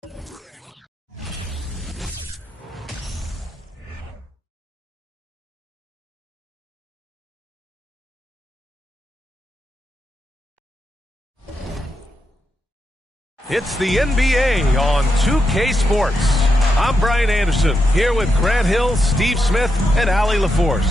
It's the NBA on 2K Sports. I'm Brian Anderson, here with Grant Hill, Steve Smith, and Allie LaForce.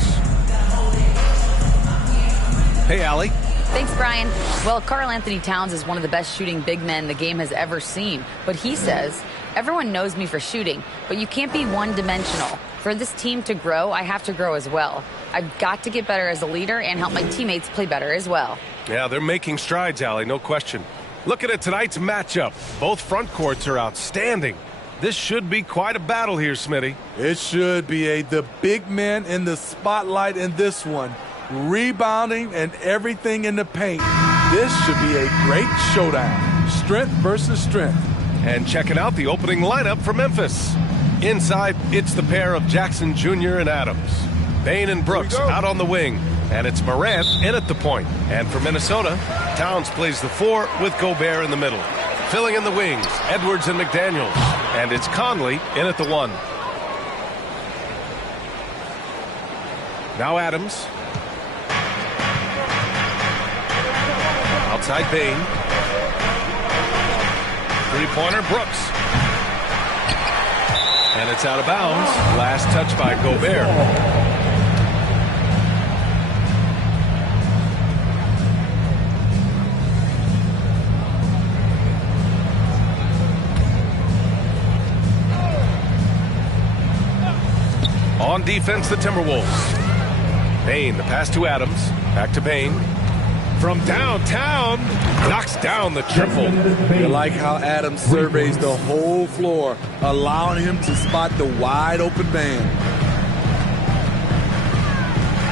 Hey, Allie. Thanks, Brian. Well, Karl Anthony Towns is one of the best shooting big men the game has ever seen. But he says, everyone knows me for shooting, but you can't be one-dimensional. For this team to grow, I have to grow as well. I've got to get better as a leader and help my teammates play better as well. Yeah, they're making strides, Allie, no question. Looking at tonight's matchup, both front courts are outstanding. This should be quite a battle here, Smitty. It should be the big men in the spotlight in this one. Rebounding and everything in the paint. This should be a great showdown. Strength versus strength. And checking out the opening lineup for Memphis. Inside, it's the pair of Jackson Jr. and Adams. Bane and Brooks out on the wing. And it's Morant in at the point. And for Minnesota, Towns plays the 4 with Gobert in the middle. Filling in the wings, Edwards and McDaniels. And it's Conley in at the 1. Now Adams. Outside Bane. Three-pointer, Brooks. And it's out of bounds. Last touch by Gobert. On defense, the Timberwolves. Bane, the pass to Adams. Back to Bane. From downtown, knocks down the triple. I like how Adams surveys the whole floor, allowing him to spot the wide-open man.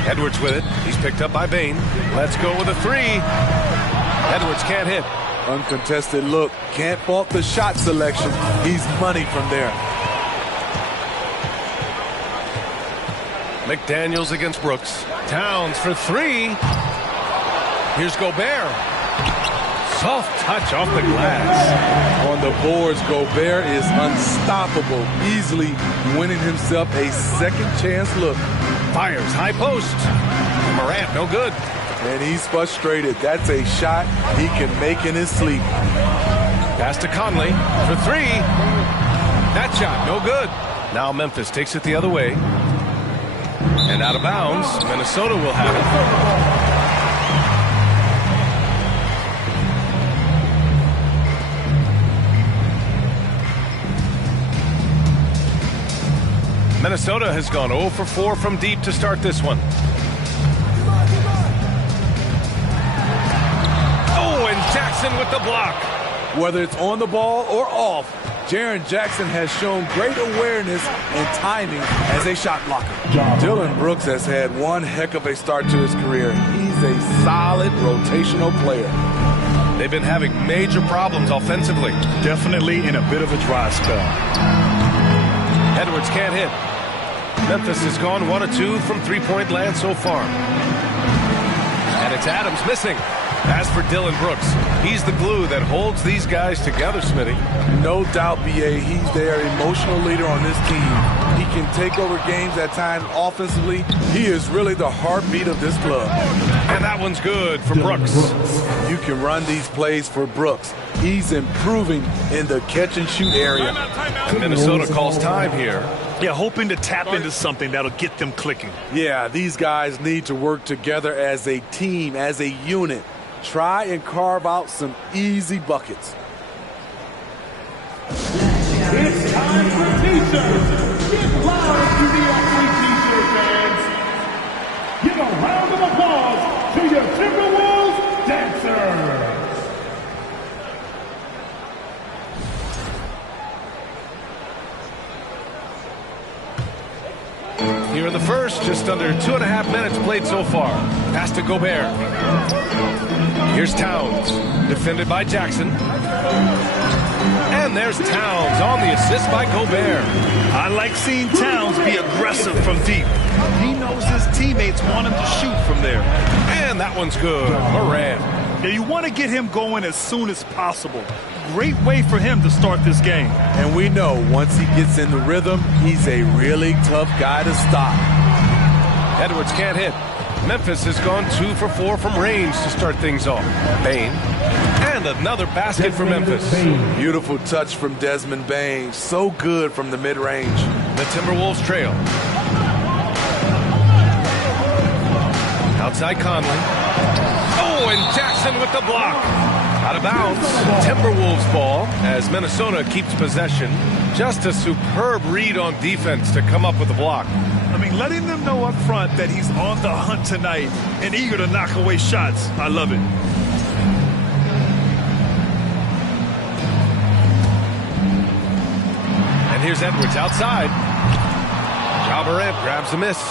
Edwards with it. He's picked up by Bane. Let's go with a 3. Edwards can't hit. Uncontested look. Can't fault the shot selection. He's money from there. McDaniels against Brooks. Towns for 3. Here's Gobert. Soft touch off the glass. On the boards, Gobert is unstoppable, easily winning himself a second chance look. Fires high post. Morant, no good. And he's frustrated. That's a shot he can make in his sleep. Pass to Conley for 3. That shot, no good. Now Memphis takes it the other way. And out of bounds, Minnesota will have it. Minnesota has gone 0 for 4 from deep to start this one. Oh, and Jackson with the block. Whether it's on the ball or off, Jaren Jackson has shown great awareness and timing as a shot blocker. Dillon Brooks has had one heck of a start to his career. He's a solid rotational player. They've been having major problems offensively. Definitely in a bit of a dry spell. Edwards can't hit. Memphis has gone 1 of 2 from three-point land so far. And it's Adams missing. As for Dillon Brooks, he's the glue that holds these guys together, Smitty. No doubt, B.A., he's their emotional leader on this team. He can take over games at times offensively. He is really the heartbeat of this club. And that one's good for Brooks. You can run these plays for Brooks. He's improving in the catch-and-shoot area. And Minnesota calls time here. Yeah, hoping to tap into something that'll get them clicking. Yeah, these guys need to work together as a team, as a unit. Try and carve out some easy buckets. It's time for T-shirts. Get loud to the Athlete T-shirt fans. Give a round of applause to your Timberwolves dancers. Here in the first, just under 2.5 minutes played so far. Pass to Gobert. Here's Towns, defended by Jackson. And there's Towns on the assist by Gobert. I like seeing Towns be aggressive from deep. He knows his teammates want him to shoot from there. And that one's good. Morant. Yeah, you want to get him going as soon as possible. Great way for him to start this game. And we know once he gets in the rhythm, he's a really tough guy to stop. Edwards can't hit. Memphis has gone 2 for 4 from range to start things off. Bane. And another basket for Memphis. Beautiful touch from Desmond Bane. So good from the mid-range. The Timberwolves trail. Outside Conley. Oh, and Jackson with the block. Out of bounds. Timberwolves ball as Minnesota keeps possession. Just a superb read on defense to come up with the block. I mean, letting them know up front that he's on the hunt tonight and eager to knock away shots. I love it. And here's Edwards outside. Ja Morant grabs a miss.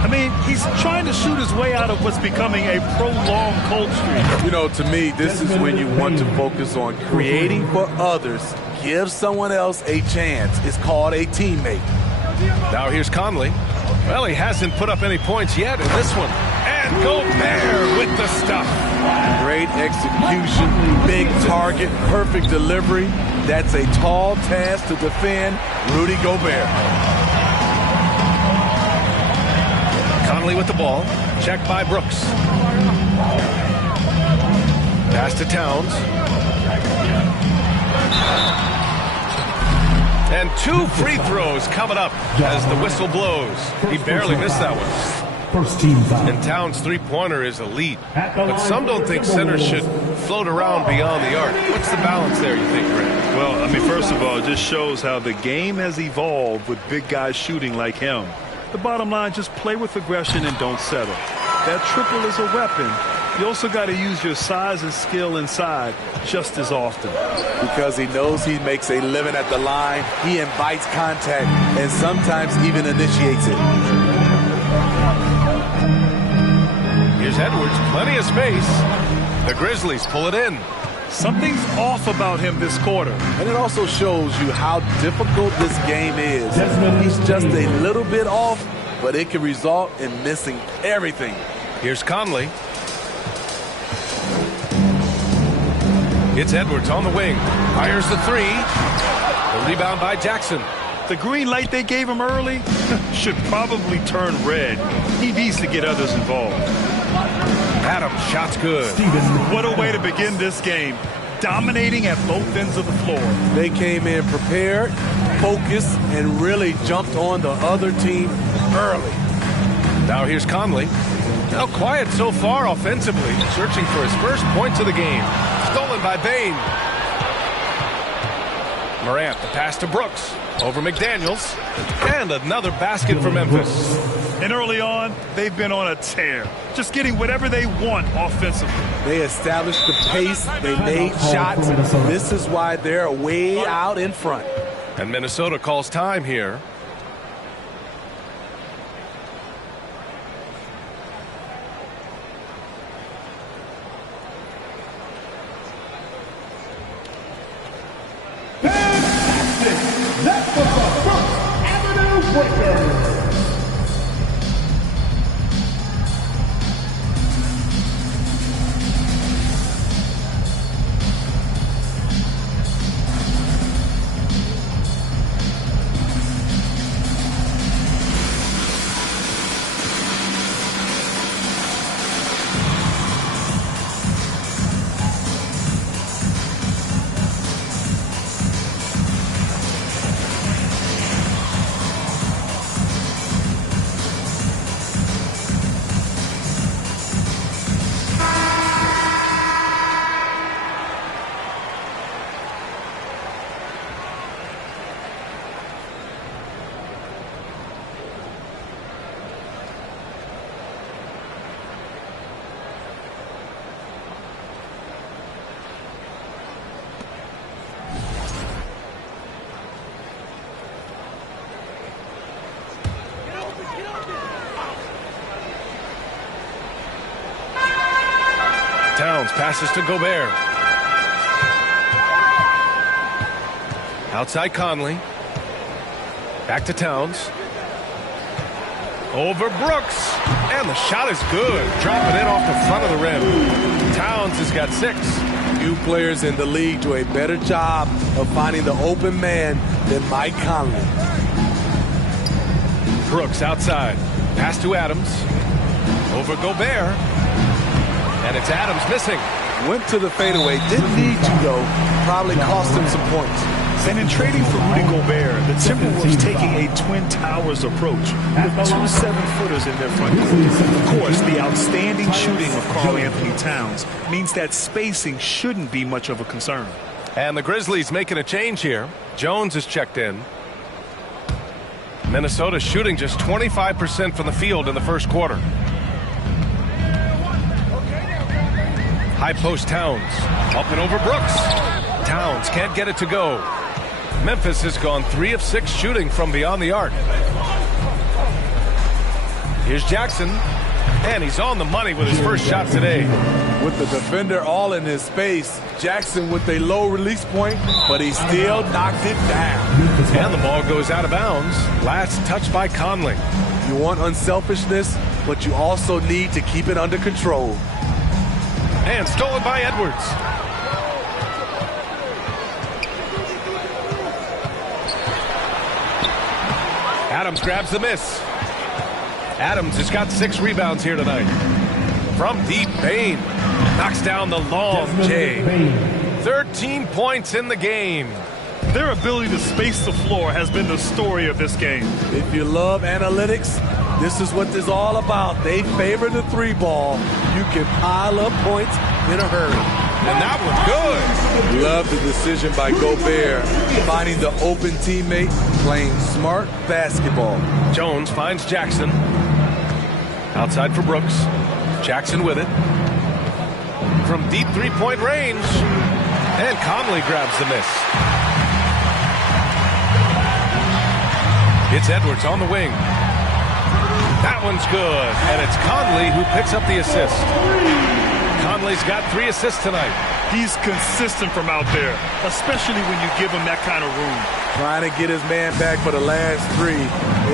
I mean, he's trying to shoot his way out of what's becoming a prolonged cold streak. You know, to me, this is when you want to focus on creating for others. Give someone else a chance. It's called a teammate. Now here's Conley. Well, he hasn't put up any points yet in this one. And Gobert with the stuff. Great execution, big target, perfect delivery. That's a tall task to defend Rudy Gobert. Conley with the ball. Checked by Brooks. Pass to Towns. And 2 free throws coming up as the whistle blows. He barely missed that one. First team foul. And Towns' three-pointer is elite. But some don't think centers should float around beyond the arc. What's the balance there, you think, Grant? Well, I mean, first of all, it just shows how the game has evolved with big guys shooting like him. The bottom line, just play with aggression and don't settle. That triple is a weapon. You also got to use your size and skill inside just as often. Because he knows he makes a living at the line, he invites contact and sometimes even initiates it. Here's Edwards, plenty of space. The Grizzlies pull it in. Something's off about him this quarter. And it also shows you how difficult this game is. He's just a little bit off, but it can result in missing everything. Here's Conley. It's Edwards on the wing. Fires the three. The rebound by Jackson. The green light they gave him early should probably turn red. He needs to get others involved. Adams, shot's good. What a way to begin this game. Dominating at both ends of the floor. They came in prepared, focused, and really jumped on the other team early. Now here's Conley. Now quiet so far offensively, searching for his first points of the game. Stolen by Bane. Morant, the pass to Brooks. Over McDaniels. And another basket for Memphis. And early on, they've been on a tear. Just getting whatever they want offensively. They established the pace. They made shots. This is why they're way out in front. And Minnesota calls time here. That was the First Avenue Breaker. Towns passes to Gobert. Outside Conley. Back to Towns. Over Brooks. And the shot is good. Dropping it off the front of the rim. Towns has got 6. Few players in the league do a better job of finding the open man than Mike Conley. Brooks outside. Pass to Adams. Over Gobert. And it's Adams missing. Went to the fadeaway. Didn't need to, though. Probably cost him some points. And in trading for Rudy Gobert, the Timberwolves taking a Twin Towers approach with 2 7-footers in their front court. Of course, the outstanding shooting of Karl-Anthony Towns means that spacing shouldn't be much of a concern. And the Grizzlies making a change here. Jones is checked in. Minnesota shooting just 25% from the field in the first quarter. High post Towns. Up and over Brooks. Towns can't get it to go. Memphis has gone 3 of 6 shooting from beyond the arc. Here's Jackson. And he's on the money with his first shot today. With the defender all in his space, Jackson with a low release point, but he still knocked it down. And the ball goes out of bounds. Last touch by Conley. You want unselfishness, but you also need to keep it under control. And stolen by Edwards. Adams grabs the miss. Adams has got 6 rebounds here tonight. From deep, Bane knocks down the long J. 13 points in the game. Their ability to space the floor has been the story of this game. If you love analytics, this is what this is all about. They favor the 3-ball. You can pile up points in a hurry. And that was good. Love the decision by Gobert, finding the open teammate, playing smart basketball. Jones finds Jackson. Outside for Brooks. Jackson with it. From deep 3-point range. And Conley grabs the miss. It's Edwards on the wing. That one's good. And it's Conley who picks up the assist. Conley's got 3 assists tonight. He's consistent from out there, especially when you give him that kind of room. Trying to get his man back for the last 3.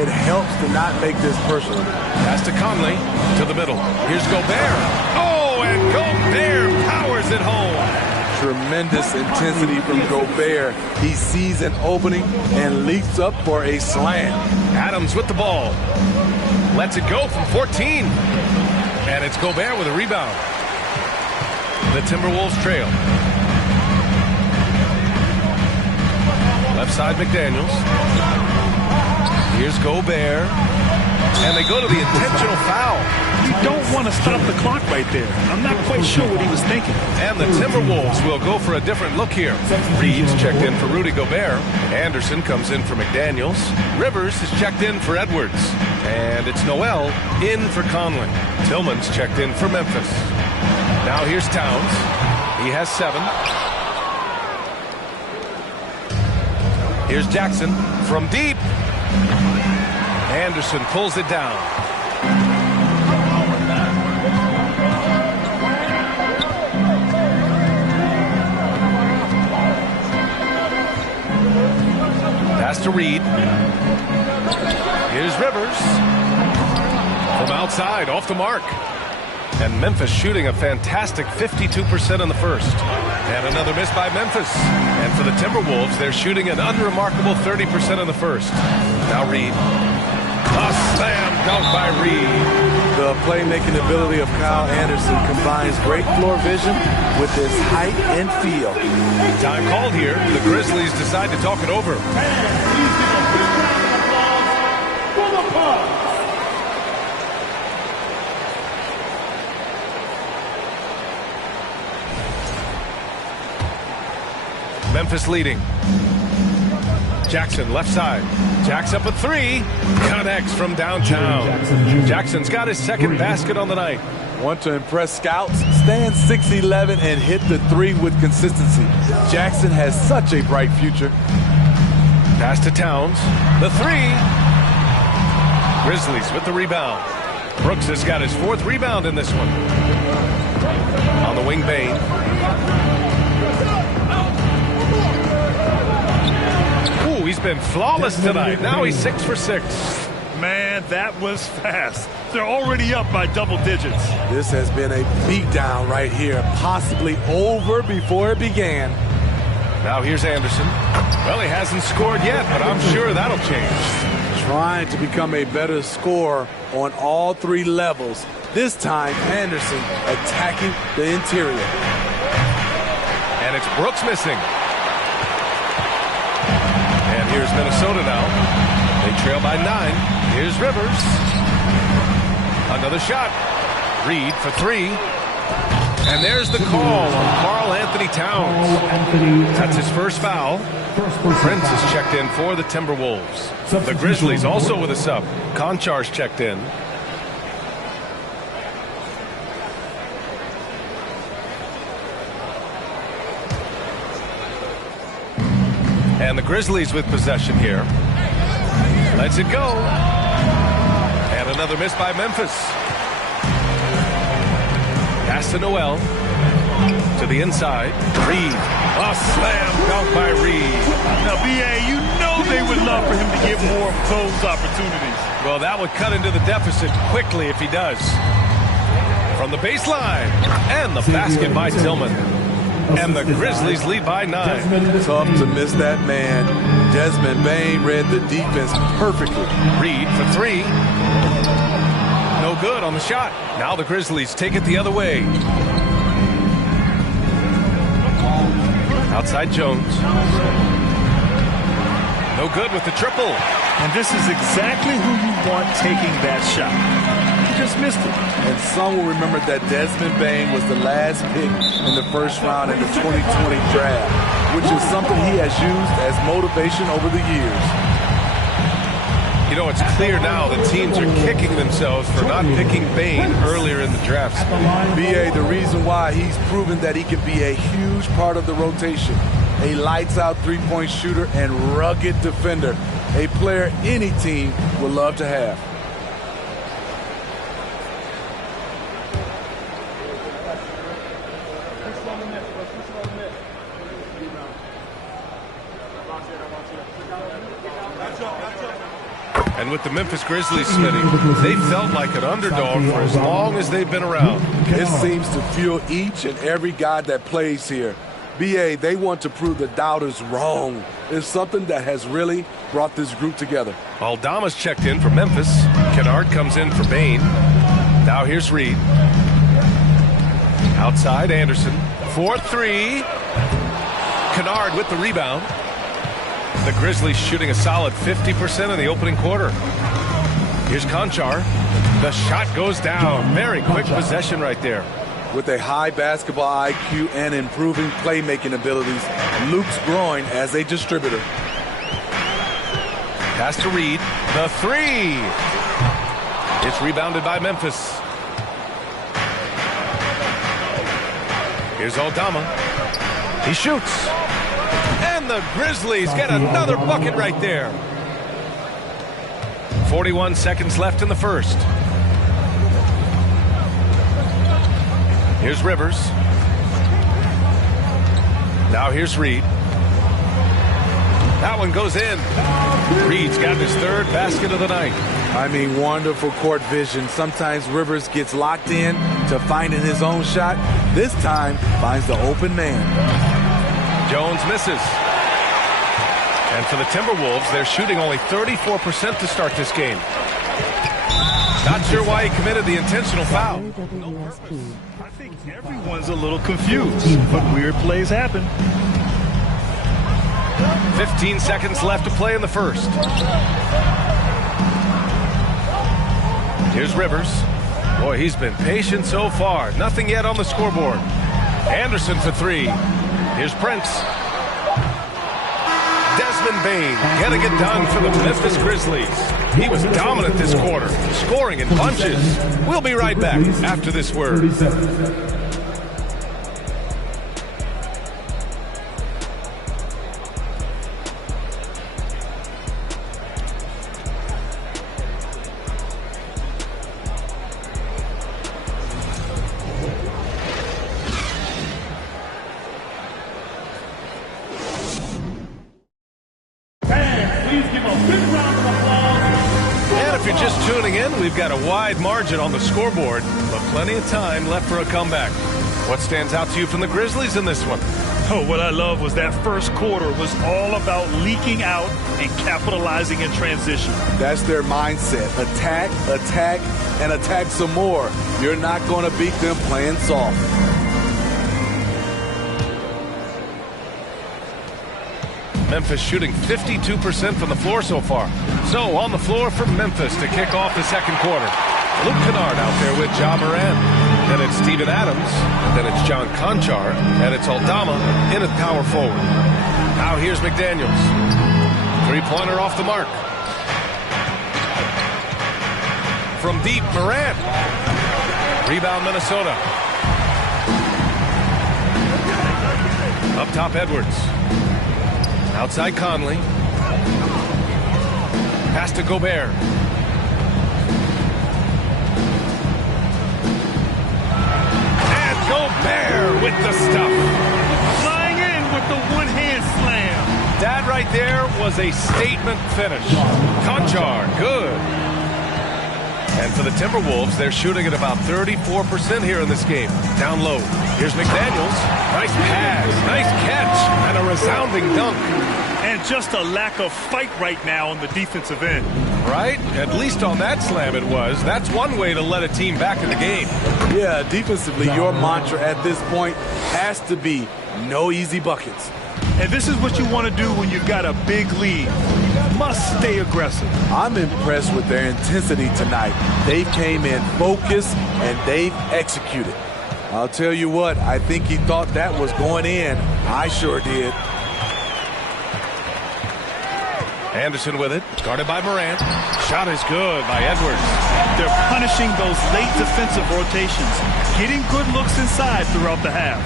It helps to not make this personal. Pass to Conley, to the middle. Here's Gobert. Oh, and Gobert powers it home. Tremendous intensity from Gobert. He sees an opening and leaps up for a slam. Adams with the ball. Lets it go from 14. And it's Gobert with a rebound. The Timberwolves trail. Left side McDaniels. Here's Gobert. And they go to the intentional foul. You don't want to stop the clock right there. I'm not quite sure what he was thinking. And the Timberwolves will go for a different look here. Reeves checked in for Rudy Gobert. Anderson comes in for McDaniels. Rivers is checked in for Edwards. And it's Noel in for Conley. Tillman's checked in for Memphis. Now here's Towns. He has 7. Here's Jackson from deep. Anderson pulls it down. Pass to Reed. Here's Rivers. From outside, off the mark. And Memphis shooting a fantastic 52% in the first. And another miss by Memphis. And for the Timberwolves, they're shooting an unremarkable 30% in the first. Now Reed. A slam dunk by Reed. The playmaking ability of Kyle Anderson combines great floor vision with his height and feel. Time called here. The Grizzlies decide to talk it over. Memphis leading. Jackson left side. Jack's up a 3. Connects from downtown. Jackson's got his second basket on the night. Want to impress scouts? Stand 6'11" and hit the 3 with consistency. Jackson has such a bright future. Pass to Towns. The 3. Grizzlies with the rebound. Brooks has got his 4th rebound in this one. On the wing, Bane. He's been flawless tonight. Now he's 6 for 6. man, that was fast. They're already up by double digits. This has been a beatdown right here, possibly over before it began. Now here's Anderson. Well, he hasn't scored yet, but I'm sure that'll change. Trying to become a better scorer on all three levels. This time, Anderson attacking the interior. And it's Brooks missing. And here's Minnesota now. They trail by 9. Here's Rivers. Another shot. Reed for 3. And there's the call on Karl-Anthony Towns. That's his first foul. Prince is checked in for the Timberwolves. The Grizzlies also with a sub. Konchar's checked in. And the Grizzlies with possession here. Lets it go. And another miss by Memphis. Pass to Noel. To the inside. Reed. A slam dunk by Reed. Now, B.A., you know they would love for him to get more of those opportunities. Well, that would cut into the deficit quickly if he does. From the baseline. And the basket by Tillman. And the Grizzlies lead by 9. Tough to miss that man. Desmond Bane read the defense perfectly. Reed for 3. No good on the shot. Now the Grizzlies take it the other way. Outside Jones. No good with the triple. And this is exactly who you want taking that shot. He just missed it. And some will remember that Desmond Bane was the last pick in the first round in the 2020 draft, which is something he has used as motivation over the years. You know, it's clear now that teams are kicking themselves for not picking Bane earlier in the draft. B.A., the reason why he's proven that he can be a huge part of the rotation. A lights-out three-point shooter and rugged defender. A player any team would love to have. And with the Memphis Grizzlies, Smitty, they felt like an underdog for as long as they've been around. This seems to fuel each and every guy that plays here. B.A., they want to prove the doubters wrong. It's something that has really brought this group together. Aldama's checked in for Memphis. Kennard comes in for Bane. Now here's Reed. Outside, Anderson. 4-3. Kennard with the rebound. The Grizzlies shooting a solid 50% in the opening quarter. Here's Konchar. The shot goes down. Very quick possession right there. With a high basketball IQ and improving playmaking abilities, Luke's growing as a distributor. Pass to Reed. The 3. It's rebounded by Memphis. Here's Aldama. He shoots. And the Grizzlies get another bucket right there. 41 seconds left in the first. Here's Rivers. Now here's Reed. That one goes in. Reed's got his 3rd basket of the night. I mean, wonderful court vision. Sometimes Rivers gets locked in to finding his own shot. This time, finds the open man. Jones misses. And for the Timberwolves, they're shooting only 34% to start this game. Not sure why he committed the intentional foul. I think everyone's a little confused, but weird plays happen. 15 seconds left to play in the first. Here's Rivers. Boy, he's been patient so far. Nothing yet on the scoreboard. Anderson for 3. Here's Prince. Desmond Bane getting it done for the Memphis Grizzlies. He was dominant this quarter, scoring in bunches. We'll be right back after this word. If you're just tuning in, we've got a wide margin on the scoreboard, but plenty of time left for a comeback. What stands out to you from the Grizzlies in this one? Oh, what I love was that first quarter was all about leaking out and capitalizing in transition. That's their mindset. Attack, attack, and attack some more. You're not going to beat them playing soft. Memphis shooting 52% from the floor so far. So on the floor for Memphis to kick off the second quarter. Luke Kennard out there with Ja Morant. Then it's Steven Adams. Then it's John Konchar. And it's Aldama in at power forward. Now here's McDaniels. Three-pointer off the mark. From deep, Morant. Rebound, Minnesota. Up top, Edwards. Outside Conley. Pass to Gobert. And Gobert with the stuff. Flying in with the one-hand slam. That right there was a statement finish. Konchar, good. And for the Timberwolves, they're shooting at about 34% here in this game. Down low. Here's McDaniels. Nice pass, nice catch, and a resounding dunk. And just a lack of fight right now on the defensive end. Right? At least on that slam it was. That's one way to let a team back in the game. Yeah, defensively, your mantra at this point has to be no easy buckets. And this is what you want to do when you've got a big lead. You must stay aggressive. I'm impressed with their intensity tonight. They came in focused and they've executed. I'll tell you what, I think he thought that was going in. I sure did. Anderson with it, guarded by Morant. Shot is good by Edwards. They're punishing those late defensive rotations, getting good looks inside throughout the half.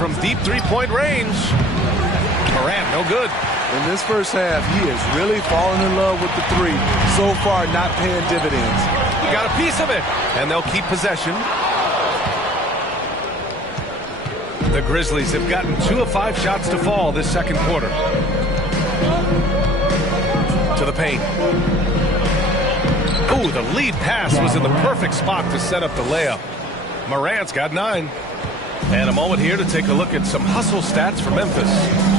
From deep three-point range, Morant, no good. In this first half, he is really falling in love with the three. So far, not paying dividends. Got a piece of it, and they'll keep possession. The Grizzlies have gotten 2 of 5 shots to fall this second quarter. To the paint. Ooh, the lead pass was in the perfect spot to set up the layup. Morant's got 9. And a moment here to take a look at some hustle stats for Memphis.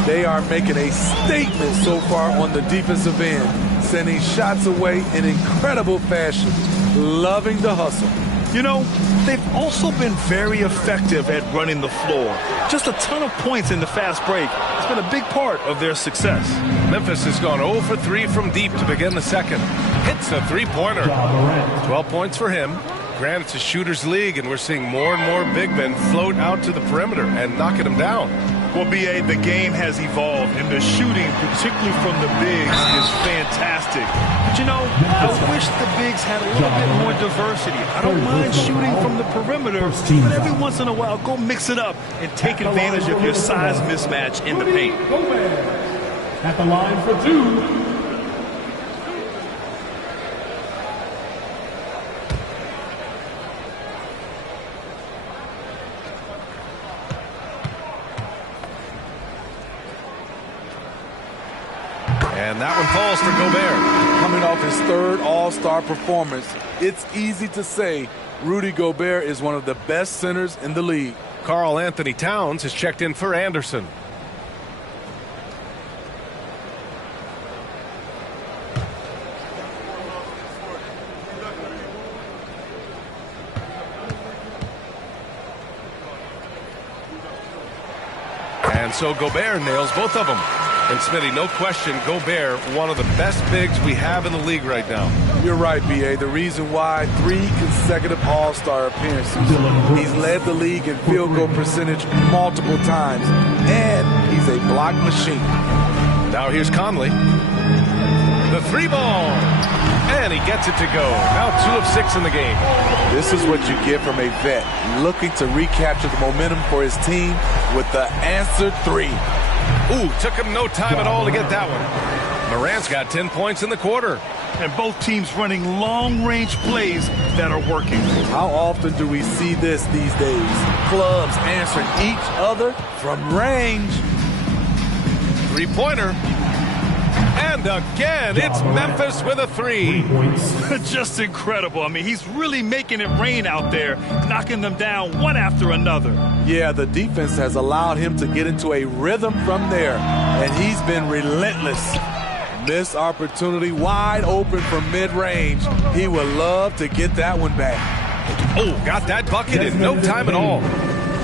They are making a statement so far on the defensive end, sending shots away in incredible fashion. Loving the hustle. You know, they've also been very effective at running the floor. Just a ton of points in the fast break. It's been a big part of their success. Memphis has gone 0 for 3 from deep to begin the second. Hits a three-pointer. 12 points for him. Granted, it's a shooter's league, and we're seeing more and more big men float out to the perimeter and knocking them down. Well, B.A., the game has evolved, and the shooting, particularly from the bigs, is fantastic. But, you know, I wish the bigs had a little bit more diversity. I don't mind shooting from the perimeter, but every once in a while, go mix it up and take advantage of your size mismatch in the paint. At the line for 2. And that one falls for Gobert. Coming off his third All-Star performance, it's easy to say Rudy Gobert is one of the best centers in the league. Karl Anthony Towns has checked in for Anderson. And so Gobert nails both of them. And Smitty, no question, Gobert, one of the best bigs we have in the league right now. You're right, B.A. The reason why 3 consecutive All-Star appearances. He's led the league in field goal percentage multiple times, and he's a block machine. Now here's Conley. The 3-ball. And he gets it to go. Now 2 of 6 in the game. This is what you get from a vet looking to recapture the momentum for his team with the answered 3. Ooh, took him no time at all to get that one. Morant's got 10 points in the quarter. And both teams running long-range plays that are working. How often do we see this these days? Clubs answering each other from range. 3-pointer. And And again, it's Memphis with a 3. Just incredible. I mean, he's really making it rain out there, knocking them down one after another. Yeah, the defense has allowed him to get into a rhythm from there, and he's been relentless. Missed opportunity, wide open from mid-range. He would love to get that one back. Oh, got that bucket in no time at all.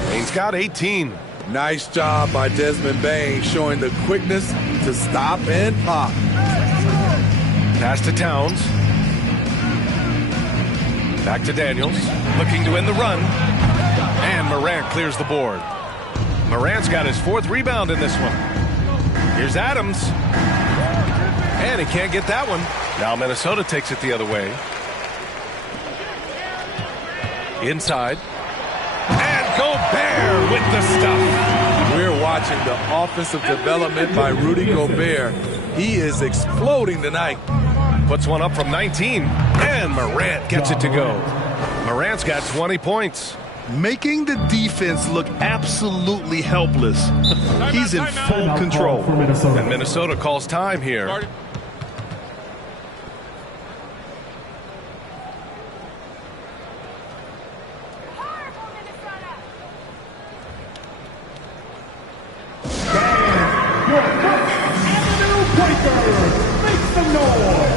Bane's got 18. Nice job by Desmond Bane, showing the quickness to stop and pop. Pass to Towns. Back to Daniels, looking to end the run. And Morant clears the board. Morant's got his 4th rebound in this one. Here's Adams. And he can't get that one. Now Minnesota takes it the other way. Inside. And Gobert with the stuff. We're watching the offensive development by Rudy Gobert. He is exploding tonight. Puts one up from 19. And Morant gets it to go. Morant's got 20 points. Making the defense look absolutely helpless. He's in full control. And Minnesota calls time here. Make some noise!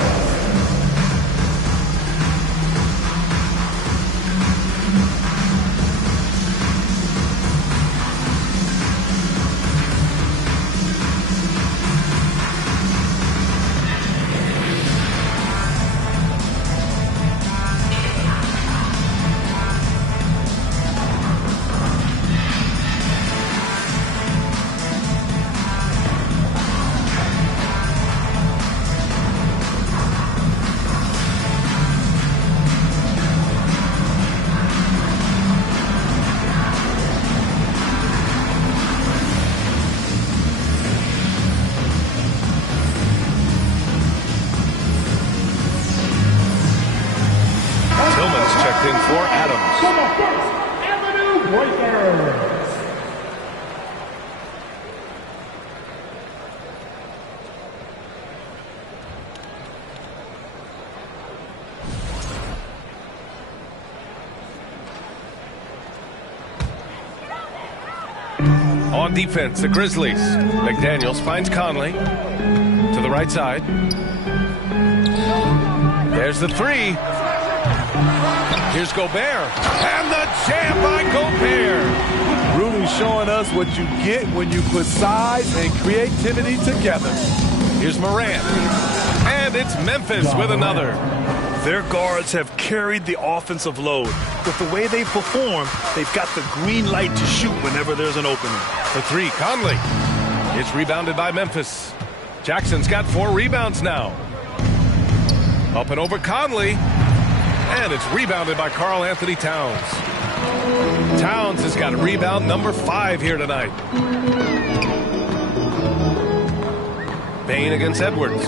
In for Adams. To the First Avenue Breakers. On defense, the Grizzlies. McDaniels finds Conley to the right side. There's the 3. Here's Gobert, and the jam by Gobert. Rudy showing us what you get when you put size and creativity together. Here's Morant, and it's Memphis with another. Their guards have carried the offensive load. With the way they perform, they've got the green light to shoot whenever there's an opening. The 3, Conley. It's rebounded by Memphis. Jackson's got 4 rebounds now. Up and over Conley. And it's rebounded by Karl Anthony Towns. Towns has got rebound number 5 here tonight. Bane against Edwards.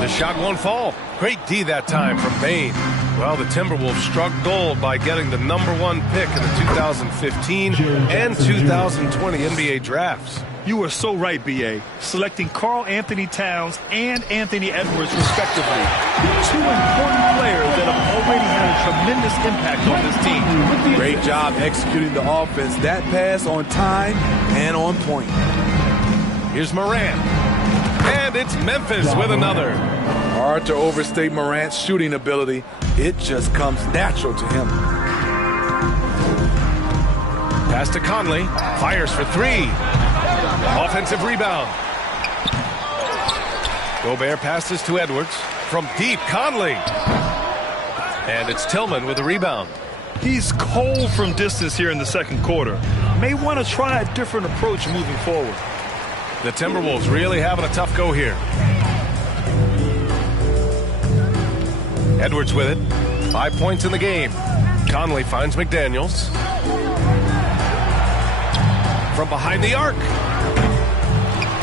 The shot won't fall. Great D that time from Bane. Well, the Timberwolves struck gold by getting the number 1 pick in the 2015 and 2020 NBA drafts. You are so right, B.A. Selecting Karl Anthony Towns and Anthony Edwards, respectively. 2 important players that have already had a tremendous impact on this team. Great job executing the offense. That pass on time and on point. Here's Morant. And it's Memphis with another. Hard to overstate Morant's shooting ability. It just comes natural to him. Pass to Conley. Fires for 3. Offensive rebound. Gobert passes to Edwards. From deep, Conley. And it's Tillman with a rebound. He's cold from distance here in the second quarter. May want to try a different approach moving forward. The Timberwolves really having a tough go here. Edwards with it. 5 points in the game. Conley finds McDaniels. From behind the arc.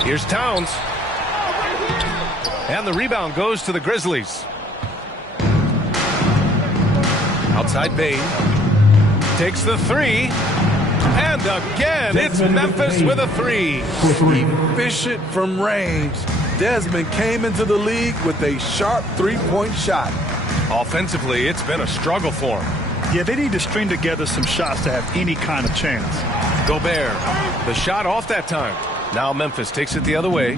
Here's Towns. And the rebound goes to the Grizzlies. Outside Bane. Takes the 3. And again, it's Memphis with a three. Efficient from range. Desmond came into the league with a sharp three-point shot. Offensively, it's been a struggle for him. Yeah, they need to string together some shots to have any kind of chance. Gobert, the shot off that time. Now Memphis takes it the other way.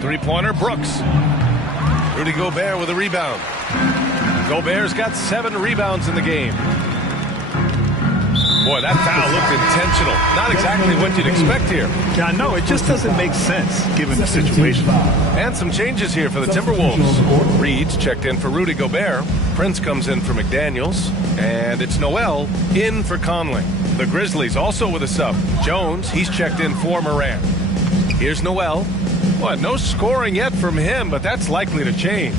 Three-pointer, Brooks. Rudy Gobert with a rebound. Gobert's got 7 rebounds in the game. Boy, that foul looked intentional. Not exactly what you'd expect here. Yeah, I know. It just doesn't make sense given the situation. And some changes here for the Timberwolves. Reed's checked in for Rudy Gobert. Prince comes in for McDaniels. And it's Noel in for Conley. The Grizzlies also with a sub. Jones, he's checked in for Morant. Here's Noel. Well, no scoring yet from him, but that's likely to change.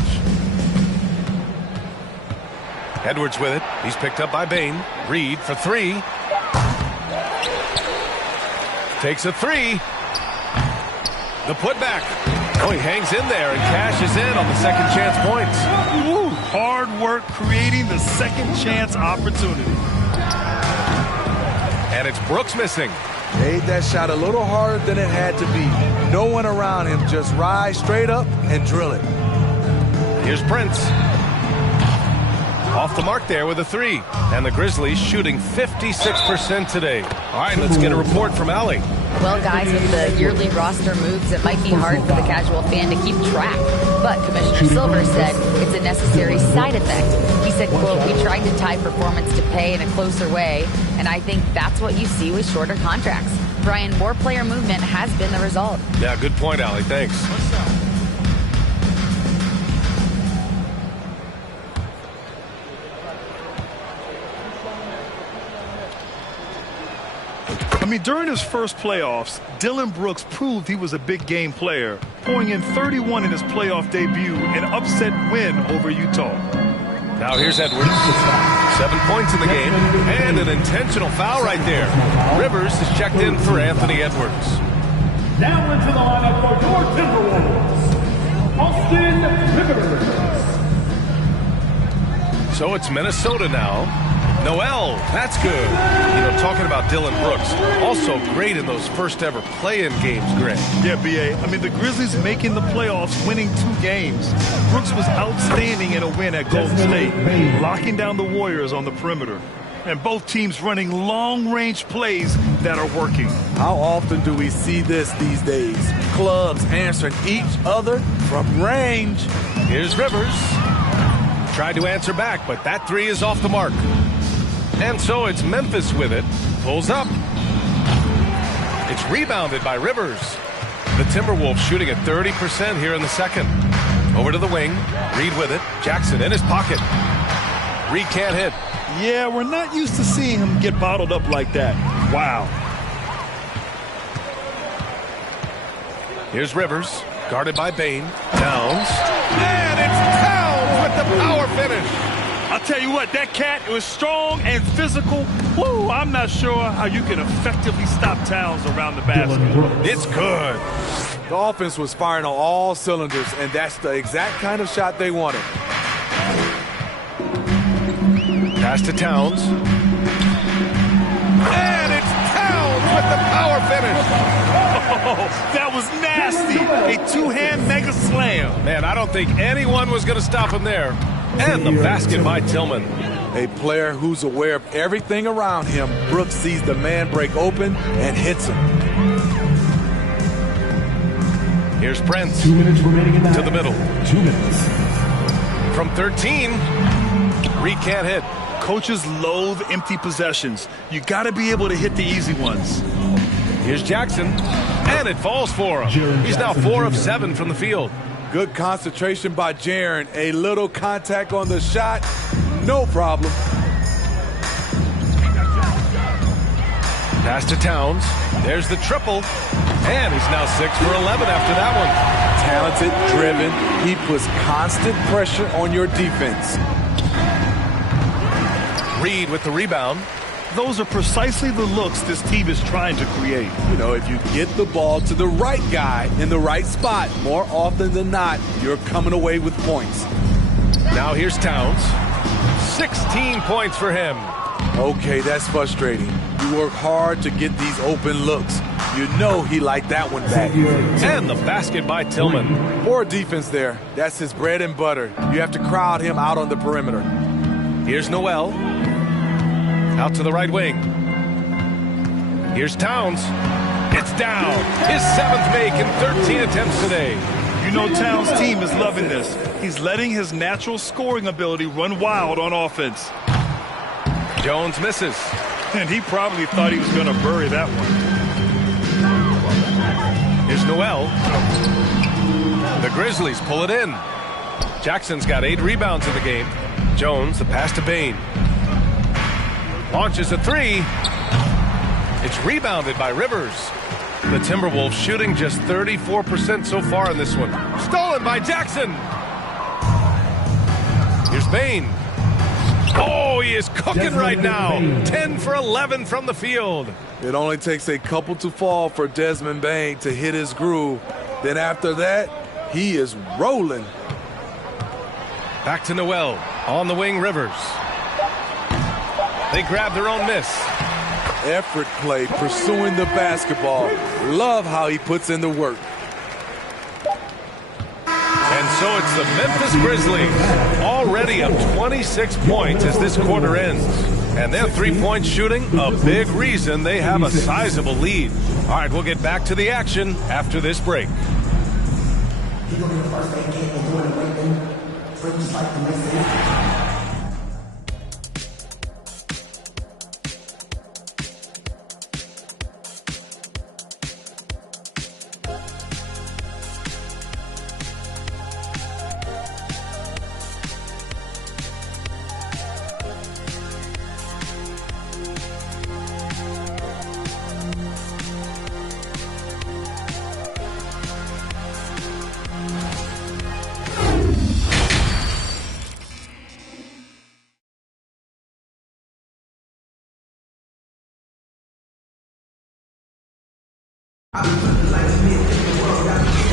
Edwards with it. He's picked up by Bane. Reed for 3. Takes a 3. The putback. Oh, he hangs in there and cashes in on the second chance points. Woo, hard work creating the second chance opportunity. And it's Brooks missing. Made that shot a little harder than it had to be. No one around him. Just rise straight up and drill it. Here's Prince. Off the mark there with a 3. And the Grizzlies shooting 56% today. All right, let's get a report from Allie. Well, guys, with the yearly roster moves, it might be hard for the casual fan to keep track. But Commissioner Silver said it's a necessary side effect. He said, quote, "We tried to tie performance to pay in a closer way, and I think that's what you see with shorter contracts." Brian, more player movement has been the result. Yeah, good point, Allie. Thanks. I mean, during his first playoffs, Dillon Brooks proved he was a big game player, pouring in 31 in his playoff debut, an upset win over Utah. Now here's Edwards. 7 points in the game, and an intentional foul right there. Rivers is checked in for Anthony Edwards. Now into the lineup for your Timberwolves, Austin Rivers. So it's Minnesota now. Noel, that's good. You know, talking about Dillon Brooks, also great in those first ever play-in games, Greg. Yeah, B.A. I mean, the Grizzlies making the playoffs, winning 2 games. Brooks was outstanding in a win at Golden State, locking down the Warriors on the perimeter. And both teams running long-range plays that are working. How often do we see this these days? Clubs answering each other from range. Here's Rivers. Tried to answer back, but that 3 is off the mark. And so it's Memphis with it. Pulls up. It's rebounded by Rivers. The Timberwolves shooting at 30% here in the second. Over to the wing. Reed with it. Jackson in his pocket. Reed can't hit. Yeah, we're not used to seeing him get bottled up like that. Wow. Here's Rivers. Guarded by Bane. Towns. And it's Towns with the power finish. I'll tell you what, that cat was strong and physical. Woo, I'm not sure how you can effectively stop Towns around the basket. It's good. The offense was firing on all cylinders, and that's the exact kind of shot they wanted. Pass to Towns. And it's Towns with the power finish. Oh, that was nasty. A 2-hand mega slam. Man, I don't think anyone was going to stop him there. And the basket by Tillman. A player who's aware of everything around him. Brooks sees the man break open and hits him. Here's Prince. 2 minutes remaining in the to the middle. 2 minutes. From 13, Reed can't hit. Coaches loathe empty possessions. You got to be able to hit the easy ones. Here's Jackson, and it falls for him. He's now 4 of 7 from the field. Good concentration by Jaren. A little contact on the shot. No problem. Pass to Towns. There's the triple. And he's now 6 for 11 after that one. Talented, driven. He puts constant pressure on your defense. Reed with the rebound. Those are precisely the looks this team is trying to create. You know, if you get the ball to the right guy in the right spot, more often than not, you're coming away with points. Now here's Towns. 16 points for him. Okay, that's frustrating. You work hard to get these open looks. You know he liked that one back. And the basket by Tillman. Poor defense there. That's his bread and butter. You have to crowd him out on the perimeter. Here's Noel. Out to the right wing. Here's Towns. It's down. His 7th make in 13 attempts today. You know Towns' team is loving this. He's letting his natural scoring ability run wild on offense. Jones misses. And he probably thought he was going to bury that one. Here's Noel. The Grizzlies pull it in. Jackson's got 8 rebounds in the game. Jones, the pass to Bane. Launches a 3. It's rebounded by Rivers. The Timberwolves shooting just 34% so far in this one. Stolen by Jackson. Here's Bane. Oh, he is cooking right now. 10 for 11 from the field. It only takes a couple to fall for Desmond Bane to hit his groove. Then after that, he is rolling. Back to Noel. On the wing, Rivers. They grab their own miss. Effort play, pursuing the basketball. Love how he puts in the work. And so it's the Memphis Grizzlies, already up 26 points as this quarter ends. And their three-point shooting, a big reason they have a sizable lead. All right, we'll get back to the action after this break.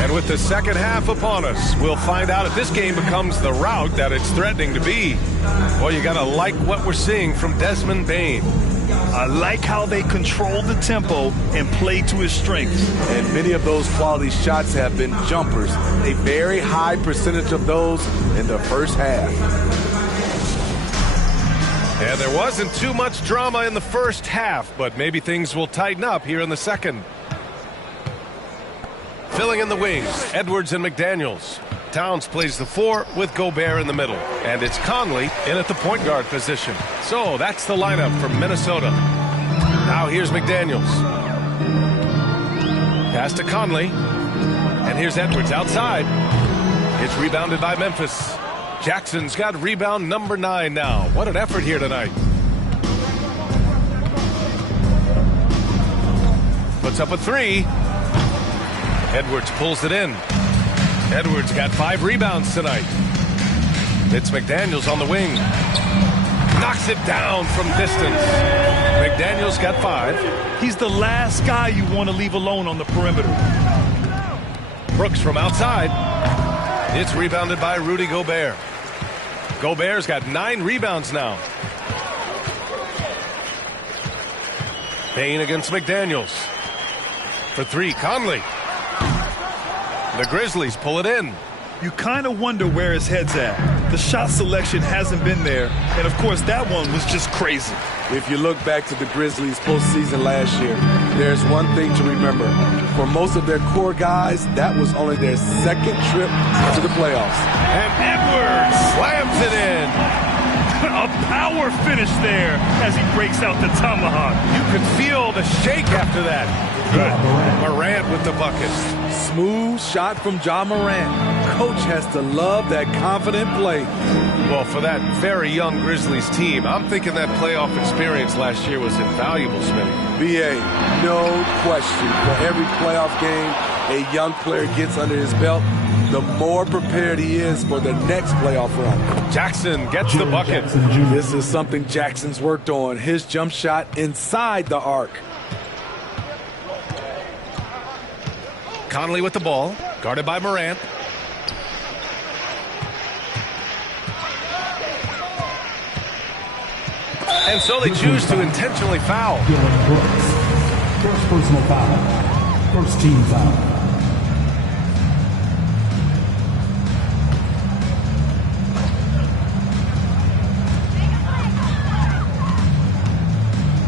And with the second half upon us, we'll find out if this game becomes the rout that it's threatening to be. Well, you got to like what we're seeing from Desmond Bane. I like how they control the tempo and play to his strengths. And many of those quality shots have been jumpers. A very high percentage of those in the first half. And there wasn't too much drama in the first half, but maybe things will tighten up here in the second. Filling in the wings, Edwards and McDaniels. Towns plays the 4 with Gobert in the middle. And it's Conley in at the point guard position. So that's the lineup for Minnesota. Now here's McDaniels. Pass to Conley. And here's Edwards outside. It's rebounded by Memphis. Jackson's got rebound number 9 now. What an effort here tonight. Puts up a 3. Edwards pulls it in. Edwards got 5 rebounds tonight. It's McDaniels on the wing. Knocks it down from distance. McDaniels got 5. He's the last guy you want to leave alone on the perimeter. Brooks from outside. It's rebounded by Rudy Gobert. Gobert's got 9 rebounds now. Bane against McDaniels. For 3, Conley. The Grizzlies pull it in. You kind of wonder where his head's at. The shot selection hasn't been there. And, of course, that one was just crazy. If you look back to the Grizzlies postseason last year, there's one thing to remember. For most of their core guys, that was only their second trip to the playoffs. And Edwards slams it in. A power finish there as he breaks out the tomahawk. You could feel the shake after that. Good. Morant with the bucket. Smooth shot from Ja Morant. Coach has to love that confident play. Well, for that very young Grizzlies team, I'm thinking that playoff experience last year was invaluable, Smitty. B.A., no question. For every playoff game a young player gets under his belt, the more prepared he is for the next playoff run. Jackson gets the bucket. This is something Jackson's worked on. His jump shot inside the arc. Conley with the ball, guarded by Morant. And so they choose to intentionally foul. Dylan Brooks. First personal foul. First team foul.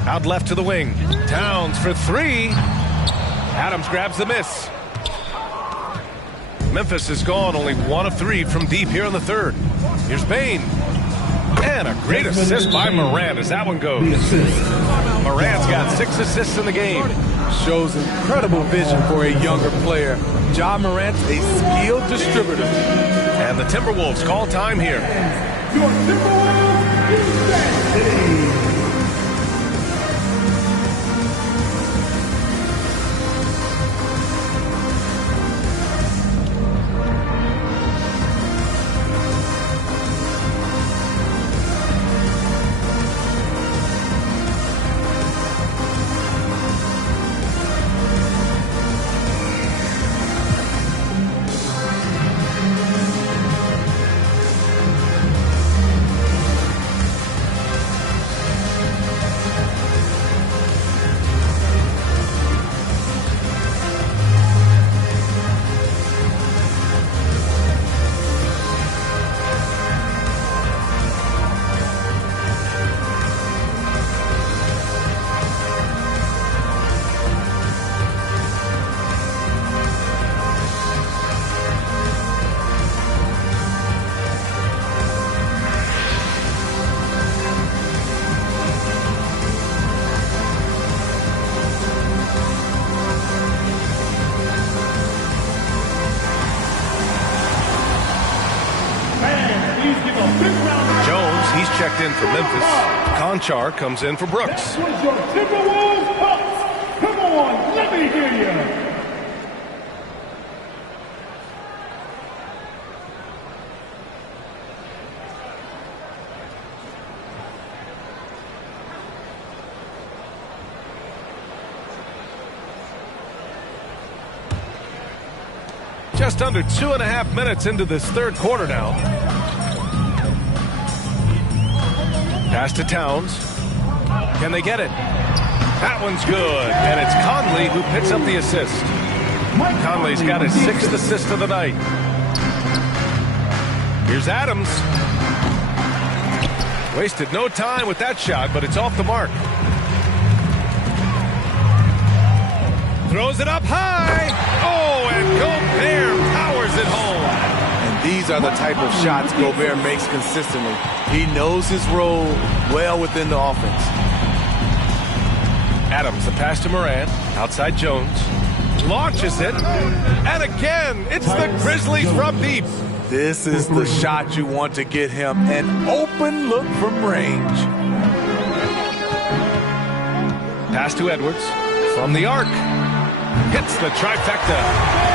Out left to the wing. Towns for three. Adams grabs the miss. Memphis is gone only 1 of 3 from deep here in the third. Here's Bane. And a great assist by Morant as that one goes. Morant's got 6 assists in the game. Shows incredible vision for a younger player. Ja Morant's a skilled distributor. And the Timberwolves call time here. Your Timberwolves defense team. Checked in for Memphis. Conchar comes in for Brooks. That was your Timberwolves Bucks. Come on, let me hear you. Just under 2.5 minutes into this third quarter now. Pass to Towns. Can they get it? That one's good. And it's Conley who picks up the assist. Conley's got his 6th assist of the night. Here's Adams. Wasted no time with that shot, but it's off the mark. Throws it up high. Oh, and Gobert powers it home. These are the type of shots Gobert makes consistently. He knows his role well within the offense. Adams, the pass to Morant. Outside Jones. Launches it. And again, it's the Grizzlies from deep. This is the shot you want to get him. An open look from range. Pass to Edwards. From the arc. Hits the trifecta.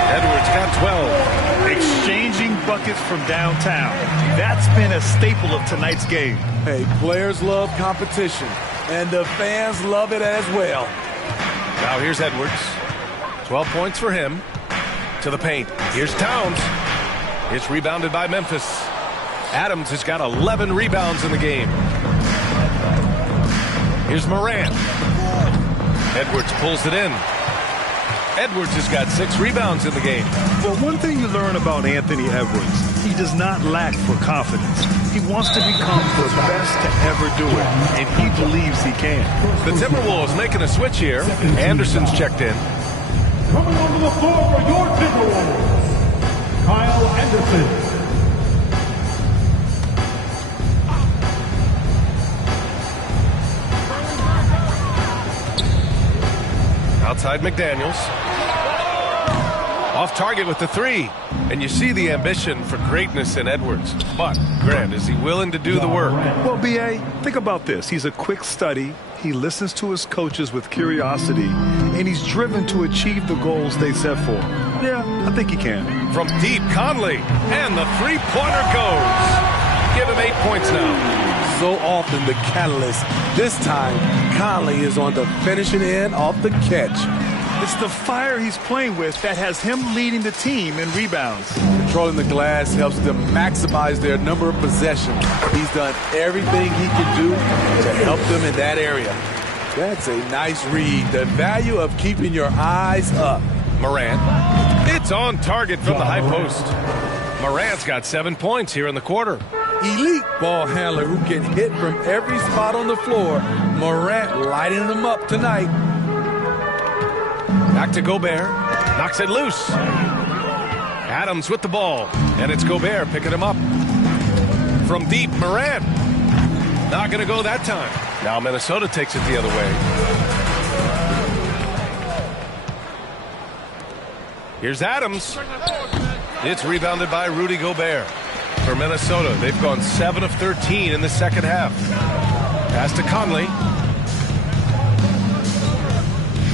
Edwards got 12. Exchanging buckets from downtown. That's been a staple of tonight's game. Hey, players love competition, and the fans love it as well. Now here's Edwards. 12 points for him. To the paint. Here's Towns. It's rebounded by Memphis. Adams has got 11 rebounds in the game. Here's Morant. Edwards pulls it in. Edwards has got 6 rebounds in the game. Well, one thing you learn about Anthony Edwards, he does not lack for confidence. He wants to become the best to ever do it, and he believes he can. The Timberwolves making a switch here. Anderson's checked in. Coming onto the floor for your Timberwolves, Kyle Anderson. Outside McDaniels. Off target with the 3. And you see the ambition for greatness in Edwards. But, Grant, is he willing to do the work? Well, B.A., think about this. He's a quick study. He listens to his coaches with curiosity. And he's driven to achieve the goals they set for him. Yeah, I think he can. From deep, Conley. And the three-pointer goes. Give him 8 points now. So often the catalyst. This time, Conley is on the finishing end of the catch. It's the fire he's playing with that has him leading the team in rebounds. Controlling the glass helps them maximize their number of possessions. He's done everything he can do to help them in that area. That's a nice read. The value of keeping your eyes up. Morant. It's on target from the high post. Morant's got 7 points here in the quarter. Elite ball handler who can hit from every spot on the floor. Morant lighting them up tonight. Back to Gobert. Knocks it loose. Adams with the ball. And it's Gobert picking him up. From deep, Morant. Not going to go that time. Now Minnesota takes it the other way. Here's Adams. It's rebounded by Rudy Gobert. For Minnesota, they've gone 7 of 13 in the second half. Pass to Conley.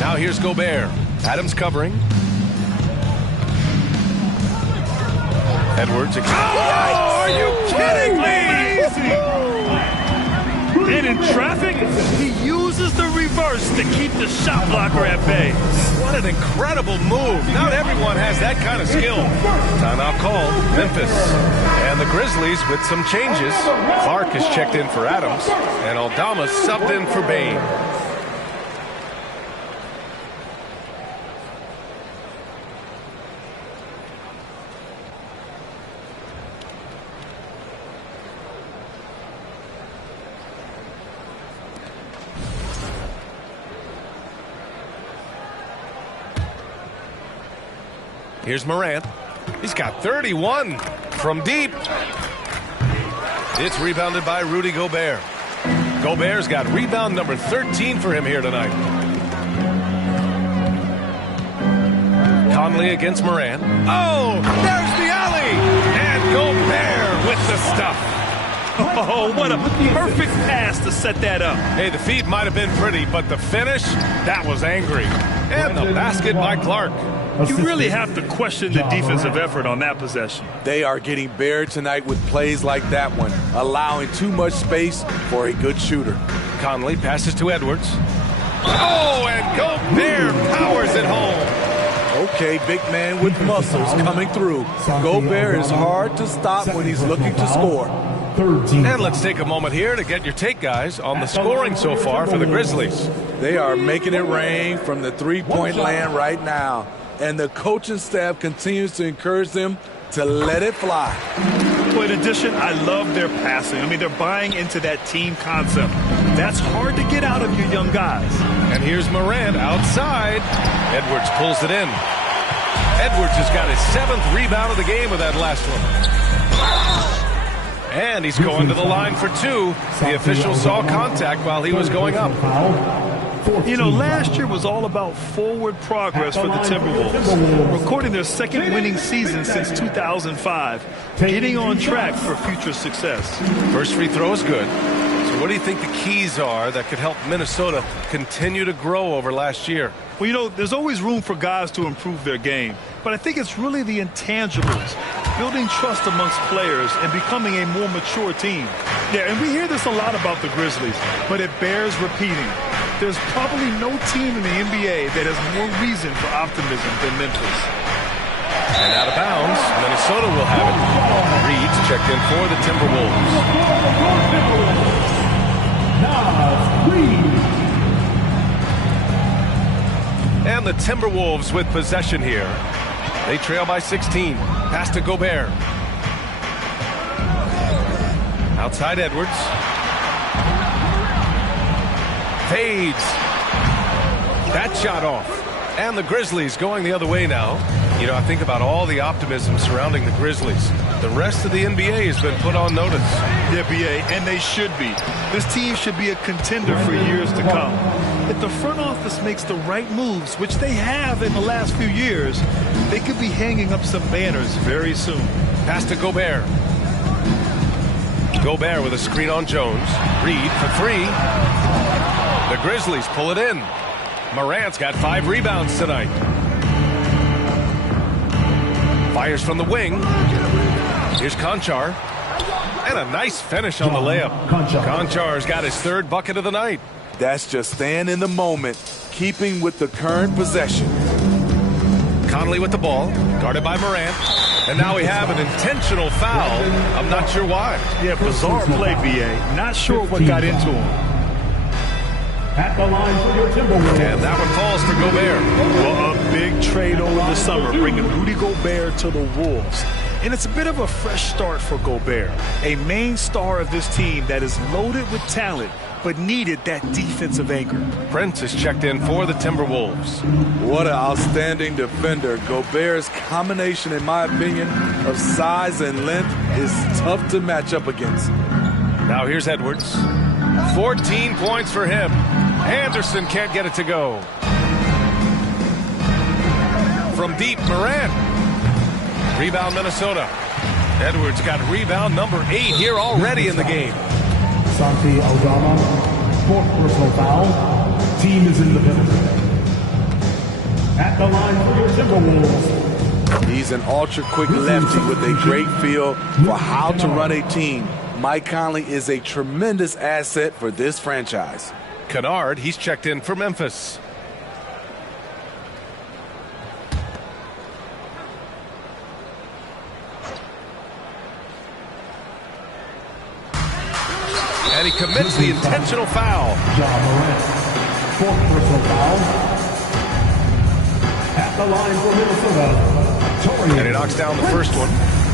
Now here's Gobert. Adams covering. Edwards. Oh, are you kidding me? And in traffic, he uses the reverse to keep the shot blocker at bay. What an incredible move. Not everyone has that kind of skill. Timeout called. Memphis. And the Grizzlies with some changes. Clark has checked in for Adams. And Aldama subbed in for Bane. Here's Morant. He's got 31 from deep. It's rebounded by Rudy Gobert. Gobert's got rebound number 13 for him here tonight. Conley against Morant. Oh, there's the alley. And Gobert with the stuff. Oh, what a perfect pass to set that up. Hey, the feed might have been pretty, but the finish, that was angry. And the basket by Clark. You really have to question the defensive effort on that possession. They are getting buried tonight with plays like that one, allowing too much space for a good shooter. Conley passes to Edwards. Oh, and Gobert powers it home. Okay, big man with muscles coming through. Gobert is hard to stop when he's looking to score. And let's take a moment here to get your take, guys, on the scoring so far for the Grizzlies. They are making it rain from the three-point land right now. And the coaching staff continues to encourage them to let it fly. Well, in addition, I love their passing. I mean, they're buying into that team concept. That's hard to get out of your young guys. And here's Morant outside. Edwards pulls it in. Edwards has got his 7th rebound of the game with that last one. And he's going to the line for 2. The official saw contact while he was going up. You know, last year was all about forward progress for the Timberwolves, recording their 2nd winning season since 2005, getting on track for future success. First free throw is good. So what do you think the keys are that could help Minnesota continue to grow over last year? Well, you know, there's always room for guys to improve their game, but I think it's really the intangibles, building trust amongst players and becoming a more mature team. Yeah, and we hear this a lot about the Grizzlies, but it bears repeating. There's probably no team in the NBA that has more reason for optimism than Memphis. And out of bounds, Minnesota will have it. Reed's checked in for the Timberwolves. And the Timberwolves with possession here. They trail by 16. Pass to Gobert. Outside Edwards. Fades. That shot off. And the Grizzlies going the other way now. You know, I think about all the optimism surrounding the Grizzlies. The rest of the NBA has been put on notice. The NBA, and they should be. This team should be a contender for years to come. If the front office makes the right moves, which they have in the last few years, they could be hanging up some banners very soon. Pass to Gobert. Gobert with a screen on Jones. Reed for 3. The Grizzlies pull it in. Morant's got 5 rebounds tonight. Fires from the wing. Here's Konchar. And a nice finish on the layup. Konchar's got his 3rd bucket of the night. That's just staying in the moment. keeping with the current possession. Conley with the ball, guarded by Morant. And now we have an intentional foul. I'm not sure why. Yeah, bizarre play, B.A. Not sure what got into him. At the line for your Timberwolves. And that one falls for Gobert. Well, a big trade over the summer, bringing Rudy Gobert to the Wolves. And it's a bit of a fresh start for Gobert, a main star of this team that is loaded with talent, but needed that defensive anchor. Prince is checked in for the Timberwolves. What an outstanding defender. Gobert's combination, in my opinion, of size and length is tough to match up against. Now here's Edwards. 14 points for him. Anderson can't get it to go. From deep, Morant. Rebound, Minnesota. Edwards got rebound number 8 here already in the game. Santi Aldama, 4th personal foul. Team is in the penalty. At the line for your Timberwolves. He's an ultra-quick lefty with a great feel for how to run a team. Mike Conley is a tremendous asset for this franchise. Kennard, he's checked in for Memphis. And he commits the intentional foul. Ja Morant, 4th personal foul. At the line for Minnesota. And he knocks down the first one.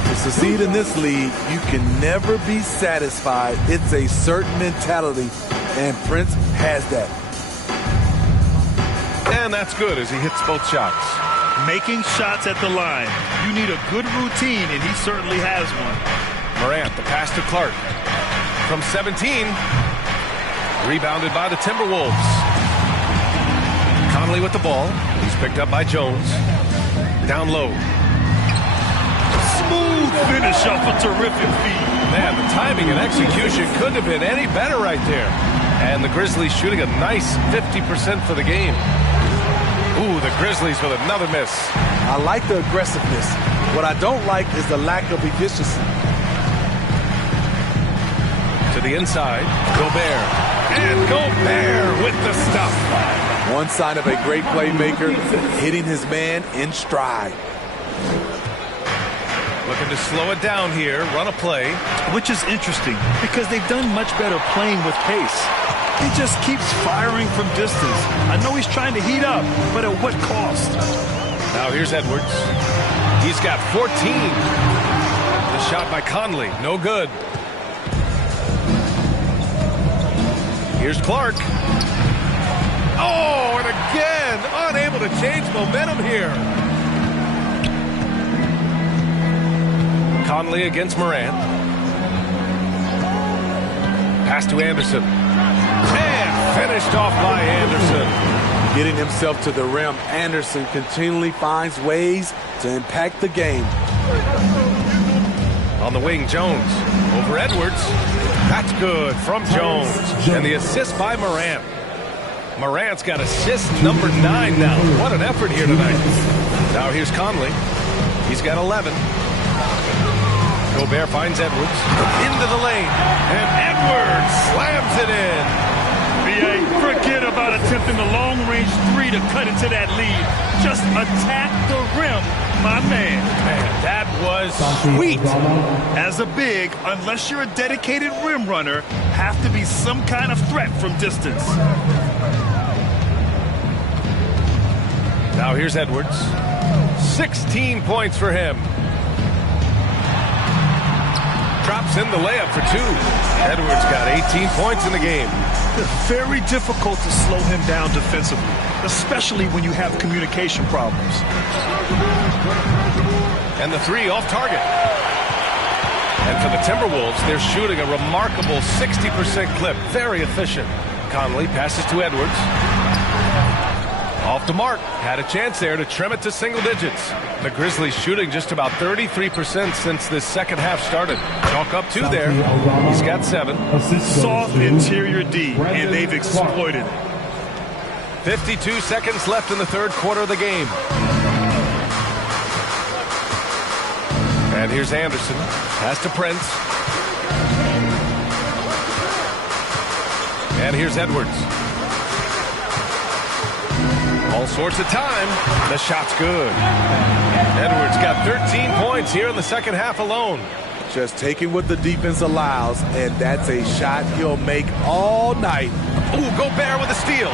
To succeed in this league, you can never be satisfied. It's a certain mentality, and Prince has that. And that's good as he hits both shots. Making shots at the line. You need a good routine, and he certainly has one. Morant, the pass to Clark. From 17. Rebounded by the Timberwolves. Conley with the ball. He's picked up by Jones. Down low. Smooth finish off a terrific feed. Man, the timing and execution couldn't have been any better right there. And the Grizzlies shooting a nice 50% for the game. Ooh, the Grizzlies with another miss. I like the aggressiveness. What I don't like is the lack of efficiency. To the inside, Gobert. And Gobert with the stuff. One sign of a great playmaker, hitting his man in stride. Looking to slow it down here, run a play. Which is interesting because they've done much better playing with pace. He just keeps firing from distance. I know he's trying to heat up, but at what cost? Now here's Edwards. He's got 14. The shot by Conley, no good. Here's Clark. Oh, and again, unable to change momentum here. Conley against Morant. Pass to Anderson. And finished off by Anderson. Getting himself to the rim, Anderson continually finds ways to impact the game. On the wing, Jones. Over Edwards. That's good from Jones. And the assist by Morant. Morant's got assist number 9 now. What an effort here tonight. Now here's Conley. He's got 11. Gobert finds Edwards into the lane, and Edwards slams it in. B.A., forget about attempting the long-range 3 to cut into that lead. Just attack the rim, my man. Man, that was sweet. As a big, unless you're a dedicated rim runner, have to be some kind of threat from distance. Now here's Edwards. 16 points for him. Drops in the layup for 2. Edwards got 18 points in the game. Very difficult to slow him down defensively, especially when you have communication problems. And the 3 off target. And for the Timberwolves, they're shooting a remarkable 60% clip. Very efficient. Conley passes to Edwards. Off to Mark. Had a chance there to trim it to single digits. The Grizzlies shooting just about 33% since this second half started. Chalk up 2 there. He's got 7. Soft interior D, and they've exploited it. 52 seconds left in the third quarter of the game. And here's Anderson. Pass to Prince. And here's Edwards. All sorts of time. The shot's good. Edwards got 13 points here in the second half alone. Just taking what the defense allows, and that's a shot he'll make all night. Ooh, Gobert with a steal.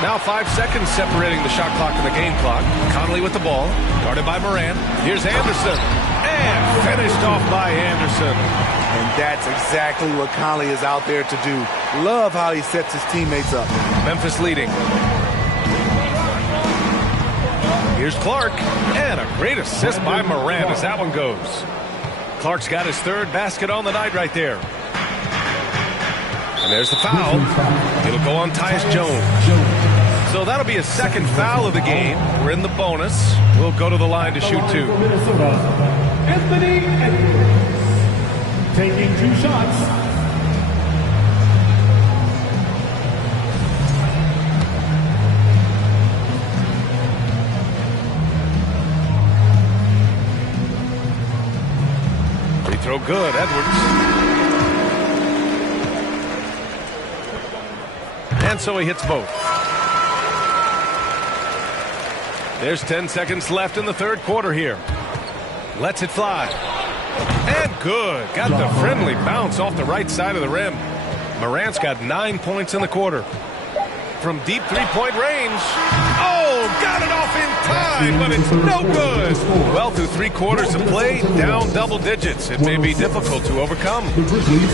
Now 5 seconds separating the shot clock and the game clock. Conley with the ball, guarded by Morant. Here's Anderson, and finished off by Anderson. And that's exactly what Conley is out there to do. Love how he sets his teammates up. Memphis leading. Here's Clark, and a great assist by Morant as that one goes. Clark's got his third basket on the night right there. And there's the foul. It'll go on Tyus Jones. So that'll be a second foul of the game. We're in the bonus. We'll go to the line to shoot two. Anthony Edwards taking 2 shots. Free throw good, Edwards. And so he hits both. There's 10 seconds left in the third quarter here. Lets it fly. And good. Got the friendly bounce off the right side of the rim. Morant's got 9 points in the quarter. From deep three-point range. Oh, got it off in time, but it's no good. Well, through 3 quarters of play, down double digits. It may be difficult to overcome.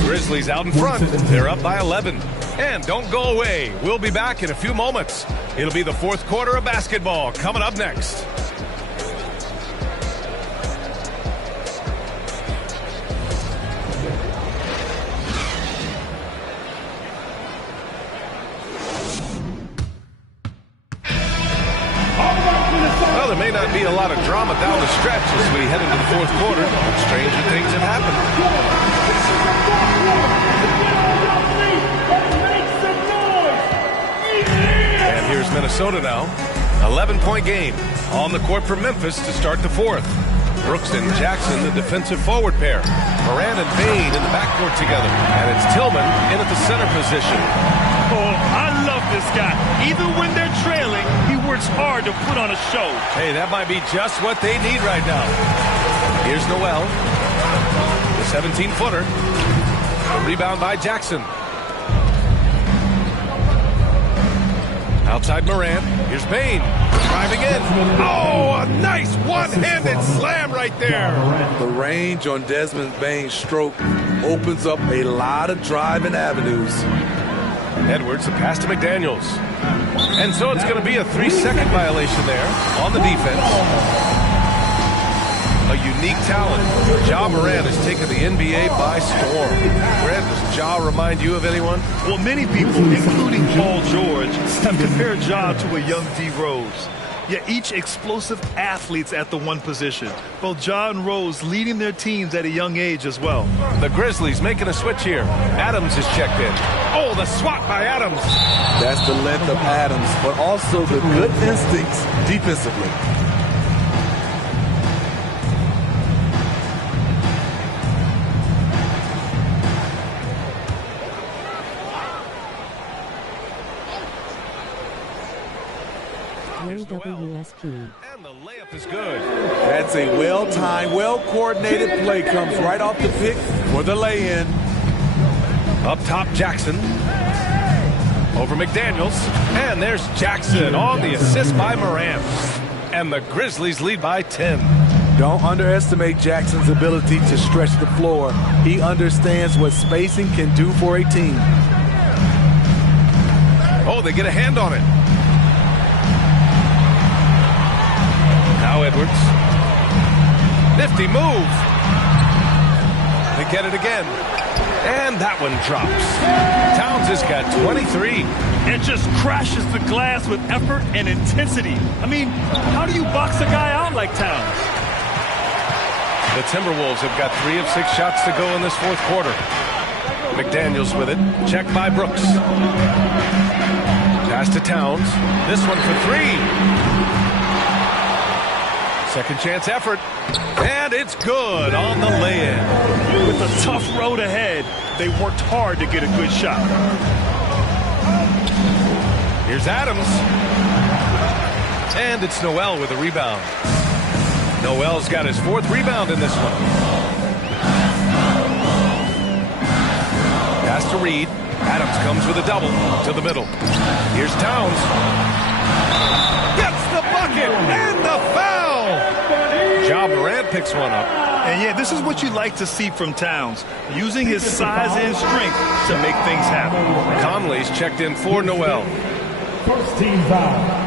Grizzlies out in front. They're up by 11. And don't go away. We'll be back in a few moments. It'll be the fourth quarter of basketball coming up next. Well, there may not be a lot of drama down the stretch as we head into the fourth quarter, but stranger things have happened. And here's Minnesota now. 11-point game on the court for Memphis to start the fourth. Brooks and Jackson, the defensive forward pair. Morant and Bane in the backcourt together. And it's Tillman in at the center position. Oh, I love this guy. Even when they're trailing, he works hard to put on a show. Hey, that might be just what they need right now. Here's Noel. The 17-footer. A rebound by Jackson. Outside Morant. Here's Bane. Driving in. Oh, a nice one-handed slam right there. The range on Desmond Bane's stroke opens up a lot of driving avenues. Edwards, the pass to McDaniels. And so it's going to be a 3-second violation there on the defense. A unique talent. Ja Morant has taken the NBA by storm. Grant, does Ja remind you of anyone? Well, many people, including Paul George, have compared Ja to a young D. Rose. Yet each explosive athletes at the one position. Both Ja and Rose leading their teams at a young age as well. The Grizzlies making a switch here. Adams is checked in. Oh, the swat by Adams. That's the length of Adams, but also the good instincts defensively. WSP. And the layup is good. That's a well-timed, well-coordinated play. Comes right off the pick for the lay-in. Up top, Jackson. Over McDaniels. And there's Jackson on the assist by Morant. And the Grizzlies lead by 10. Don't underestimate Jackson's ability to stretch the floor. He understands what spacing can do for a team. Oh, they get a hand on it. Now Edwards. Nifty move. They get it again. And that one drops. Towns has got 23. And just crashes the glass with effort and intensity. I mean, how do you box a guy out like Towns? The Timberwolves have got 3 of 6 shots to go in this fourth quarter. McDaniels with it. Checked by Brooks. Pass to Towns. This one for 3. Second chance effort. And it's good on the lay-in. With a tough road ahead, they worked hard to get a good shot. Here's Adams. And it's Noel with a rebound. Noel's got his 4th rebound in this one. Pass to Reed. Adams comes with a double to the middle. Here's Towns. Gets the bucket and the foul. Ja Morant picks one up. And yeah, this is what you like to see from Towns, using his size and strength to make things happen. Conley's checked in for Noel. First team foul.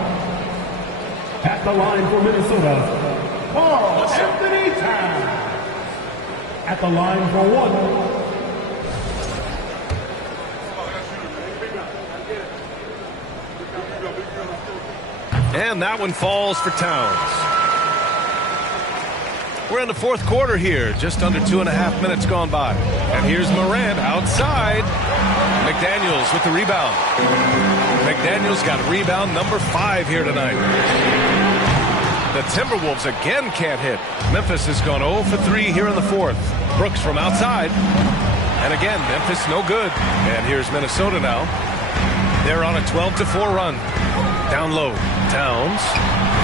At the line for Minnesota, Karl Anthony Towns. At the line for 1. And that one falls for Towns. We're in the 4th quarter here, just under 2.5 minutes gone by. And here's Morant outside. McDaniels with the rebound. McDaniels got rebound number 5 here tonight. The Timberwolves again can't hit. Memphis has gone 0 for 3 here in the 4th. Brooks from outside. And again, Memphis no good. And here's Minnesota now. They're on a 12-4 run. Down low. Towns.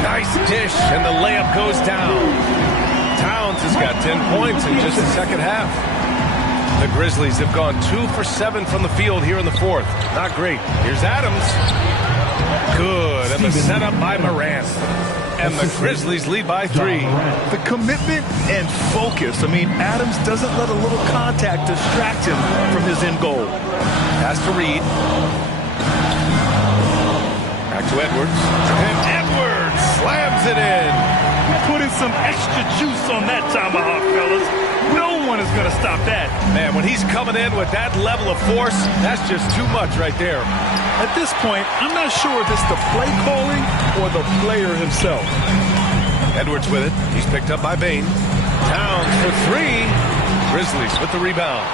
Nice dish, and the layup goes down. Towns has got 10 points in just the second half. The Grizzlies have gone 2 for 7 from the field here in the 4th. Not great. Here's Adams. Good, and the setup by Morant. And the Grizzlies lead by 3. The commitment and focus. I mean, Adams doesn't let a little contact distract him from his end goal. Pass to Reed. Back to Edwards. And Edwards slams it in. Putting some extra juice on that tomahawk, fellas. No one is going to stop that. Man, when he's coming in with that level of force, that's just too much right there. At this point, I'm not sure if it's the play calling or the player himself. Edwards with it. He's picked up by Bane. Towns for 3. Grizzlies with the rebound.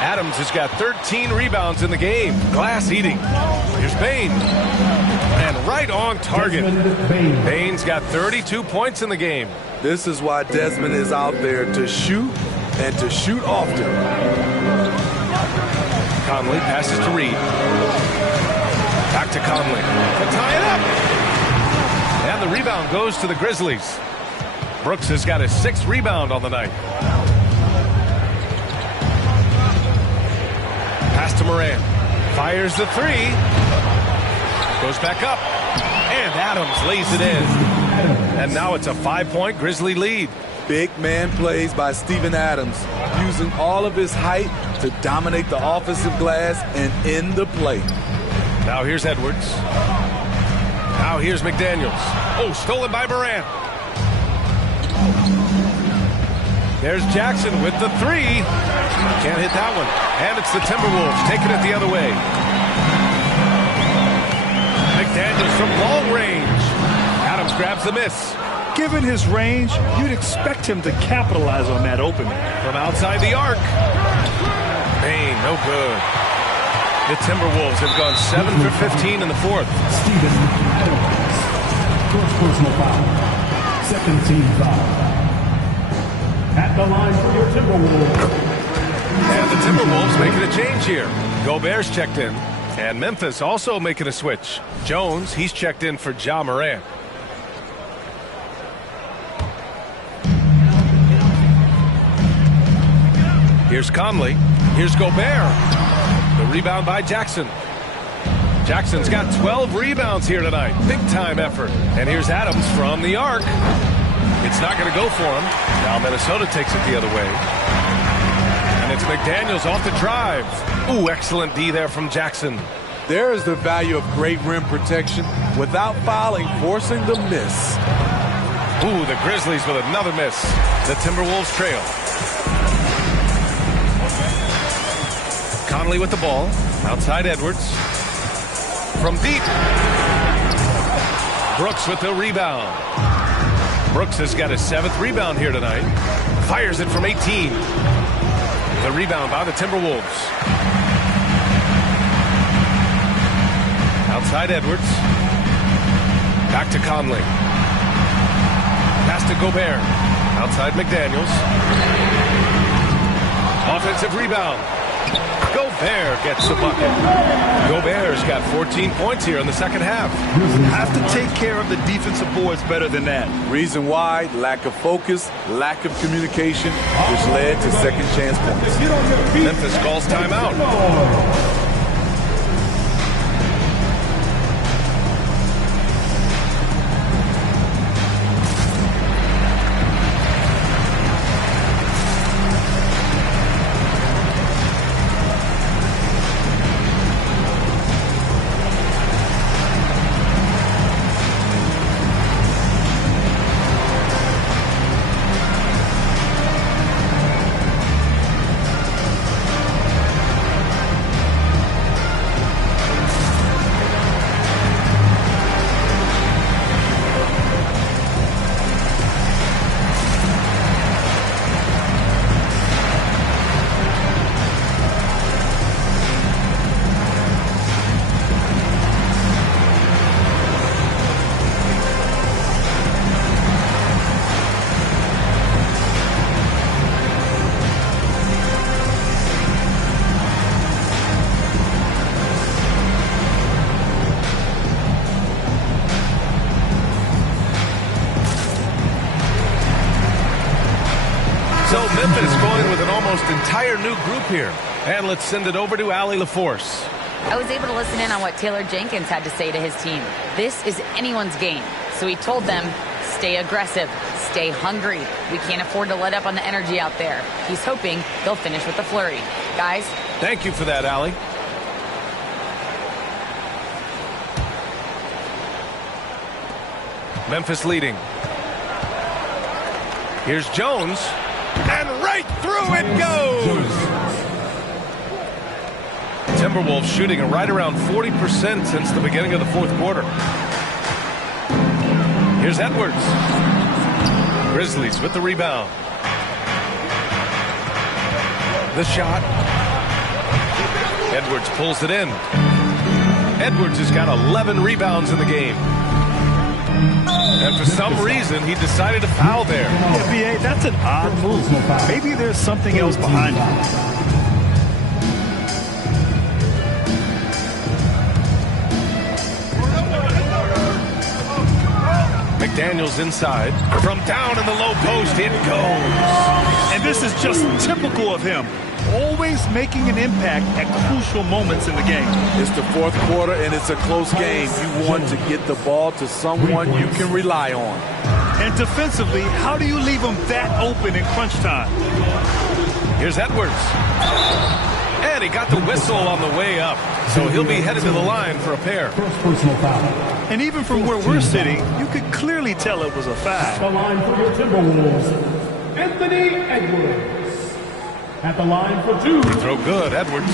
Adams has got 13 rebounds in the game. Glass eating. Here's Bane. And right on target. Bane's got 32 points in the game. This is why Desmond is out there to shoot and to shoot often. Conley passes to Reed. Back to Conley to tie it up. And the rebound goes to the Grizzlies. Brooks has got his 6th rebound on the night. Pass to Morant. Fires the 3. Goes back up. And Adams lays it in. And now it's a 5-point Grizzly lead. Big man plays by Steven Adams, using all of his height to dominate the offensive glass and end the play. Now here's Edwards. Now here's McDaniels. Oh, stolen by Morant. There's Jackson with the 3. Can't hit that one. And it's the Timberwolves taking it the other way. McDaniels from long range. Adams grabs the miss. Given his range, you'd expect him to capitalize on that opening. From outside the arc. Bane, no good. The Timberwolves have gone 7 for 15 in the 4th. Steven Adams. First personal foul. Second team foul. At the line for your Timberwolves. And the Timberwolves making a change here. Gobert's checked in. And Memphis also making a switch. Jones, he's checked in for Ja Morant. Here's Conley. Here's Gobert. The rebound by Jackson. Jackson's got 12 rebounds here tonight. Big time effort. And here's Adams from the arc. It's not going to go for him. Now Minnesota takes it the other way. And it's McDaniels off the drive. Ooh, excellent D there from Jackson. There is the value of great rim protection without fouling, forcing the miss. Ooh, the Grizzlies with another miss. The Timberwolves trail. Conley with the ball. Outside Edwards. From deep. Brooks with the rebound. Brooks has got his 7th rebound here tonight. Fires it from 18. The rebound by the Timberwolves. Outside Edwards. Back to Conley. Pass to Gobert. Outside McDaniels. Offensive rebound. Gobert gets the bucket. Gobert's got 14 points here in the second half. Have to take care of the defensive boards better than that. Reason why, lack of focus, lack of communication, which led to second chance points. Memphis calls timeout. So Memphis going with an almost entire new group here. And let's send it over to Allie LaForce. I was able to listen in on what Taylor Jenkins had to say to his team. This is anyone's game. So he told them, stay aggressive, stay hungry. We can't afford to let up on the energy out there. He's hoping they'll finish with a flurry. Guys. Thank you for that, Allie. Memphis leading. Here's Jones. And right through it goes! Timberwolves shooting at right around 40% since the beginning of the fourth quarter. Here's Edwards. Grizzlies with the rebound. The shot. Edwards pulls it in. Edwards has got 11 rebounds in the game. And for some reason, he decided to foul there. Yeah, B.A., that's an odd move. Maybe there's something else behind it. McDaniels inside. From down in the low post, it goes. And this is just typical of him. Always making an impact at crucial moments in the game. It's the fourth quarter, and it's a close game. You want to get the ball to someone you can rely on. And defensively, how do you leave him that open in crunch time? Here's Edwards. And he got the whistle on the way up. So he'll be headed to the line for a pair. And even from where we're sitting, you could clearly tell it was a foul. The line for your Timberwolves, Anthony Edwards. At the line for two. Throw good, Edwards.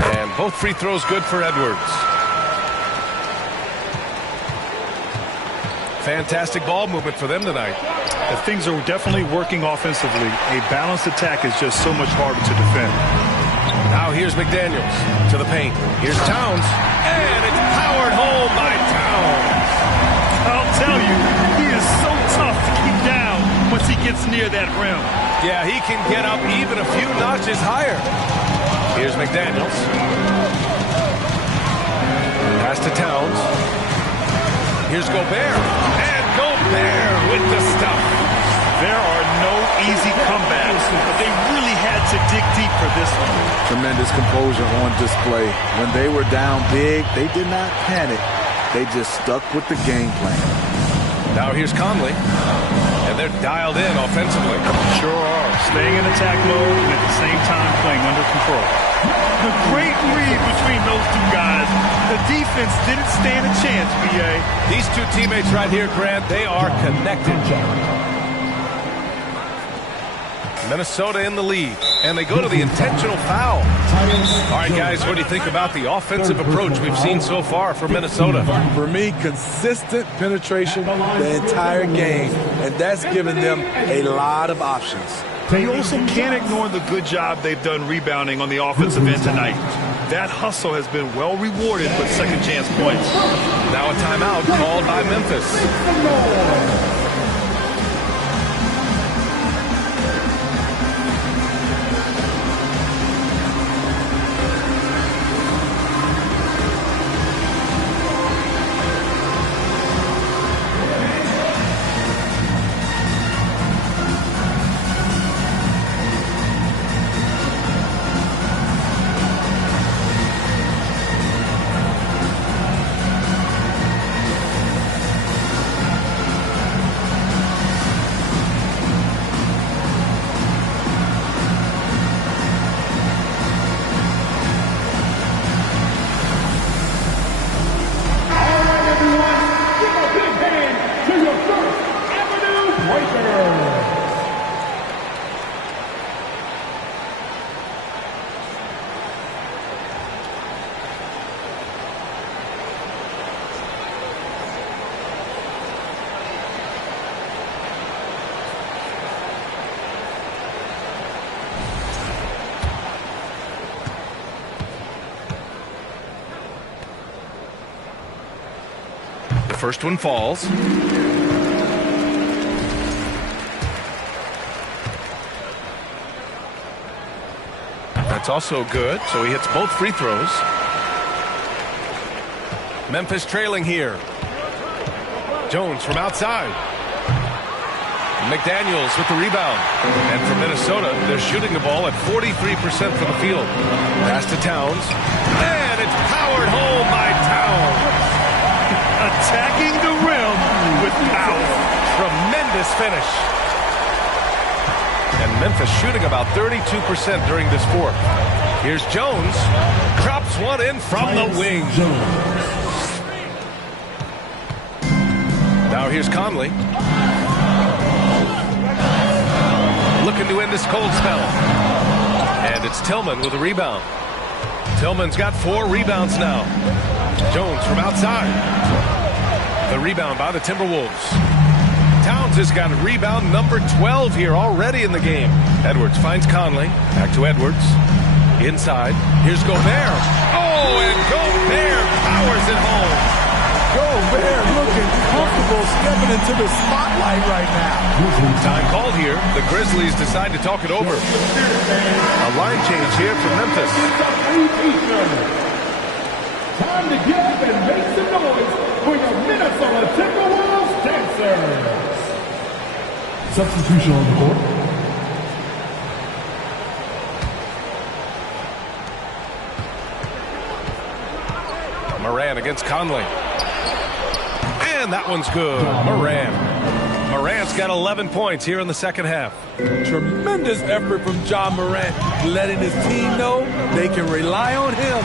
And both free throws good for Edwards. Fantastic ball movement for them tonight. Things are definitely working offensively. A balanced attack is just so much harder to defend. Now here's McDaniels to the paint. Here's Towns. And it's powered home by Towns. I'll tell you, he is so tough to keep down once he gets near that rim. Yeah, he can get up even a few notches higher. Here's McDaniels. Pass to Towns. Here's Gobert. And Gobert with the stuff. There are no easy comebacks, but they really had to dig deep for this one. Tremendous composure on display. When they were down big, they did not panic. They just stuck with the game plan. Now here's Conley. And they're dialed in offensively. Sure are. Staying in attack mode and at the same time playing under control. A great read between those two guys. The defense didn't stand a chance, B.A. These two teammates right here, Grant, they are connected. Minnesota in the lead, and they go to the intentional foul. All right, guys, what do you think about the offensive approach we've seen so far from Minnesota? For me, consistent penetration the entire game, and that's given them a lot of options. You also can't ignore the good job they've done rebounding on the offensive end tonight. That hustle has been well rewarded with second chance points. Now a timeout called by Memphis. The first one falls. That's also good, so he hits both free throws. Memphis trailing here. Jones from outside. McDaniels with the rebound. And for Minnesota, they're shooting the ball at 43% from the field. Pass to Towns. And it's powered home by Towns. Attacking the rim with power. Tremendous finish. And Memphis shooting about 32% during this fourth. Here's Jones. Drops one in from the wing. Now here's Conley. Looking to end this cold spell. And it's Tillman with a rebound. Tillman's got 4 rebounds now. Jones from outside. The rebound by the Timberwolves. Towns has got rebound number 12 here already in the game. Edwards finds Conley. Back to Edwards. Inside. Here's Gobert. Oh, and Gobert powers it home. Gobert looking comfortable stepping into the spotlight right now. Time called here. The Grizzlies decide to talk it over. A line change here for Memphis. Time to get up and make some noise for your Minnesota Timberwolves dancers. Substitution on the court. Moran against Conley. And that one's good. Morant's got 11 points here in the second half. Tremendous effort from John Morant, letting his team know they can rely on him.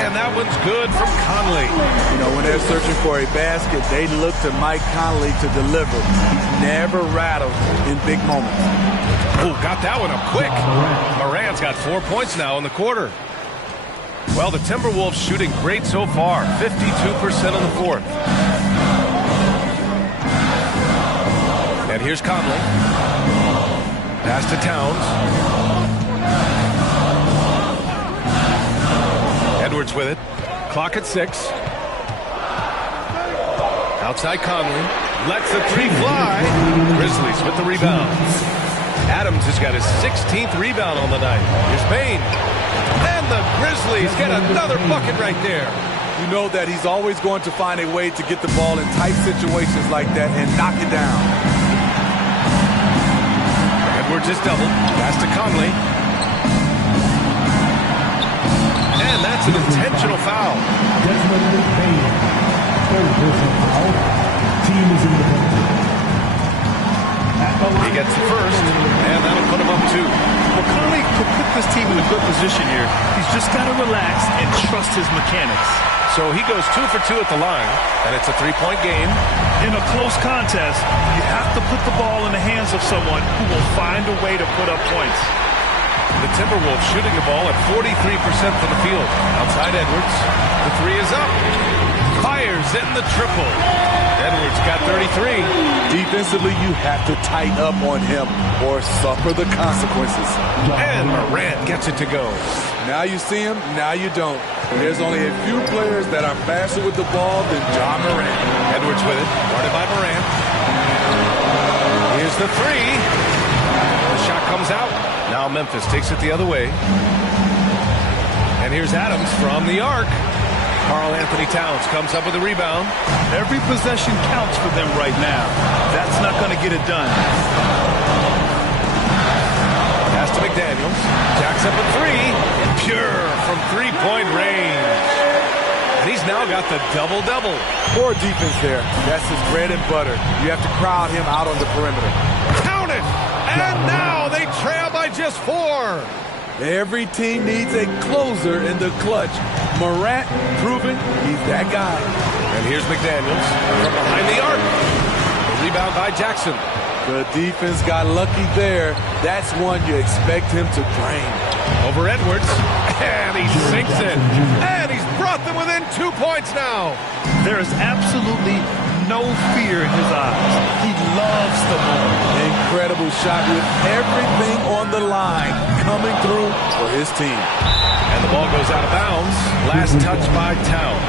And that one's good from Conley. You know, when they're searching for a basket, they look to Mike Conley to deliver. He's never rattled in big moments. Oh, got that one up quick. Morant's got 4 points now in the quarter. Well, the Timberwolves shooting great so far. 52% in the fourth. And here's Conley. Pass to Towns. Edwards with it. Clock at 6. Outside Conley. Lets the 3 fly. Grizzlies with the rebound. Adams has got his 16th rebound on the night. Here's Bane. And the Grizzlies get another bucket right there. You know that he's always going to find a way to get the ball in tight situations like that and knock it down. Edwards is doubled. Pass to Conley. And that's an intentional foul. Team is in the penalty. He gets the first, and that'll put him up 2. Well, Conley could put this team in a good position here. He's just got to relax and trust his mechanics. So he goes 2 for 2 at the line, and it's a 3-point game. In a close contest, you have to put the ball in the hands of someone who will find a way to put up points. The Timberwolves shooting the ball at 43% from the field. Outside Edwards. The 3 is up. Fires in the triple. Edwards got 33. Defensively, you have to tighten up on him or suffer the consequences. And Morant gets it to go. Now you see him, now you don't. There's only a few players that are faster with the ball than Ja Morant. Edwards with it, guarded by Morant. Here's the three. The shot comes out. Now Memphis takes it the other way. And here's Adams from the arc. Karl Anthony Towns comes up with a rebound. Every possession counts for them right now. That's not going to get it done. Pass to McDaniels. Jacks up a three. Pure from three-point range. And he's now got the double-double. Poor defense there. That's his bread and butter. You have to crowd him out on the perimeter. Count it! And now they trail by just 4. Every team needs a closer in the clutch. Morant proving he's that guy. And here's McDaniels from behind the arc. The rebound by Jackson. The defense got lucky there. That's one you expect him to drain. Over Edwards. And he sinks it. And he's brought them within 2 points now. There is absolutely no fear in his eyes. He loves the ball. Incredible shot with everything on the line coming through for his team. And the ball goes out of bounds. Last touch by Towns.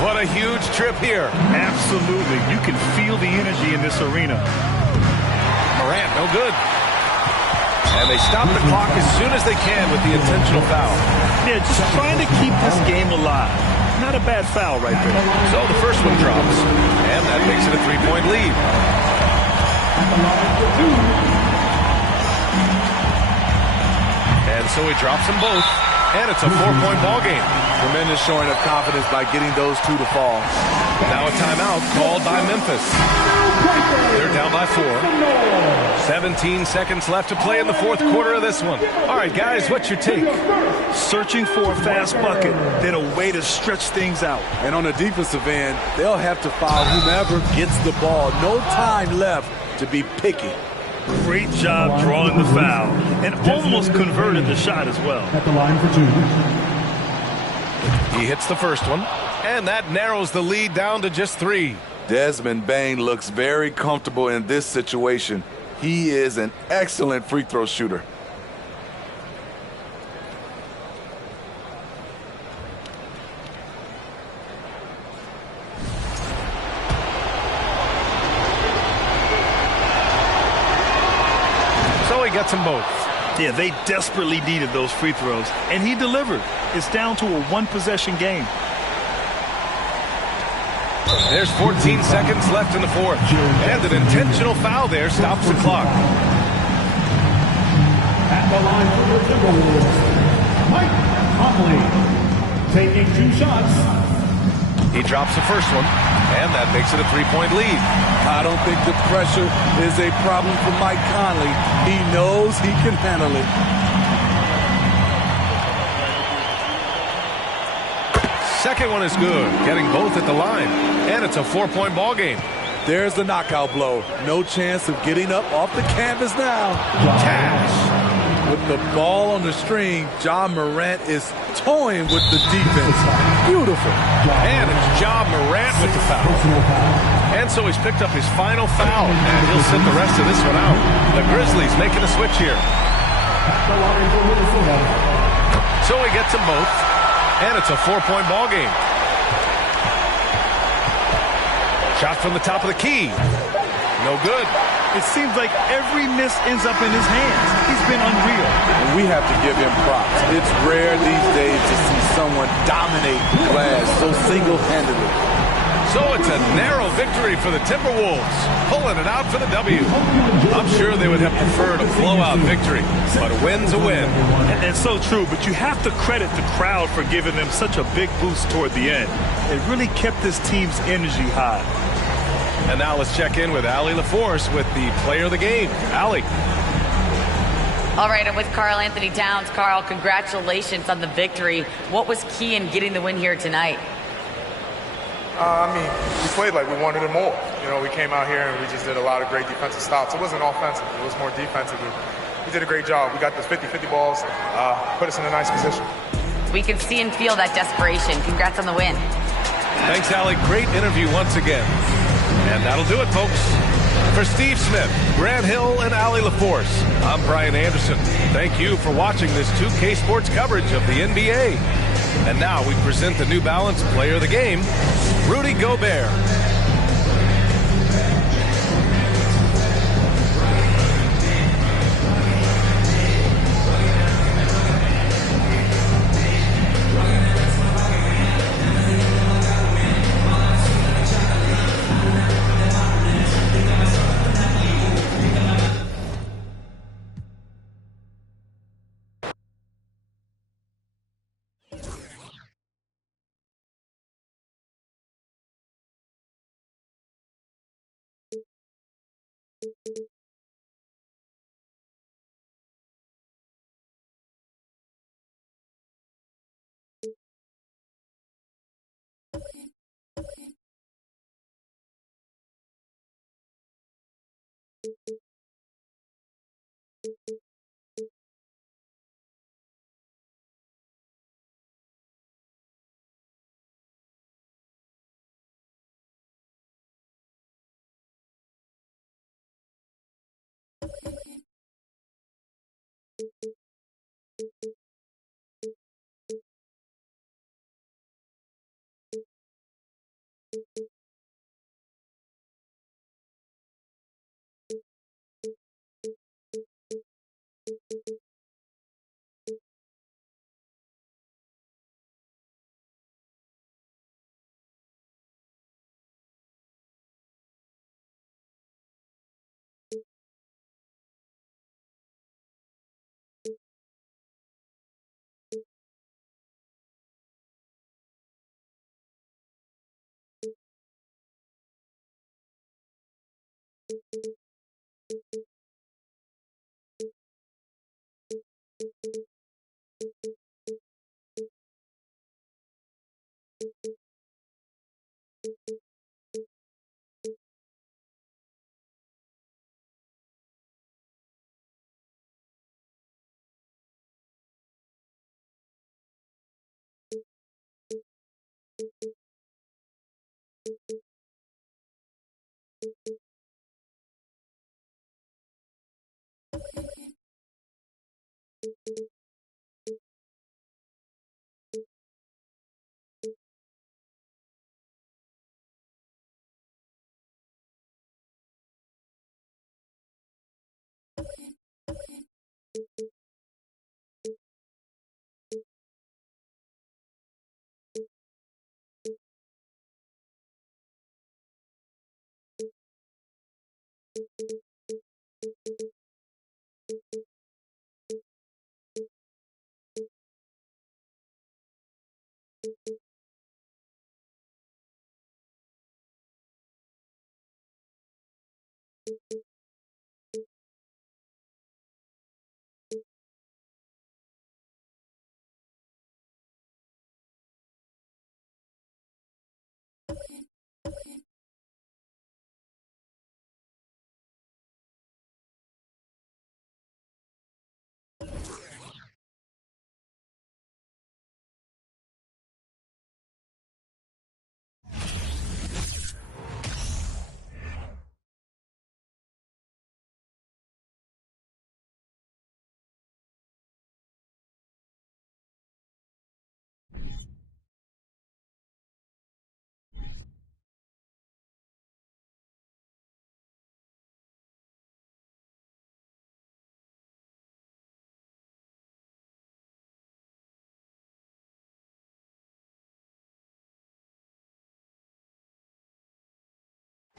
What a huge trip here. Absolutely. You can feel the energy in this arena. Morant, no good. And they stop the clock as soon as they can with the intentional foul. Yeah, just trying to keep this game alive. Not a bad foul right there. So the first one drops, and that makes it a 3-point lead. And so he drops them both, and it's a 4-point ball game. Tremendous showing of confidence by getting those two to fall. Now a timeout called by Memphis. They're down by 4. 17 seconds left to play in the fourth quarter of this one. All right, guys, what's your take? Searching for a fast bucket, then a way to stretch things out. And on the defensive end, they'll have to foul whomever gets the ball. No time left to be picky. Great job drawing the foul and almost converted the shot as well. At the line for 2. He hits the first one, and that narrows the lead down to just 3. Desmond Bane looks very comfortable in this situation. He is an excellent free throw shooter. So he gets them both. Yeah, they desperately needed those free throws, and he delivered. It's down to a one-possession game. There's 14 seconds left in the fourth. And an intentional foul there stops the clock. At the line for the Timberwolves, Mike Conley, taking 2 shots. He drops the first one, and that makes it a 3-point lead. I don't think the pressure is a problem for Mike Conley. He knows he can handle it. Second one is good, getting both at the line. And it's a 4-point ball game. There's the knockout blow. No chance of getting up off the canvas now. Cash. With the ball on the string, Ja Morant is toying with the defense. Beautiful. And it's Ja Morant with the foul. And so he's picked up his final foul, and he'll sit the rest of this one out. The Grizzlies making a switch here. So he gets them both, and it's a 4-point ball game. Shot from the top of the key. No good. It seems like every miss ends up in his hands. He's been unreal. And we have to give him props. It's rare these days to see someone dominate the glass so single-handedly. So it's a narrow victory for the Timberwolves, pulling it out for the W. I'm sure they would have preferred a blowout victory, but a win's a win. And so true, but you have to credit the crowd for giving them such a big boost toward the end. It really kept this team's energy high. And now let's check in with Allie LaForce with the player of the game. Allie. All right, I'm with Karl Anthony Towns. Karl, congratulations on the victory. What was key in getting the win here tonight? We played like we wanted it more. You know, we came out here and we just did a lot of great defensive stops. It wasn't offensive. It was more defensive. he did a great job. We got those 50-50 balls, put us in a nice position. We can see and feel that desperation. Congrats on the win. Thanks, Allie. Great interview once again. And that'll do it, folks. For Steve Smith, Grant Hill, and Allie LaForce, I'm Brian Anderson. Thank you for watching this 2K Sports coverage of the NBA. And now we present the New Balance Player of the Game, Rudy Gobert.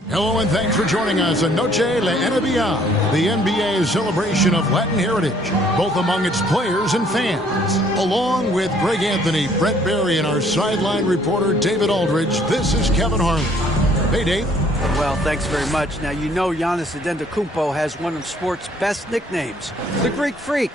Hello and thanks for joining us on Noche La NBA, the NBA's celebration of Latin heritage, both among its players and fans. Along with Greg Anthony, Brent Barry, and our sideline reporter David Aldridge, this is Kevin Harlan. Hey, Dave. Well, thanks very much. Now, you know Giannis Antetokounmpo has one of sports' best nicknames, the Greek Freak.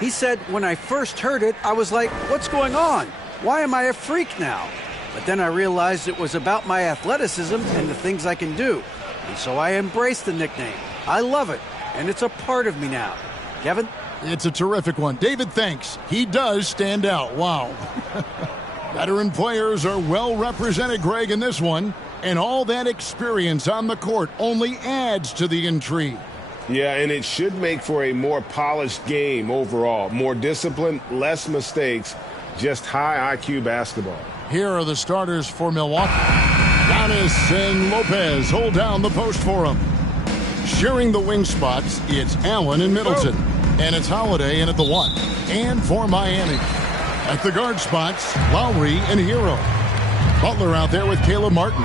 He said, when I first heard it, I was like, what's going on? Why am I a freak now? But then I realized it was about my athleticism and the things I can do. And so I embraced the nickname. I love it, and it's a part of me now. Kevin? It's a terrific one. David, thanks. He does stand out. Wow. Veteran players are well represented, Greg, in this one. And all that experience on the court only adds to the intrigue. Yeah, and it should make for a more polished game overall. More discipline, less mistakes, just high IQ basketball. Here are the starters for Milwaukee. Giannis and Lopez hold down the post for him. Sharing the wing spots, it's Allen and Middleton. And it's Holiday in at the 1. And for Miami, at the guard spots, Lowry and Hero. Butler out there with Caleb Martin.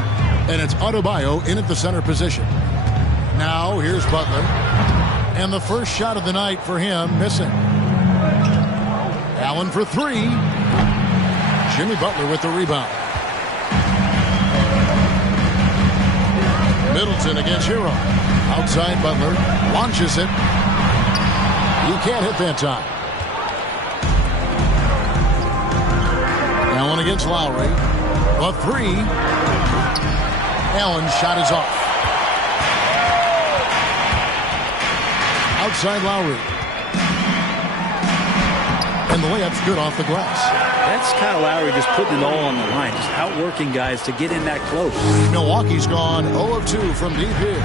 And it's Adebayo in at the center position. Now, here's Butler. And the first shot of the night for him, missing. Allen for 3. Jimmy Butler with the rebound. Middleton against Hero. Outside Butler. Launches it. He can't hit that time. Allen against Lowry. A 3. Allen's shot is off. Outside Lowry. And the layup's good off the glass. That's Kyle Lowry just putting it all on the line, just outworking guys to get in that close. Milwaukee's gone 0 of 2 from deep here.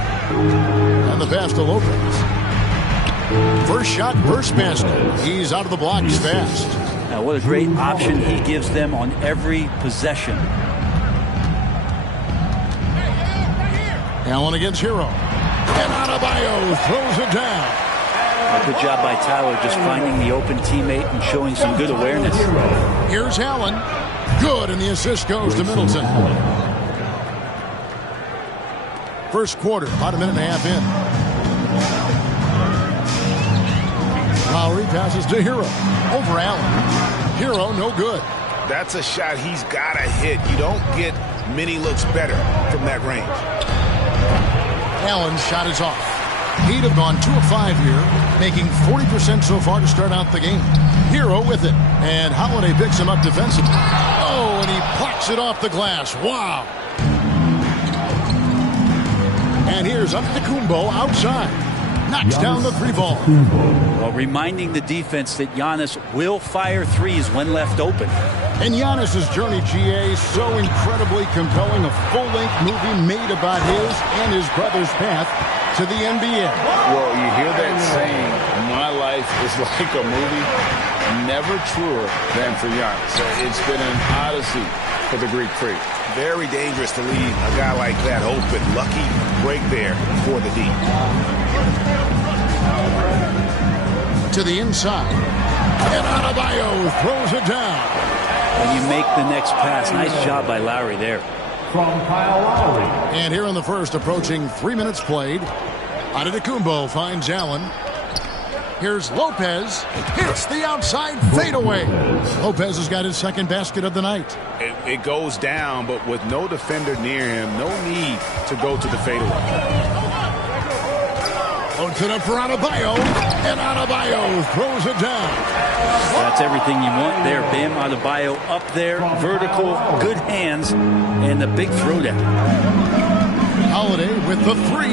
And the pass to Lopez. First shot, first basket. He's out of the blocks fast. Now, what a great option he gives them on every possession. Allen against Hero. And Adebayo throws it down. A good job by Tyler just finding the open teammate and showing some good awareness. Here's Allen. Good, and the assist goes to Middleton. First quarter, about a minute and a half in. Lowry passes to Hero. Over Allen. Hero, no good. That's a shot he's got to hit. You don't get many looks better from that range. Allen's shot is off. He'd have gone 2 of 5 here, making 40% so far to start out the game. Hero with it, and Holiday picks him up defensively. Oh, and he plucks it off the glass. Wow. And here's Antetokounmpo outside. Knocks down the 3-ball. Well, reminding the defense that Giannis will fire threes when left open. And Giannis's journey, GA, so incredibly compelling. A full-length movie made about his and his brother's path to the NBA. Well, you hear that saying, my life is like a movie. Never truer than for Giannis. It's been an odyssey for the Greek Freak. Very dangerous to leave a guy like that open. Lucky break there for the D. To the inside. And Adebayo throws it down. And you make the next pass. Nice job by Lowry there. From Kyle Lowry. And here in the first, approaching 3 minutes played. Antetokounmpo finds Allen. Here's Lopez. Hits the outside fadeaway. Lopez has got his second basket of the night. It goes down, but with no defender near him, no need to go to the fadeaway. Opens it up for Adebayo, and Adebayo throws it down. That's everything you want there. Bam Adebayo up there, vertical, good hands, and the big throwdown. Holiday with the 3,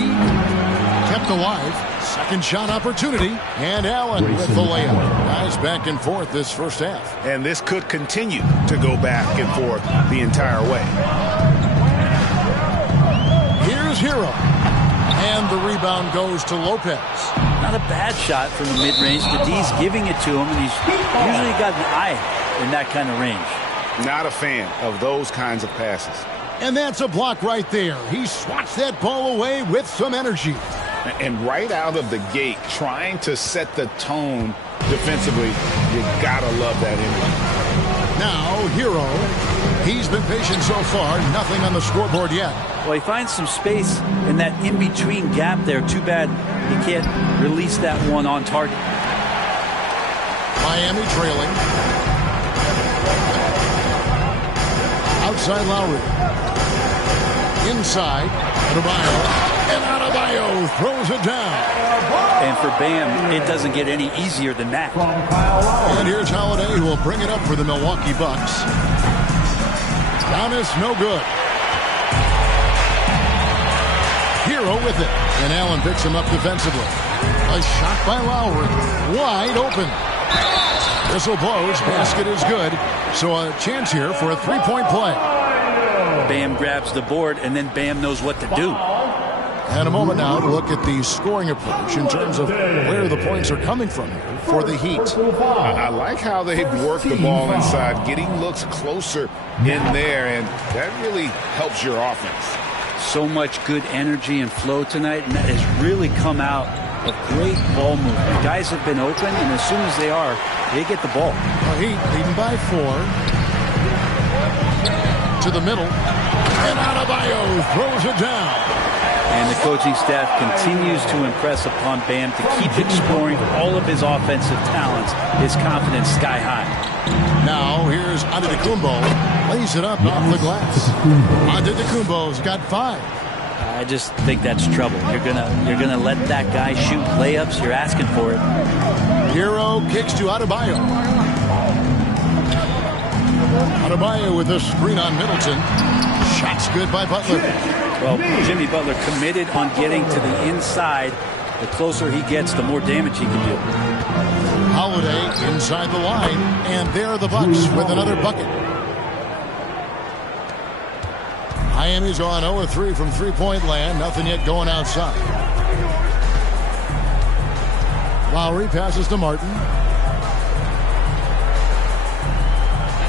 kept alive. Second shot opportunity, and Allen with the layup. Guys back and forth this first half. And this could continue to go back and forth the entire way. Here's Hero. And the rebound goes to Lopez. Not a bad shot from the mid-range. The D's giving it to him, and he's usually got an eye in that kind of range. Not a fan of those kinds of passes. And that's a block right there. He swats that ball away with some energy. And right out of the gate, trying to set the tone defensively, you gotta love that energy. Now, Hero. He's been patient so far. Nothing on the scoreboard yet. Well, he finds some space in that in-between gap there. Too bad he can't release that one on target. Miami trailing. Outside Lowry. Inside. Adebayo. And Adebayo throws it down. And for Bam, it doesn't get any easier than that. And here's Holiday, who will bring it up for the Milwaukee Bucks. Giannis, no good. Hero with it. And Allen picks him up defensively. A shot by Lowry. Wide open. Whistle blows. Basket is good. So a chance here for a three-point play. Bam grabs the board, and then Bam knows what to do. And a moment now to look at the scoring approach in terms of where the points are coming from here for the Heat. I like how they've worked the ball inside, getting looks closer in there, and that really helps your offense. So much good energy and flow tonight, and that has really come out of great ball movement. Guys have been open, and as soon as they are, they get the ball. Heat leading by 4. To the middle. And Adebayo throws it down. And the coaching staff continues to impress upon Bam to keep exploring all of his offensive talents. His confidence sky high. Now here's Antetokounmpo. Lays it up off the glass. Antetokounmpo's got 5. I just think that's trouble. You're gonna let that guy shoot layups. You're asking for it. Hero kicks to Adebayo. Adebayo with a screen on Middleton. Shots good by Butler. Well, Jimmy Butler committed on getting to the inside. The closer he gets, the more damage he can do. Holiday inside the line, and there are the Bucks with another bucket. Miami's on 0-3 from three-point land. Nothing yet going outside. Lowry passes to Martin.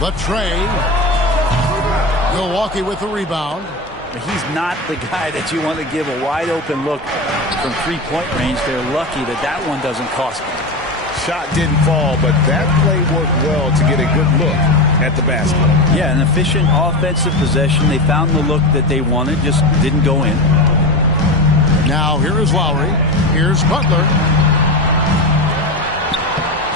The tray. Milwaukee with the rebound. He's not the guy that you want to give a wide-open look from three-point range. They're lucky that that one doesn't cost them. Shot didn't fall, but that play worked well to get a good look at the basket. Yeah, an efficient offensive possession. They found the look that they wanted, just didn't go in. Now here is Lowry. Here's Butler.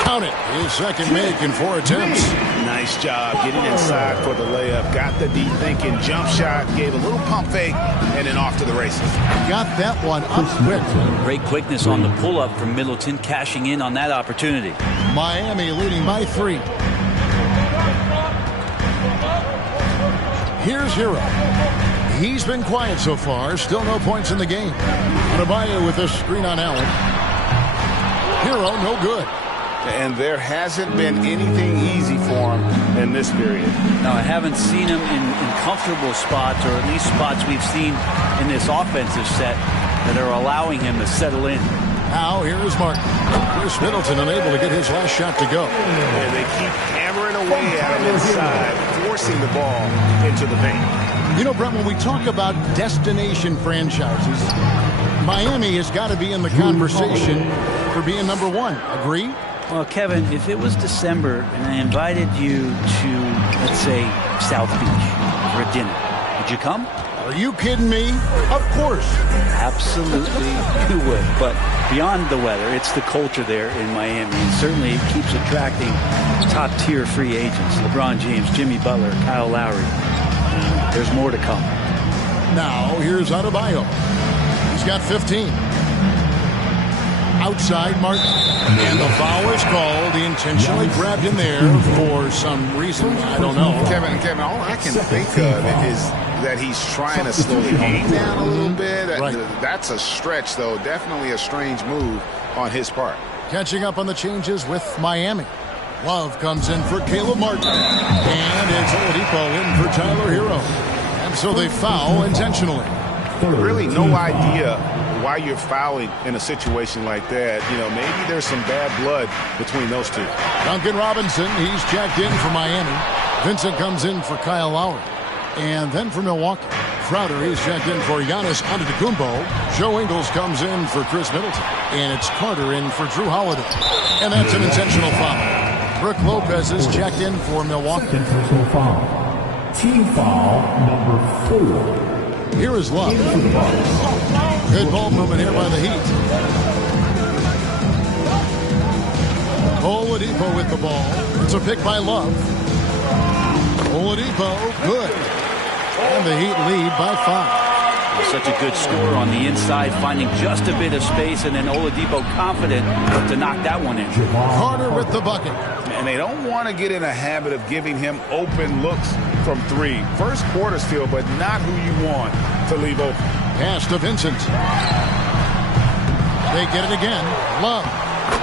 Count it. His second make in 4 attempts. Nice job getting inside for the layup. Got the deep thinking jump shot, gave a little pump fake, and then off to the races. Got that one up quick. Great quickness on the pull-up from Middleton, cashing in on that opportunity. Miami leading by 3. Here's Hero. He's been quiet so far. Still no points in the game. Adebayo with a screen on Allen. Hero no good. And there hasn't been anything easy for him in this period. No, I haven't seen him in comfortable spots, or at least spots we've seen in this offensive set that are allowing him to settle in. Now here's Martin. Chris Middleton unable to get his last shot to go. And they keep hammering away at him inside, forcing the ball into the paint. You know, Brent, when we talk about destination franchises, Miami has got to be in the conversation for being number 1. Agree? Well, Kevin, if it was December and I invited you to, let's say, South Beach for a dinner, would you come? Are you kidding me? Of course. Absolutely, you would. But beyond the weather, it's the culture there in Miami. And certainly it keeps attracting top-tier free agents. LeBron James, Jimmy Butler, Kyle Lowry. There's more to come. Now, here's Adebayo. He's got 15. Outside Martin. And the foul is called. He intentionally grabbed in there for some reason. I don't know. Kevin, all I can think of is that he's trying to slow the game down a little bit. Right. That's a stretch, though. Definitely a strange move on his part. Catching up on the changes with Miami. Love comes in for Caleb Martin. And it's Oladipo in for Tyler Hero. And so they foul intentionally. Really no idea why you're fouling in a situation like that. You know, maybe there's some bad blood between those two. Duncan Robinson, he's checked in for Miami. Vincent comes in for Kyle Lowry. And then for Milwaukee, Crowder, he's checked in for Giannis Antetokounmpo. Joe Ingles comes in for Chris Middleton. And it's Carter in for Drew Holiday. And that's an intentional foul. Brook Lopez is checked in for Milwaukee. Second personal foul. Team foul number 4. Here is Love. Good ball movement here by the Heat. Oladipo with the ball. It's a pick by Love. Oladipo, good. And the Heat lead by 5. Such a good score on the inside, finding just a bit of space, and then Oladipo confident to knock that one in. Carter with the bucket. And they don't want to get in a habit of giving him open looks from 3. First quarter still, but not who you want to leave open. Pass to Vincent. They get it again. Love.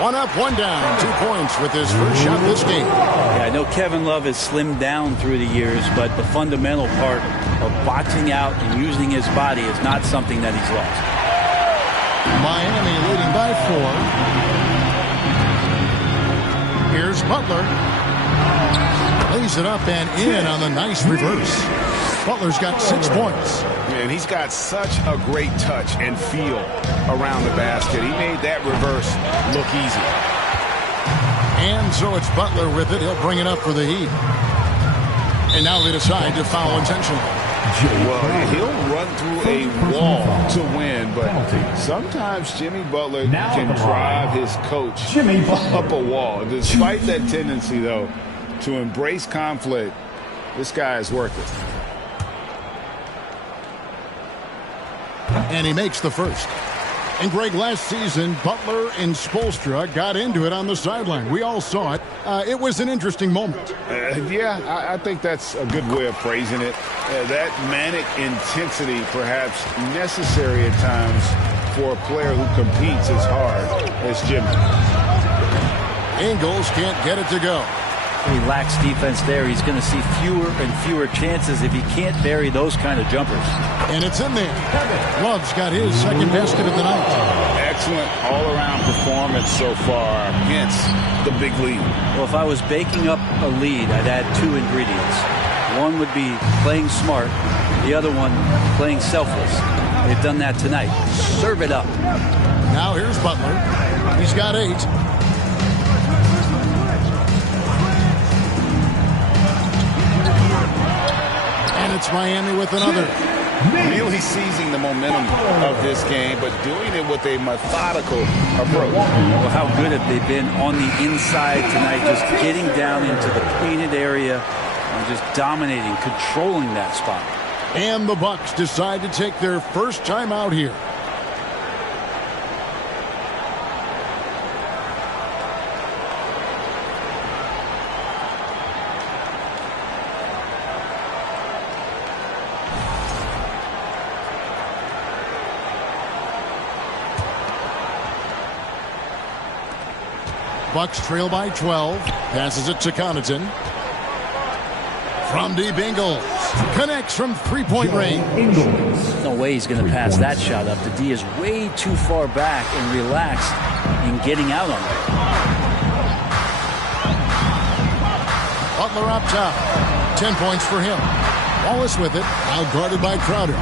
1 up, 1 down. 2 points with his first shot this game. Yeah, I know Kevin Love has slimmed down through the years, but the fundamental part of boxing out and using his body is not something that he's lost. Miami leading by 4. Here's Butler. Lays it up and in on the nice reverse. Butler's got 6 points. Man, he's got such a great touch and feel around the basket. He made that reverse look easy. And so it's Butler with it. He'll bring it up for the Heat. And now they decide to foul intentionally. Well, he'll run through a wall to win, but sometimes Jimmy Butler can drive his coach up a wall. Despite that tendency, though, to embrace conflict, this guy is worth it. And he makes the first. And Greg, last season, Butler and Spoelstra got into it on the sideline. We all saw it. It was an interesting moment. Yeah, I think that's a good way of phrasing it. That manic intensity, perhaps necessary at times for a player who competes as hard as Jimmy. Ingles can't get it to go. He lacks defense there. He's going to see fewer and fewer chances if he can't bury those kind of jumpers. And it's in there. Love's got his second basket of the night. Excellent all-around performance so far, hence the big lead. Well, if I was baking up a lead, I'd add 2 ingredients. One would be playing smart. The other one, playing selfless. They've done that tonight. Serve it up. Now here's Butler. He's got 8. It's Miami with another. Really seizing the momentum of this game, but doing it with a methodical approach. Well, how good have they been on the inside tonight, just getting down into the painted area and just dominating, controlling that spot. And the Bucks decide to take their first time out here. Bucks trail by 12. Passes it to Connaughton. From deep, Ingles connects from three-point range. No way he's going to pass that shot up. The D is way too far back and relaxed in getting out on it. Butler up top. 10 points for him. Wallace with it. Out guarded by Crowder.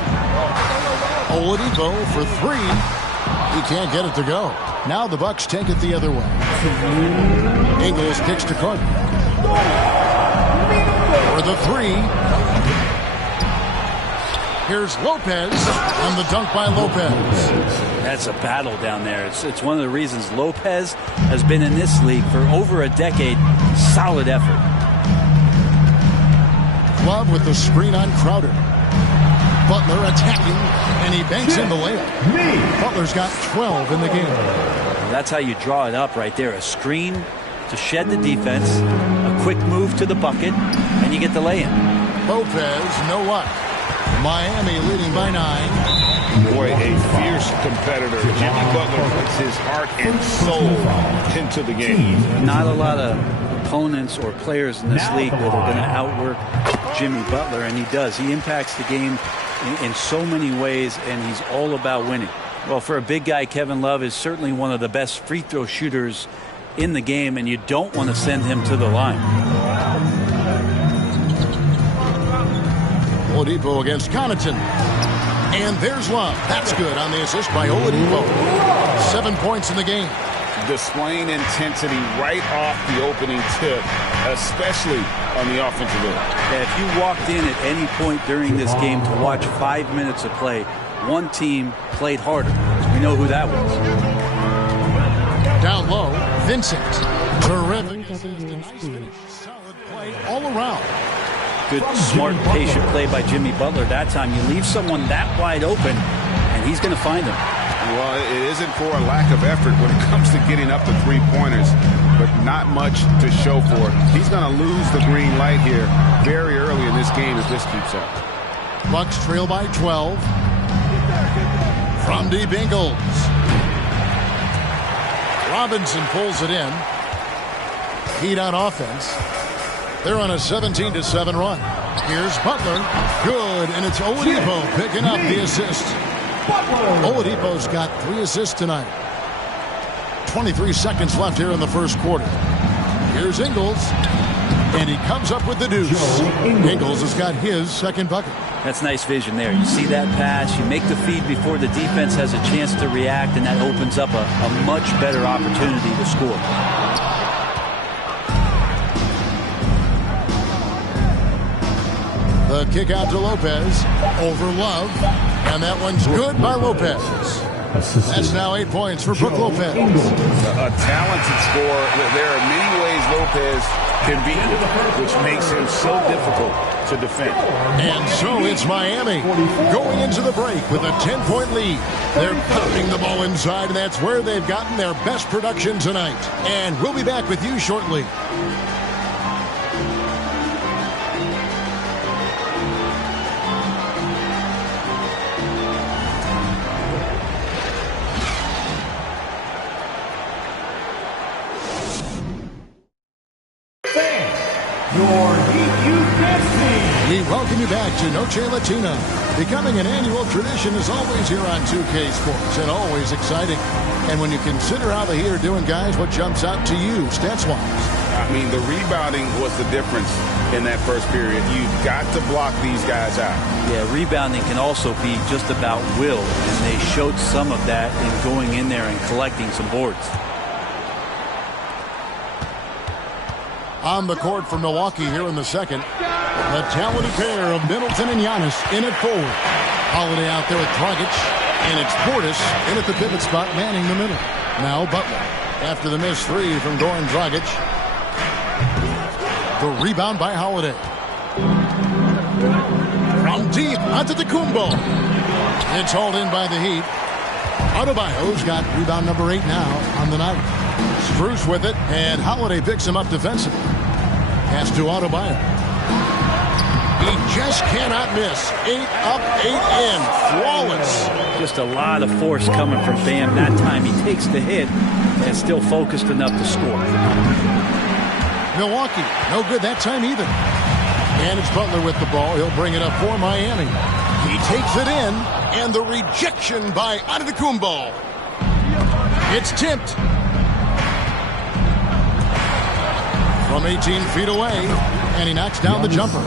Oladipo for 3. He can't get it to go. Now the Bucks take it the other way. Ingles kicks to Carter. For the 3. Here's Lopez, and the dunk by Lopez. That's a battle down there. It's one of the reasons Lopez has been in this league for over a decade. Solid effort. Love with the screen on Crowder. Butler attacking, and he banks in the layup. Butler's got 12 in the game. That's how you draw it up right there. A screen to shed the defense, a quick move to the bucket, and you get the lay-in. Lopez, no luck. Miami leading by 9. Boy, a fierce competitor. Jimmy Butler puts his heart and soul into the game. Not a lot of opponents or players in this league that are going to outwork Jimmy Butler, and he does. He impacts the game in so many ways, and he's all about winning. Well, for a big guy, Kevin Love is certainly one of the best free throw shooters in the game, and you don't want to send him to the line. Oladipo against Connaughton. And there's Love. That's good on the assist by Oladipo. 7 points in the game. Displaying intensity right off the opening tip, especially on the offensive end. Yeah, if you walked in at any point during this game to watch 5 minutes of play, one team played harder. We know who that was. Down low, Vincent. Terrific. Solid play all around. Good, smart, patient play by Jimmy Butler. That time you leave someone that wide open, and he's going to find them. Well, it isn't for a lack of effort when it comes to getting up to three-pointers, but not much to show for it. He's going to lose the green light here very early in this game if this keeps up. Bucks trail by 12. From deep, Ingles. Robinson pulls it in. Heat on offense. They're on a 17-7 run. Here's Butler. Good, and it's Oladipo picking up the assist. Oladipo's got 3 assists tonight. 23 seconds left here in the first quarter. Here's Ingles, and he comes up with the deuce. Ingles has got his second bucket. That's nice vision there. You see that pass, you make the feed before the defense has a chance to react, and that opens up a much better opportunity to score. The kick out to Lopez over Love, and that one's good by Lopez. That's now 8 points for Brook Lopez. A talented scorer. There are many ways Lopez can beat him, which makes him so difficult to defend. And so it's Miami going into the break with a 10-point lead. They're pounding the ball inside, and that's where they've gotten their best production tonight. And we'll be back with you shortly. We welcome you back to Noche Latina. Becoming an annual tradition is always here on 2K Sports, and always exciting. And when you consider how the Heat are doing, guys, what jumps out to you, stats-wise? I mean, the rebounding was the difference in that first period. You've got to block these guys out. Yeah, rebounding can also be just about will, and they showed some of that in going in there and collecting some boards. On the court for Milwaukee here in the second, the talented pair of Middleton and Giannis in at forward. Holiday out there with Dragic, and it's Portis in at the pivot spot, manning the middle. Now Butler after the missed 3 from Goran Dragic. The rebound by Holiday. From deep onto Antetokounmpo. It's hauled in by the Heat. Adebayo's got rebound number 8 now on the night. Spruce with it, and Holiday picks him up defensively. Pass to Adebayo. He just cannot miss. 8 up, 8 in. Flawless. Just a lot of force coming from Bam. That time he takes the hit and still focused enough to score. Milwaukee, no good that time either. And it's Butler with the ball. He'll bring it up for Miami. He takes it in, and the rejection by Antetokounmpo. It's tipped. From 18 feet away, and he knocks down the jumper.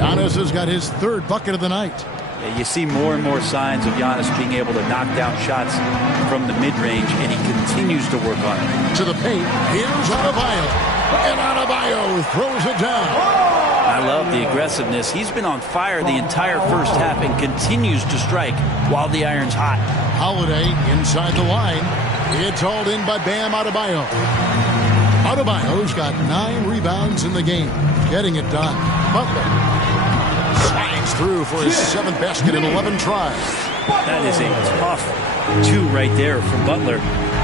Giannis has got his 3rd bucket of the night. Yeah, you see more and more signs of Giannis being able to knock down shots from the mid-range, and he continues to work on it. To the paint, here's Adebayo. And Adebayo throws it down. I love the aggressiveness. He's been on fire the entire first half and continues to strike while the iron's hot. Holiday inside the line. It's hauled in by Bam Adebayo. Adebayo's got 9 rebounds in the game, getting it done. Butler slides through for his 7th basket in 11 tries. That is a tough 2 right there from Butler.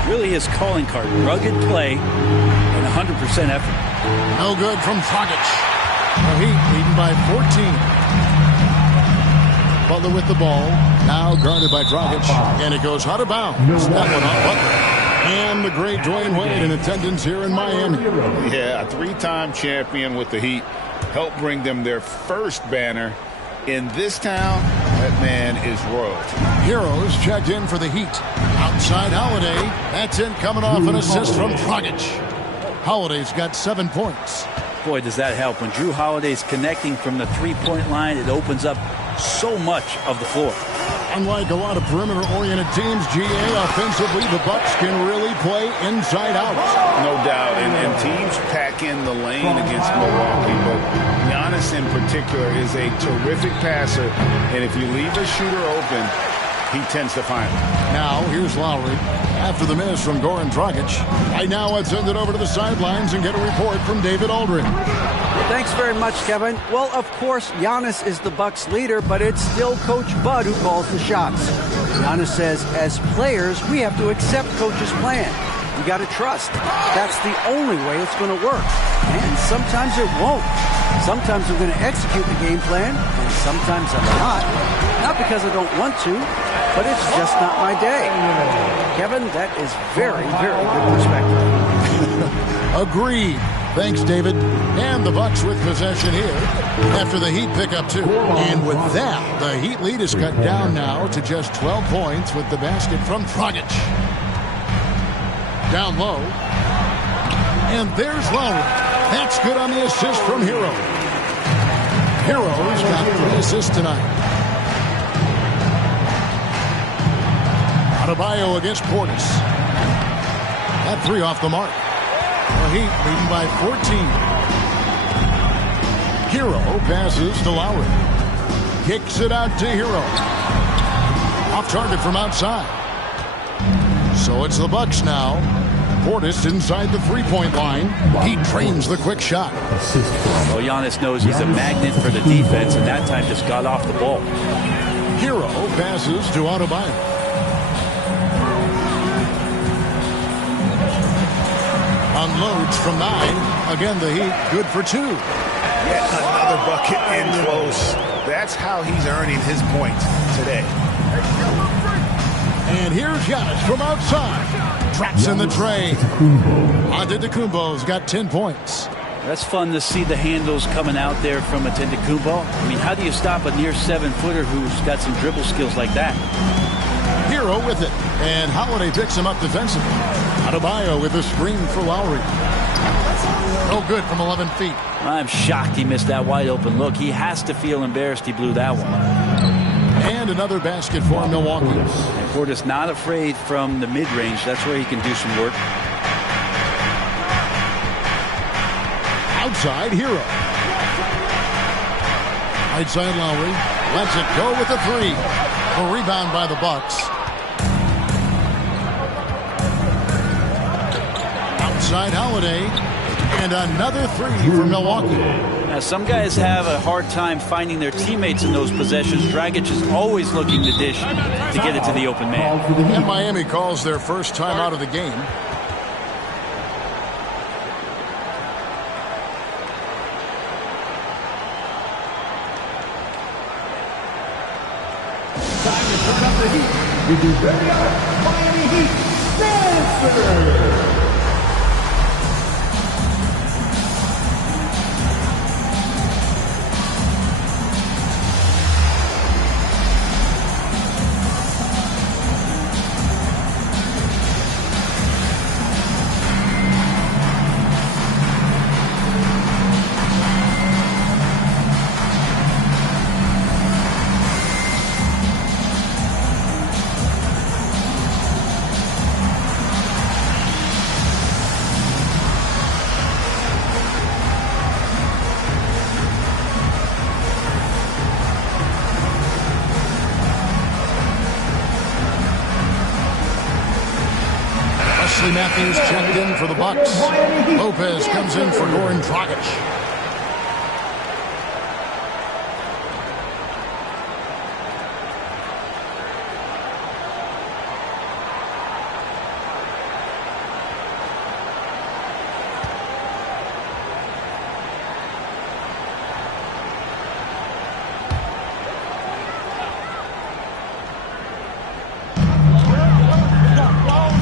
Really his calling card. Rugged play and 100% effort. No good from Dragic. The Heat leading by 14. Butler with the ball. Now guarded by Dragic. And it goes out of bounds. That one on Butler. And the great Dwayne Wade in attendance here in Miami. Yeah, a 3-time champion with the Heat. Helped bring them their first banner. In this town, that man is royalty. Heroes checked in for the Heat. Outside Holiday. That's it, coming off an assist from Dragic. Holiday's got 7 points. Boy, does that help. When Drew Holiday's connecting from the 3-point line, it opens up so much of the floor. Unlike a lot of perimeter-oriented teams, GA, offensively, the Bucks can really play inside out. No doubt, and teams pack in the lane against Milwaukee, but Giannis in particular is a terrific passer, and if you leave a shooter open, he tends to find it. Now, here's Lowry. After the miss from Goran Dragic. Right now, let's send it over to the sidelines and get a report from David Aldridge. Thanks very much, Kevin. Well, of course, Giannis is the Bucks leader, but it's still Coach Bud who calls the shots. Giannis says, as players, we have to accept Coach's plan. We got to trust. That's the only way it's going to work. And sometimes it won't. Sometimes I'm going to execute the game plan, and sometimes I'm not. Not because I don't want to, but it's just not my day. Kevin, that is very, very good perspective. Agreed. Thanks, David. And the Bucks with possession here after the Heat pick up 2. And with that, the Heat lead is cut down now to just 12 points with the basket from Dragic. Down low. And there's Lowry. That's good on the assist from Hero. Hero's got 3 assists tonight. Adebayo against Portis. That 3 off the mark. The Heat leading by 14. Hero passes to Lowry. Kicks it out to Hero. Off target from outside. So it's the Bucks now. Portis inside the three-point line. He trains the quick shot. Well, Giannis knows he's a magnet for the defense, and that time just got off the ball. Hero passes to Adebayo. Unloads from 9. Again, the Heat good for 2. Yet another bucket in close. That's how he's earning his points today. And here's Giannis from outside. Traps in the tray. Antetokounmpo's got 10 points. That's fun to see the handles coming out there from Antetokounmpo. I mean, how do you stop a near 7-footer who's got some dribble skills like that? Hero with it. And Holiday picks him up defensively. Adebayo with a screen for Lowry. No good from 11 feet. I'm shocked he missed that wide open look. He has to feel embarrassed he blew that one. And another basket for Milwaukee. And Portis not afraid from the mid-range. That's where he can do some work. Outside, Hero. Right side, Lowry. Lets it go with the 3. A rebound by the Bucks. Outside, Holiday. And another 3 for Milwaukee. Now, some guys have a hard time finding their teammates in those possessions. Dragic is always looking to dish to get it to the open man. And Miami calls their first time out of the game. Time to turn up the heat with your very own Miami Heat Dancer. Matthews checked in for the Bucks. Lopez comes in for Goran Dragic.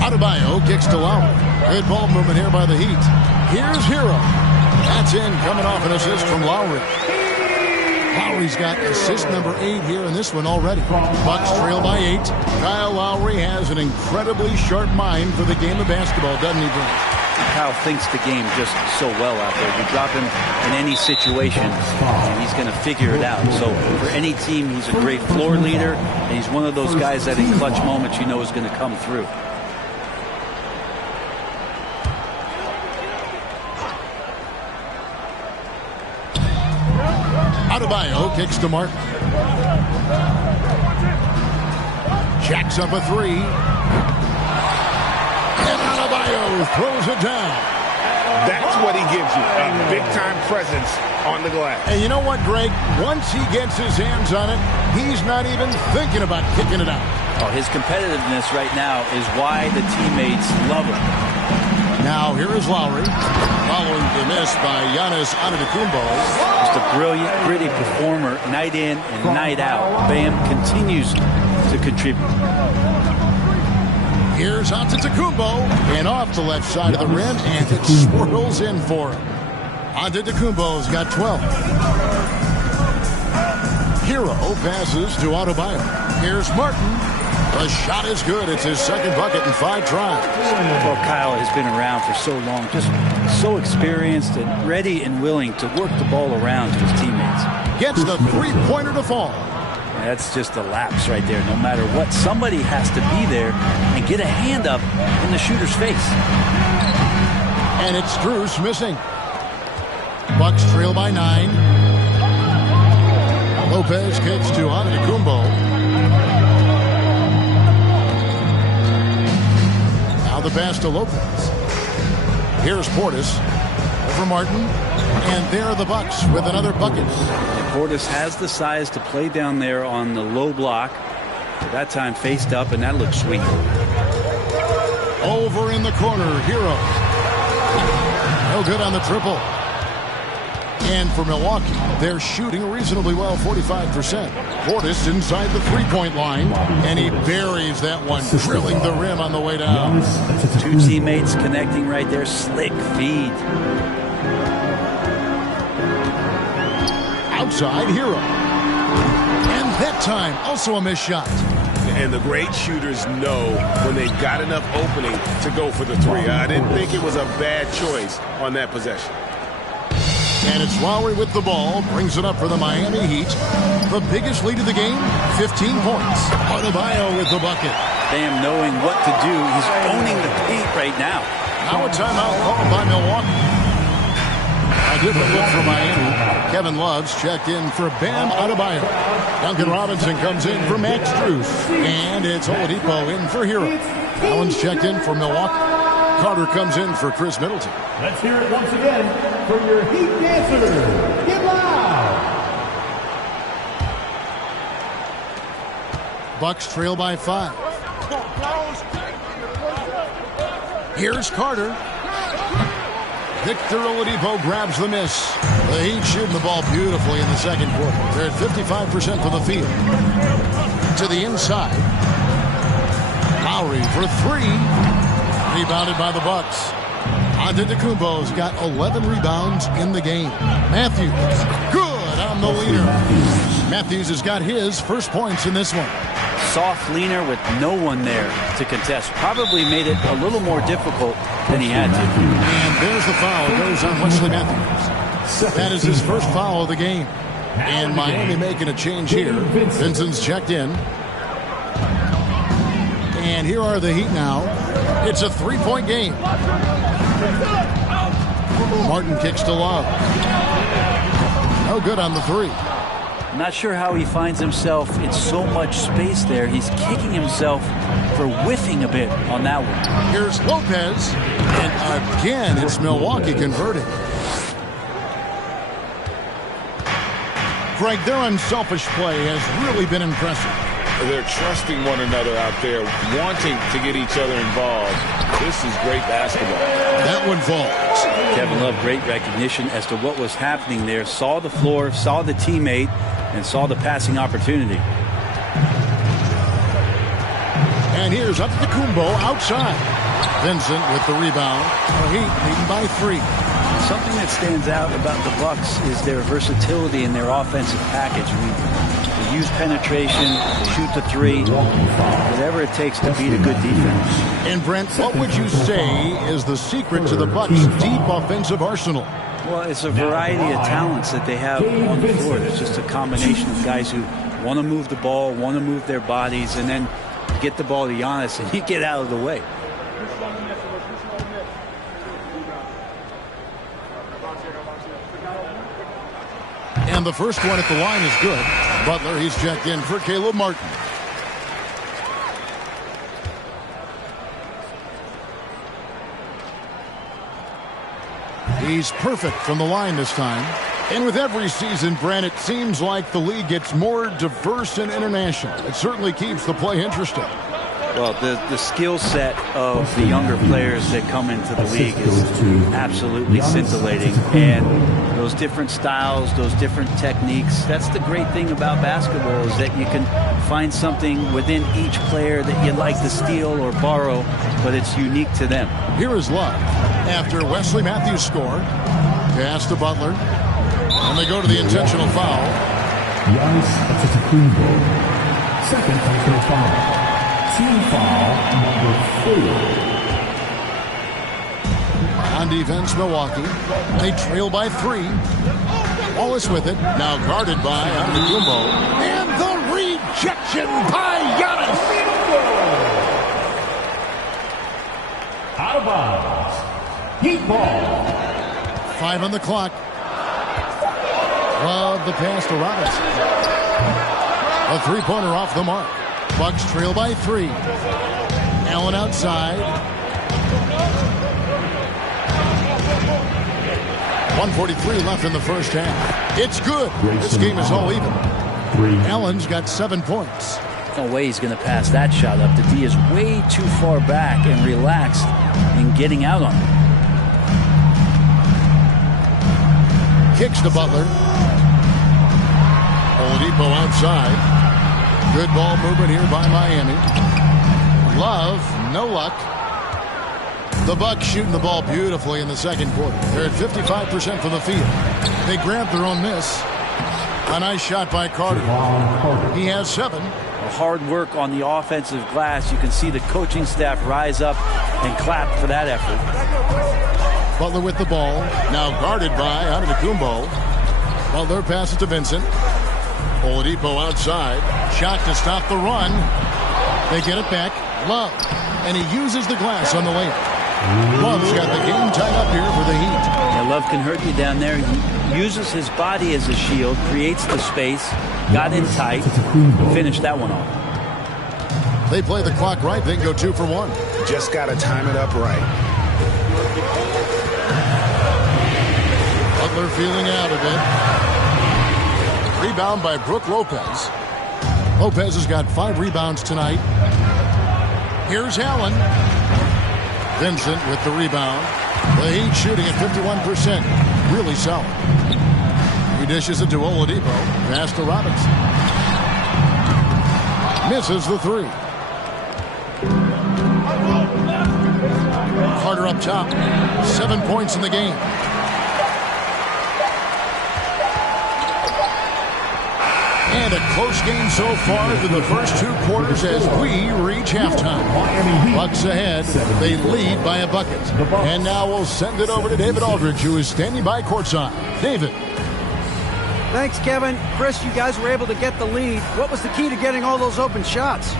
Adebayo kicks to Lowry. Good ball movement here by the Heat. Here's Hero. That's in, coming off an assist from Lowry. Lowry's got assist number 8 here in this one already. Bucks trail by 8. Kyle Lowry has an incredibly sharp mind for the game of basketball, doesn't he, Brent? Kyle thinks the game just so well out there. You drop him in any situation, and he's going to figure it out. So for any team, he's a great floor leader, and he's one of those guys that in clutch moments you know is going to come through. Adebayo kicks to Martin. Jacks up a 3. And Adebayo throws it down. That's what he gives you, a big-time presence on the glass. And you know what, Greg? Once he gets his hands on it, he's not even thinking about kicking it out. Oh, his competitiveness right now is why the teammates love him. Now here is Lowry, following the miss by Giannis Antetokounmpo. Just a brilliant, gritty performer, night in and night out. Bam continues to to contribute. Here's Antetokounmpo, and off the left side of the rim, and it swirls in for him. Antetokounmpo's got 12. Hero passes to Adebayo. Here's Martin. The shot is good. It's his second bucket in 5 tries. Well, Kyle has been around for so long, just so experienced and ready and willing to work the ball around to his teammates. Gets the three-pointer to fall. That's just a lapse right there. No matter what, somebody has to be there and get a hand up in the shooter's face. And it's Strus missing. Bucks trail by 9. Lopez kicks to Antetokounmpo. Now the pass to Lopez. Here's Portis over Martin. And there are the Bucks with another bucket. Portis has the size to play down there on the low block. That time faced up, and that looks sweet. Over in the corner, Hero. No good on the triple. And for Milwaukee, they're shooting reasonably well, 45%. Portis inside the three-point line, and he buries that one, drilling the rim on the way down. 2 teammates connecting right there. Slick feed. Outside, Hero. And that time, also a missed shot. And the great shooters know when they've got enough opening to go for the 3. I didn't think it was a bad choice on that possession. And it's Lowry with the ball, brings it up for the Miami Heat. The biggest lead of the game, 15 points. Adebayo with the bucket. Bam knowing what to do. He's owning the paint right now. Now a timeout called by Milwaukee. A different look for Miami. Kevin Love's checked in for Bam Adebayo. Duncan Robinson comes in for Max Strus. And it's Oladipo in for Hero. Allen's checked in for Milwaukee. Carter comes in for Chris Middleton. Let's hear it once again for your Heat dancers. Get loud! Bucks trail by 5. Here's Carter. Victor Oladipo grabs the miss. The Heat shooting the ball beautifully in the second quarter. They're at 55% from the field. To the inside. Lowry for 3. Rebounded by the Bucks. Antetokounmpo's got 11 rebounds in the game. Matthews, good on the leaner. Matthews has got his first points in this one. Soft leaner with no one there to contest. Probably made it a little more difficult than he had to. And there's the foul. It goes on Wesley Matthews. That is his first foul of the game. And Miami making a change here. Vincent's checked in. And here are the Heat now. It's a 3-point game. Martin kicks to Love. No good on the 3. Not sure how he finds himself in so much space there. He's kicking himself for whiffing a bit on that one. Here's Lopez. And again, it's Milwaukee converting. Greg, their unselfish play has really been impressive. They're trusting one another out there, wanting to get each other involved. This is great basketball. That one falls. Kevin Love, great recognition as to what was happening there. Saw the floor, saw the teammate, and saw the passing opportunity. And here's Antetokounmpo outside. Vincent with the rebound. The Heat leading by 3. Something that stands out about the Bucks is their versatility in their offensive package. They use penetration, they shoot the 3, whatever it takes to beat a good defense. And Brent, what would you say is the secret to the Bucks' deep offensive arsenal? Well, it's a variety of talents that they have on the floor. It's just a combination of guys who want to move the ball, want to move their bodies, and then get the ball to Giannis and you get out of the way. And the first one at the line is good. Butler, he's checked in for Caleb Martin. He's perfect from the line this time. And with every season, Brent, it seems like the league gets more diverse and international. It certainly keeps the play interesting. Well, the skill set of the younger players that come into the league is absolutely scintillating. And those different styles, those different techniques, that's the great thing about basketball, is that you can find something within each player that you'd like to steal or borrow, but it's unique to them. Here is Love after Wesley Matthews scored. Pass to Butler. And they go to the intentional foul. Giannis Antetokounmpo. Second personal foul. Team foul number 4. On defense, Milwaukee. They trail by 3. Wallace with it. Now guarded by Antetokounmpo. And the rejection by Giannis. Out of bounds. Heat ball. 5 on the clock. Love the pass to Robinson. A three-pointer off the mark. Bucks trail by 3. Allen outside. 1:43 left in the first half. It's good. This game is all even. Allen's got 7 points. No way he's going to pass that shot up. The D is way too far back and relaxed in getting out on it. Kicks to Butler. Oladipo outside. Good ball movement here by Miami. Love, no luck. The Bucks shooting the ball beautifully in the second quarter. They're at 55% from the field. They grab their own miss. A nice shot by Carter. He has 7. Hard work on the offensive glass. You can see the coaching staff rise up and clap for that effort. Butler with the ball. Now guarded by Antetokounmpo. Butler passes to Vincent. Oladipo outside. Shot to stop the run. They get it back. Love. And he uses the glass on the layup. Love's got the game tied up here for the Heat. Yeah, Love can hurt you down there. He uses his body as a shield, creates the space, got in tight, finished that one off. They play the clock right, they can go 2 for 1. Just got to time it up right. Butler feeling out of it. Rebound by Brook Lopez. Lopez has got 5 rebounds tonight. Here's Allen. Vincent with the rebound. The Heat shooting at 51%. Really solid. He dishes it to Oladipo. Pass to Robinson. Misses the 3. Carter up top. 7 points in the game. And a close game so far through the first 2 quarters as we reach halftime. Bucks ahead. They lead by a bucket. And now we'll send it over to David Aldridge, who is standing by courtside. David. Thanks, Kevin. Chris, you guys were able to get the lead. What was the key to getting all those open shots?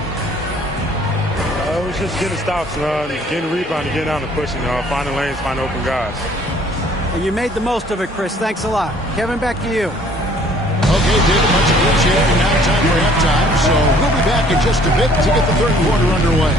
It was just getting stops, getting the rebound, and getting out and pushing, finding lanes, finding open guys. And you made the most of it, Chris. Thanks a lot. Kevin, back to you. Okay, David, much appreciated. Now time for halftime, so we'll be back in just a bit to get the third quarter underway.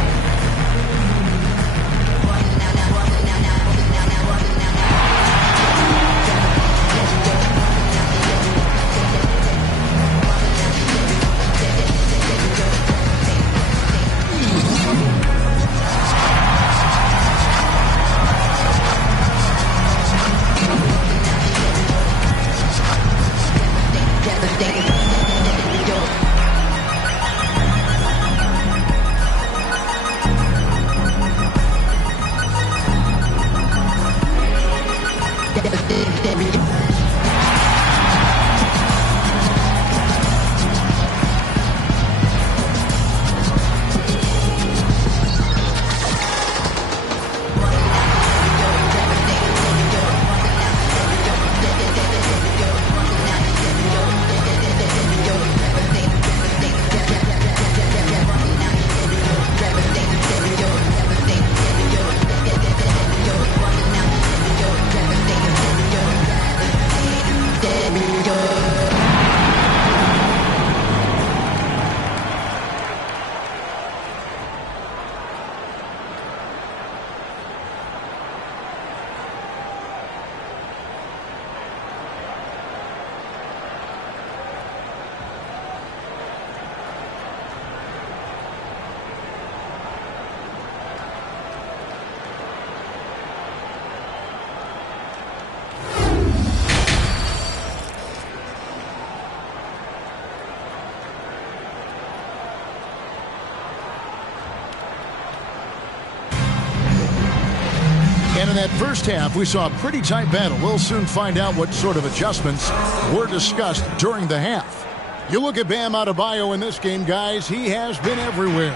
in that first half, we saw a pretty tight battle. We'll soon find out what sort of adjustments were discussed during the half. You look at Bam Adebayo in this game, guys. He has been everywhere.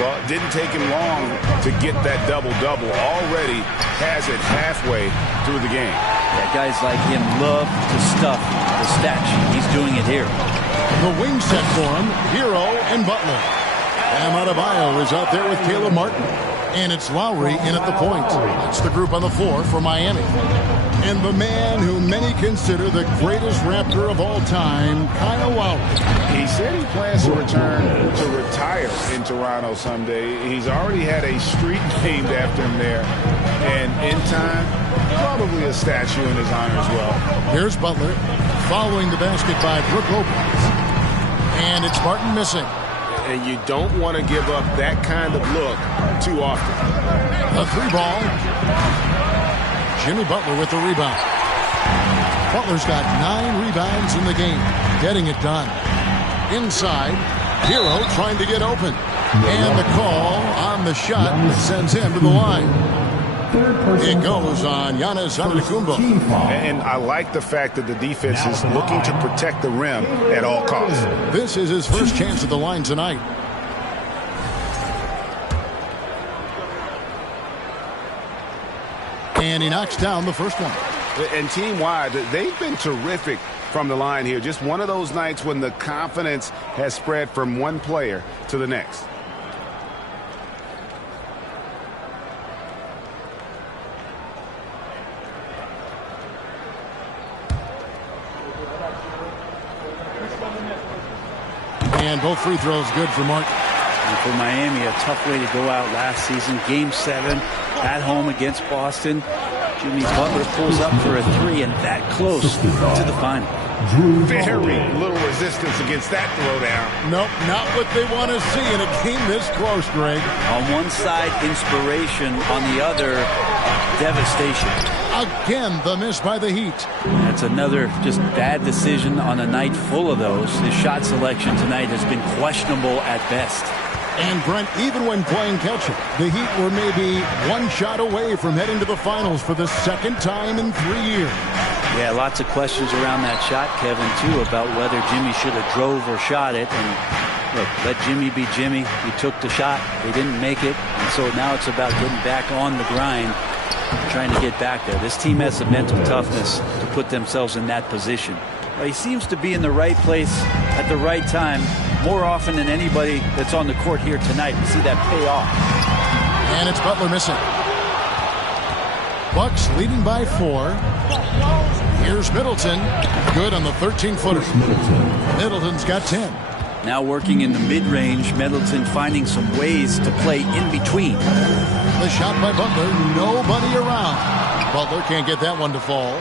Well, it didn't take him long to get that double-double. Already has it halfway through the game. Yeah, guys like him love to stuff the stat sheet. He's doing it here. The wing set for him, Hero and Butler. Bam Adebayo is out there with Caleb Martin. And it's Lowry in at the point. That's the group on the floor for Miami. And the man who many consider the greatest Raptor of all time, Kyle Lowry. He said he plans to return to retire in Toronto someday. He's already had a street named after him there. And in time, probably a statue in his honor as well. Here's Butler following the basket by Brook Lopez. And it's Martin missing. And you don't want to give up that kind of look too often. A 3-ball. Jimmy Butler with the rebound. Butler's got 9 rebounds in the game, getting it done. Inside, Hero trying to get open. And the call on the shot that sends him to the line. It goes on Giannis Antetokounmpo. And I like the fact that the defense is looking to protect the rim at all costs. This is his first chance at the line tonight. And he knocks down the first one. And team-wide, they've been terrific from the line here. Just one of those nights when the confidence has spread from one player to the next. And both free throws good for Martin. And for Miami, a tough way to go out last season. Game 7 at home against Boston. Jimmy Butler pulls up for a 3 and that close to the final. Very little resistance against that throwdown. Nope, not what they want to see in a game this close, Greg. On one side, inspiration. On the other, devastation. Again, the miss by the Heat. That's another just bad decision on a night full of those. His shot selection tonight has been questionable at best. And Brent, even when playing catch-up, the Heat were maybe one shot away from heading to the finals for the second time in 3 years. Yeah, lots of questions around that shot, Kevin, too, about whether Jimmy should have drove or shot it. And look, let Jimmy be Jimmy. He took the shot. They didn't make it. And so now it's about getting back on the grind, trying to get back there. This team has the mental toughness to put themselves in that position. Well, he seems to be in the right place at the right time more often than anybody that's on the court here tonight. We see that pay off. And it's Butler missing. Bucks leading by 4. Here's Middleton. Good on the 13-footer. Middleton's got 10. Now working in the mid-range, Middleton finding some ways to play in between. The shot by Butler, nobody around. Butler can't get that one to fall.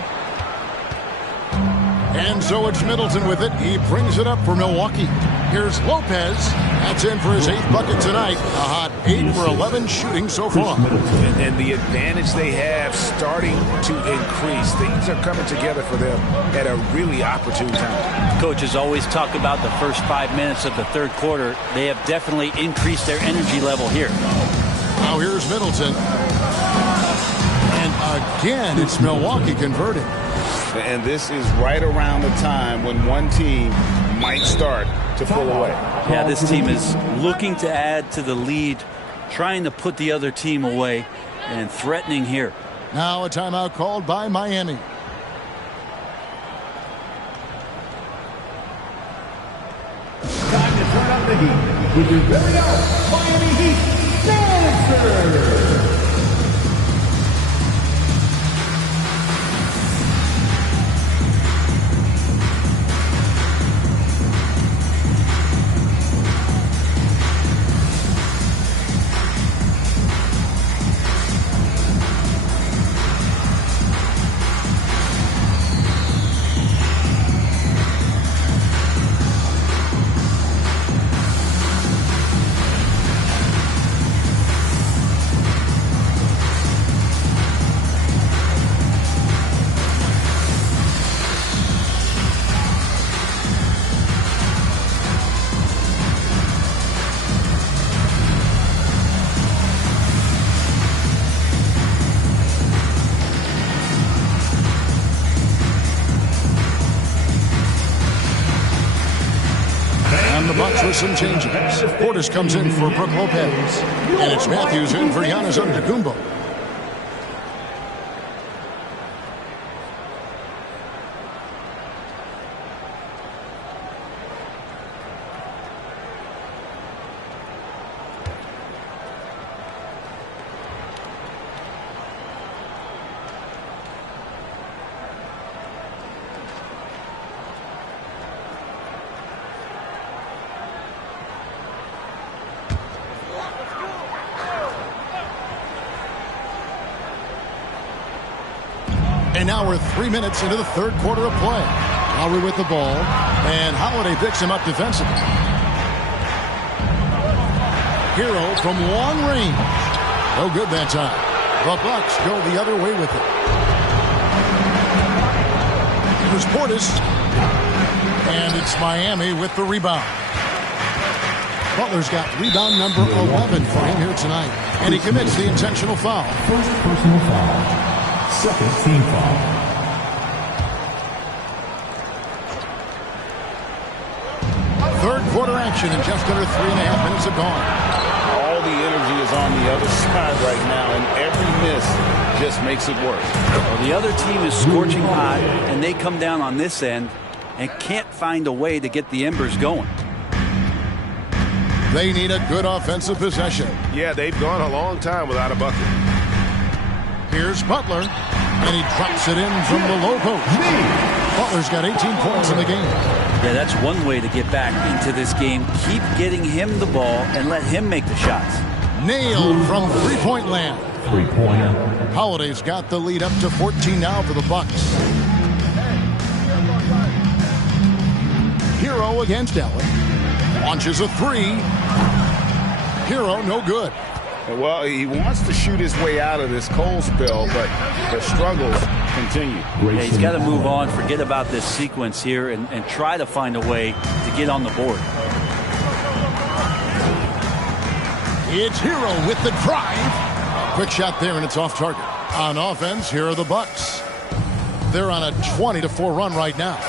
And so it's Middleton with it. He brings it up for Milwaukee. Here's Lopez. That's in for his 8th bucket tonight. A hot 8 for 11 shooting so far. And the advantage they have starting to increase. Things are coming together for them at a really opportune time. Coaches always talk about the first 5 minutes of the third quarter. They have definitely increased their energy level here. Now here's Middleton. And again, it's Milwaukee converting. And this is right around the time when one team might start to pull away. Yeah, this team is looking to add to the lead, trying to put the other team away, and threatening here. Now a timeout called by Miami. Time to turn up the heat with your very own Miami Heat Dancer. the Bucks with some changes. Portis comes in for Brook Lopez. And it's Matthews in for Giannis Antetokounmpo. And now we're 3 minutes into the third quarter of play. Lowry with the ball, and Holiday picks him up defensively. Hero from long range. No good that time. The Bucks go the other way with it. Here's Portis. And it's Miami with the rebound. Butler's got rebound number 11 for him here tonight. And he commits the intentional foul. First personal foul. Second team foul. Third quarter action in just under 3.5 minutes have gone. All the energy is on the other side right now, and every miss just makes it worse. Well, the other team is scorching hot, and they come down on this end and can't find a way to get the embers going. They need a good offensive possession. Yeah, they've gone a long time without a bucket. Here's Butler, and he drops it in from the low post. Butler's got 18 points in the game. Yeah, that's one way to get back into this game. Keep getting him the ball and let him make the shots. Nailed from three-point land. Three-pointer. Holiday's got the lead up to 14 now for the Bucks. Hero against Allen. Launches a three. Hero, no good. Well, he wants to shoot his way out of this cold spell, but the struggles continue. Yeah, he's got to move on, forget about this sequence here, and try to find a way to get on the board. It's Hero with the drive. Quick shot there, and it's off target. On offense, here are the Bucks. They're on a 20-4 run right now.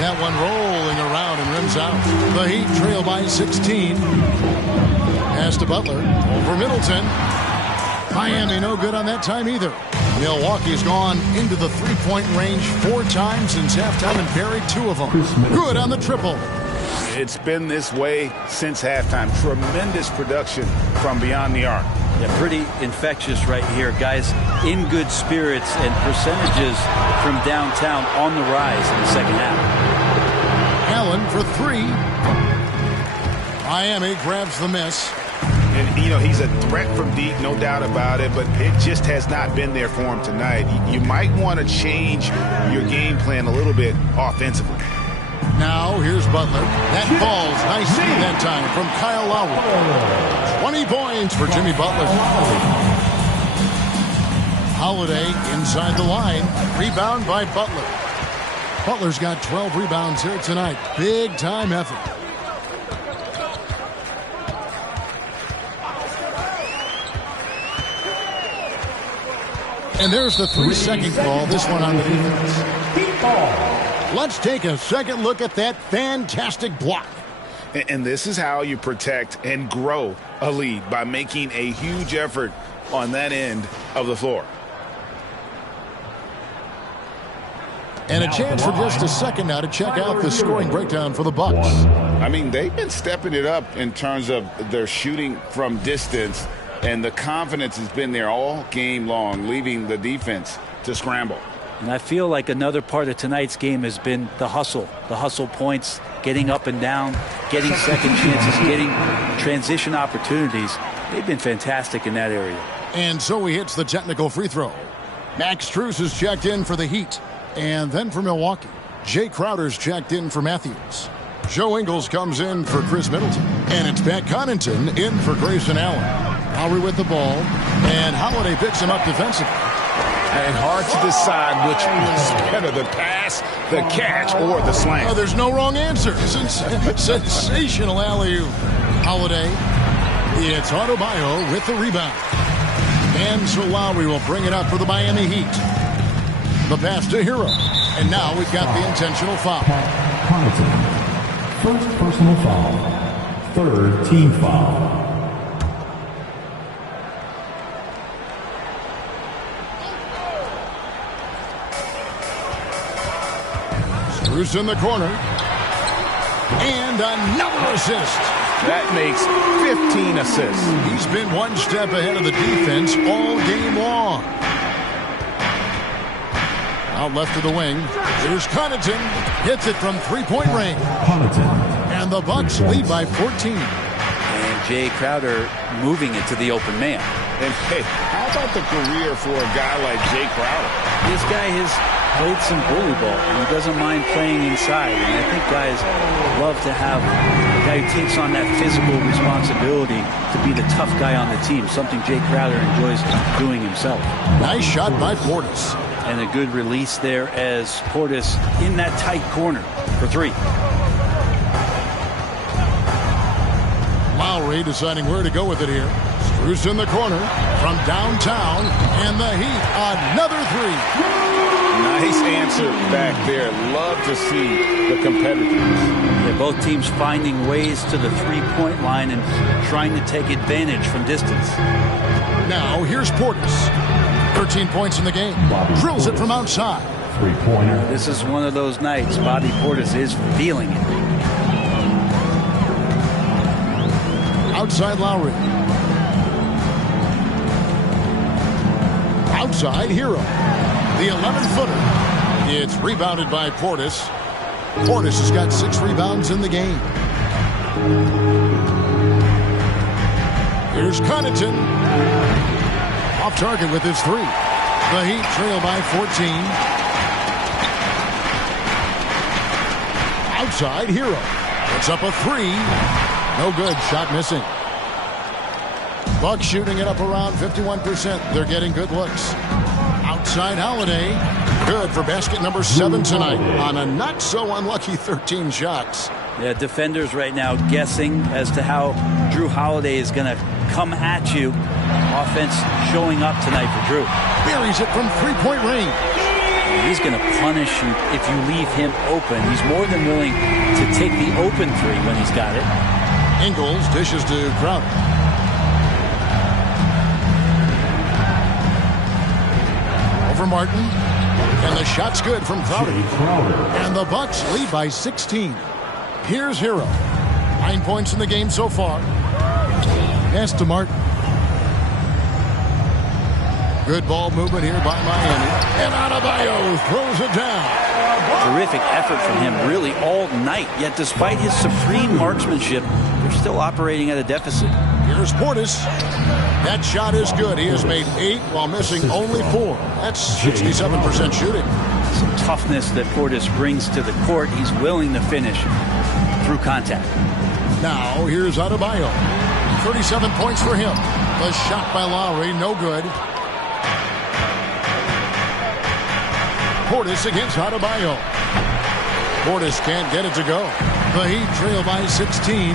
That one rolling around and rims out. The Heat trail by 16. Pass to Butler. Over Middleton. Miami no good on that time either. Milwaukee's gone into the three-point range 4 times since halftime and buried 2 of them. Good on the triple. It's been this way since halftime. Tremendous production from beyond the arc. Yeah, pretty infectious right here. Guys in good spirits and percentages from downtown on the rise in the second half. Allen for 3. Miami grabs the miss. And, you know, he's a threat from deep, no doubt about it, but it just has not been there for him tonight. You might want to change your game plan a little bit offensively. Now, here's Butler. That falls nicely that time from Kyle Lowry. 20 points for Jimmy Butler. Holiday inside the line. Rebound by Butler. Butler's got 12 rebounds here tonight. Big time effort. And there's the 3-second call. This one on the defense. Let's take a second look at that fantastic block. And this is how you protect and grow a lead, by making a huge effort on that end of the floor. And a chance for just a second now to check out the scoring breakdown for the Bucks. I mean, they've been stepping it up in terms of their shooting from distance, and the confidence has been there all game long, leaving the defense to scramble. And I feel like another part of tonight's game has been the hustle points, getting up and down, getting second chances, getting transition opportunities. They've been fantastic in that area. And so he hits the technical free throw. Max Strus is checked in for the Heat. And then for Milwaukee, Jay Crowder's checked in for Matthews. Joe Ingles comes in for Chris Middleton. And it's Pat Connaughton in for Grayson Allen. Lowry with the ball. And Holiday picks him up defensively. And hard to decide which was better, the pass, the catch, or the slam. Oh, there's no wrong answer. Sensational alley-oop. Holiday. It's Adebayo with the rebound. And so Lowry will bring it up for the Miami Heat. The pass to Hero. And now we've got the intentional foul. First personal foul. Third team foul. Screws in the corner. And another assist. That makes 15 assists. He's been one step ahead of the defense all game long. Out left to the wing. Here's Connaughton. Hits it from three-point range. And the Bucks lead by 14. And Jay Crowder moving it to the open man. And hey, how about the career for a guy like Jay Crowder? This guy has played some bully ball, and he doesn't mind playing inside. And I think guys love to have a guy who takes on that physical responsibility to be the tough guy on the team, something Jay Crowder enjoys doing himself. Nice shot by Portis. And a good release there as Portis in that tight corner for three. Lowry deciding where to go with it here. Screws in the corner from downtown, and the Heat another three. Nice answer back there. Love to see the competitiveness. Yeah, both teams finding ways to the three-point line and trying to take advantage from distance. Now here's Portis. 13 points in the game. Drills it from outside. Three-pointer. This is one of those nights Bobby Portis is feeling it. Outside Lowry. Outside Hero. The 11-footer. It's rebounded by Portis. Portis has got 6 rebounds in the game. Here's Connaughton. Off target with his 3. The Heat trail by 14. Outside Hero. Puts up a 3. No good. Shot missing. Bucks shooting it up around 51%. They're getting good looks. Outside Holiday. Good for basket number 7 tonight on a not so unlucky 13 shots. Yeah, defenders right now guessing as to how Drew Holiday is going to come at you. Offense showing up tonight for Drew. Buries it from three-point range. He's going to punish you if you leave him open. He's more than willing to take the open 3 when he's got it. Ingles dishes to Crowder. Over Martin. And the shot's good from Crowder. And the Bucks lead by 16. Here's Hero. 9 points in the game so far. Pass to Martin. Good ball movement here by Miami. And Adebayo throws it down. Terrific effort from him really all night. Yet despite his supreme marksmanship, they're still operating at a deficit. Here's Portis. That shot is good. He has made 8 while missing only 4. That's 67% shooting. Some toughness that Portis brings to the court. He's willing to finish through contact. Now here's Adebayo. 37 points for him. The shot by Lowry, no good. Portis against Adebayo. Portis can't get it to go. The Heat trail by 16.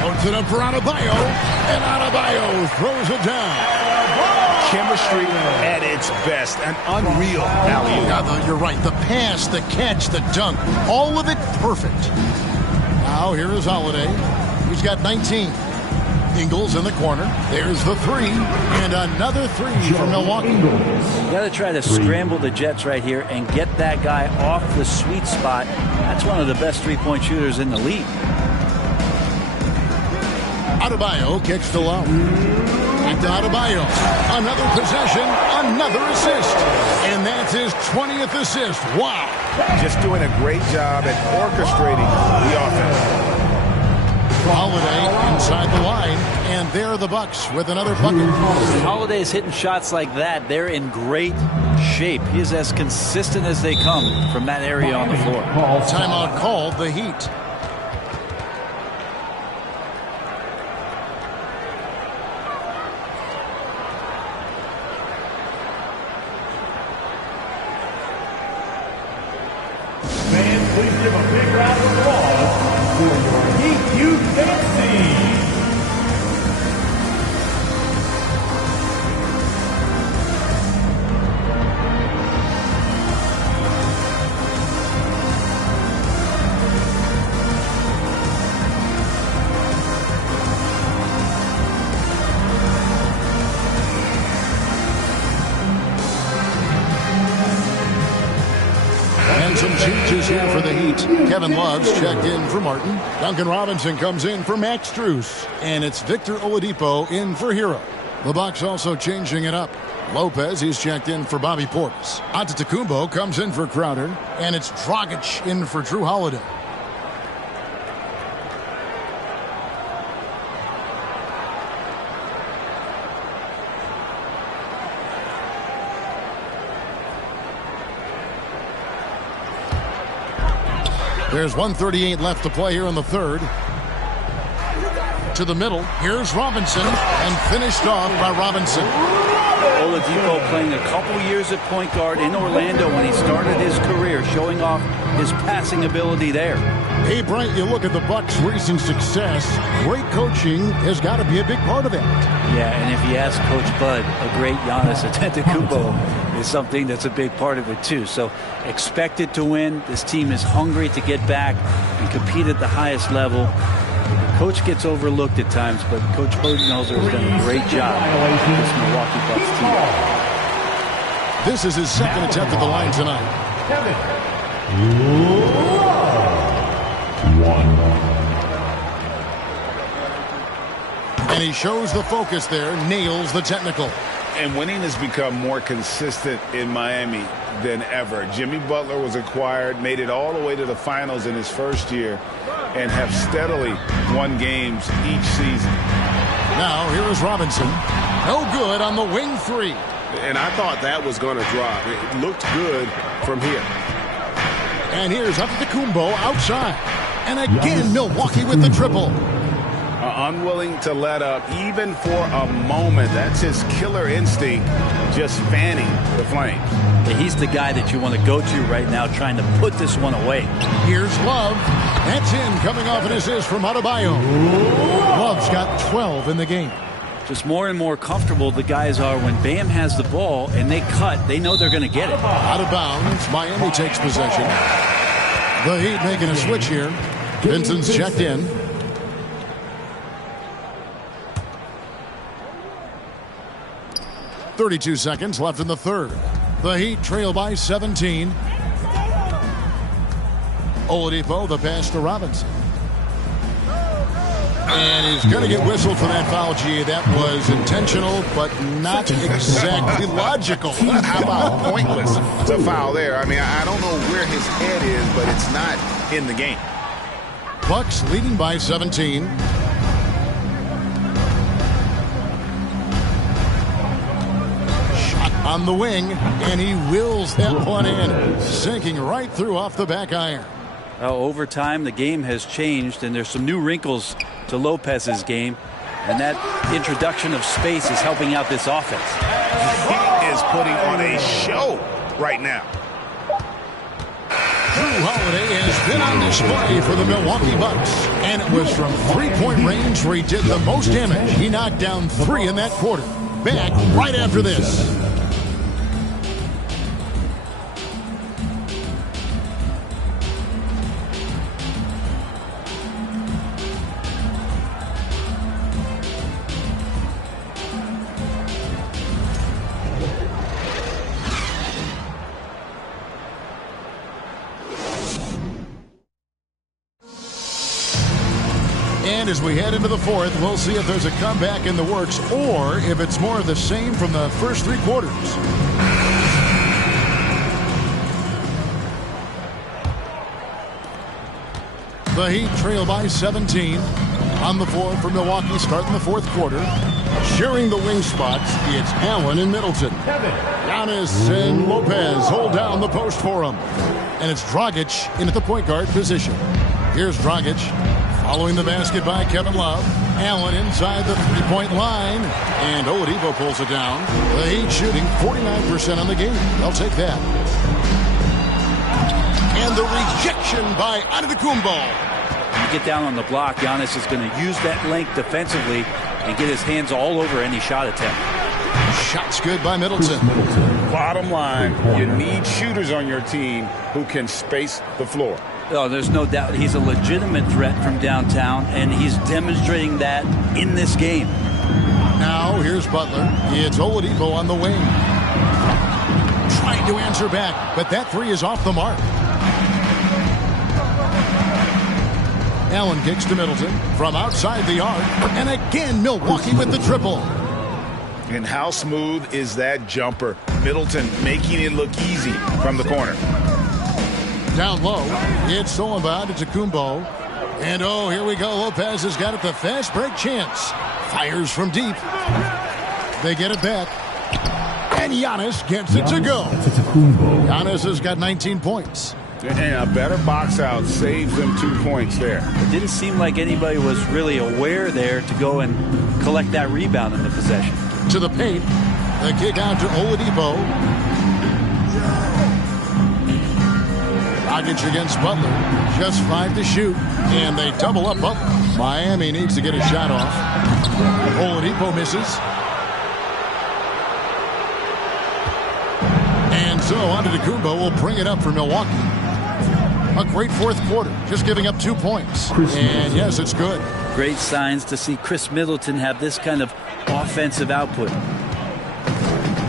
Puts it up for Adebayo. And Adebayo throws it down. Chemistry at its best. An unreal alley-oop. You're right. The pass, the catch, the dunk. All of it perfect. Now here is Holiday. He's got 19. Ingles in the corner. There's the 3. And another 3 for Milwaukee. You got to try to scramble the Jets right here and get that guy off the sweet spot. That's one of the best three-point shooters in the league. Adebayo kicks to Lowry. Back to Adebayo. Another possession, another assist. And that's his 20th assist. Wow. Just doing a great job at orchestrating the offense. Holiday inside the line, and there are the Bucks with another bucket. When Holiday's hitting shots like that, they're in great shape. He is as consistent as they come from that area on the floor. Timeout called, the Heat. Fans, please give a big round of applause for your Heat Youth Dance Team. is here for the Heat. Kevin Love's checked in for Martin. Duncan Robinson comes in for Max Strus. And it's Victor Oladipo in for Hero. The Bucks also changing it up. Lopez, he's checked in for Bobby Portis. Antetokounmpo comes in for Crowder. And it's Dragic in for Drew Holiday. There's 1:38 left to play here in the third. To the middle. Here's Robinson. And finished off by Robinson. Oladipo playing a couple years at point guard in Orlando when he started his career, showing off his passing ability there. Hey, Bryant, you look at the Bucks' recent success. Great coaching has got to be a big part of that. Yeah, and if you ask Coach Bud, a great Giannis Antetokounmpo is something that's a big part of it too. So expected to win. This team is hungry to get back and compete at the highest level. Coach gets overlooked at times, but Coach Budenholzer has done a great job with this Milwaukee Bucks team. This is his second attempt at the line tonight. And he shows the focus there, nails the technical. And winning has become more consistent in Miami than ever. Jimmy Butler was acquired, made it all the way to the finals in his first year, and have steadily won games each season. Now here is Robinson. No good on the wing three. And I thought that was going to drop. It looked good from here. And here's Antetokounmpo outside. And again, Milwaukee with the triple. Unwilling to let up even for a moment. That's his killer instinct, just fanning the flames. He's the guy that you want to go to right now, trying to put this one away. Here's Love. That's in, coming off an assist from Adebayo. Love's got 12 in the game. Just more and more comfortable the guys are when Bam has the ball and they cut. They know they're going to get it. Out of bounds. Miami takes possession. The Heat making a switch here. Vincent's checked in. .32 seconds left in the third. The Heat trail by 17. Oladipo, the pass to Robinson. And he's going to get whistled for that foul, G. That was intentional, but not exactly logical. How about pointless? It's a foul there. I mean, I don't know where his head is, but it's not in the game. Bucks leading by 17. On the wing, and he wills that one in, sinking right through off the back iron. Over time, the game has changed, and there's some new wrinkles to Lopez's game, and that introduction of space is helping out this offense. He is putting on a show right now. Drew Holiday has been on display for the Milwaukee Bucks, and it was from three-point range where he did the most damage. He knocked down 3 in that quarter. Back right after this. And as we head into the fourth, we'll see if there's a comeback in the works or if it's more of the same from the first 3 quarters. The Heat trail by 17. On the floor for Milwaukee starting the fourth quarter. Sharing the wing spots, it's Allen and Middleton. Giannis and Lopez hold down the post for him. And it's Dragic in at the point guard position. Here's Dragic. Following the basket by Kevin Love. Allen inside the three-point line. And Oladipo pulls it down. The Heat shooting 49% on the game. They'll take that. And the rejection by Antetokounmpo. You get down on the block, Giannis is going to use that length defensively and get his hands all over any shot attempt. Shots good by Middleton. Bottom line, you need shooters on your team who can space the floor. Oh, there's no doubt he's a legitimate threat from downtown, and he's demonstrating that in this game. Now, here's Butler. It's Oladipo on the wing. Trying to answer back, but that three is off the mark. Allen kicks to Middleton from outside the arc. And again, Milwaukee with the triple. And how smooth is that jumper? Middleton making it look easy from the corner. Down low, it's Solomon to Kumbo. And oh, here we go. Lopez has got it, the fast break chance. Fires from deep. They get it back. And Giannis gets it to go. Giannis has got 19 points. And a better box out saves them 2 points there. It didn't seem like anybody was really aware there to go and collect that rebound in the possession. To the paint. The kick out to Oladipo. Dragic against Butler. Just 5 to shoot. And they double up Butler. Miami needs to get a shot off. Oladipo misses. And so Antetokounmpo will bring it up for Milwaukee. A great fourth quarter, just giving up 2 points. And yes, it's good. Great signs to see Chris Middleton have this kind of offensive output.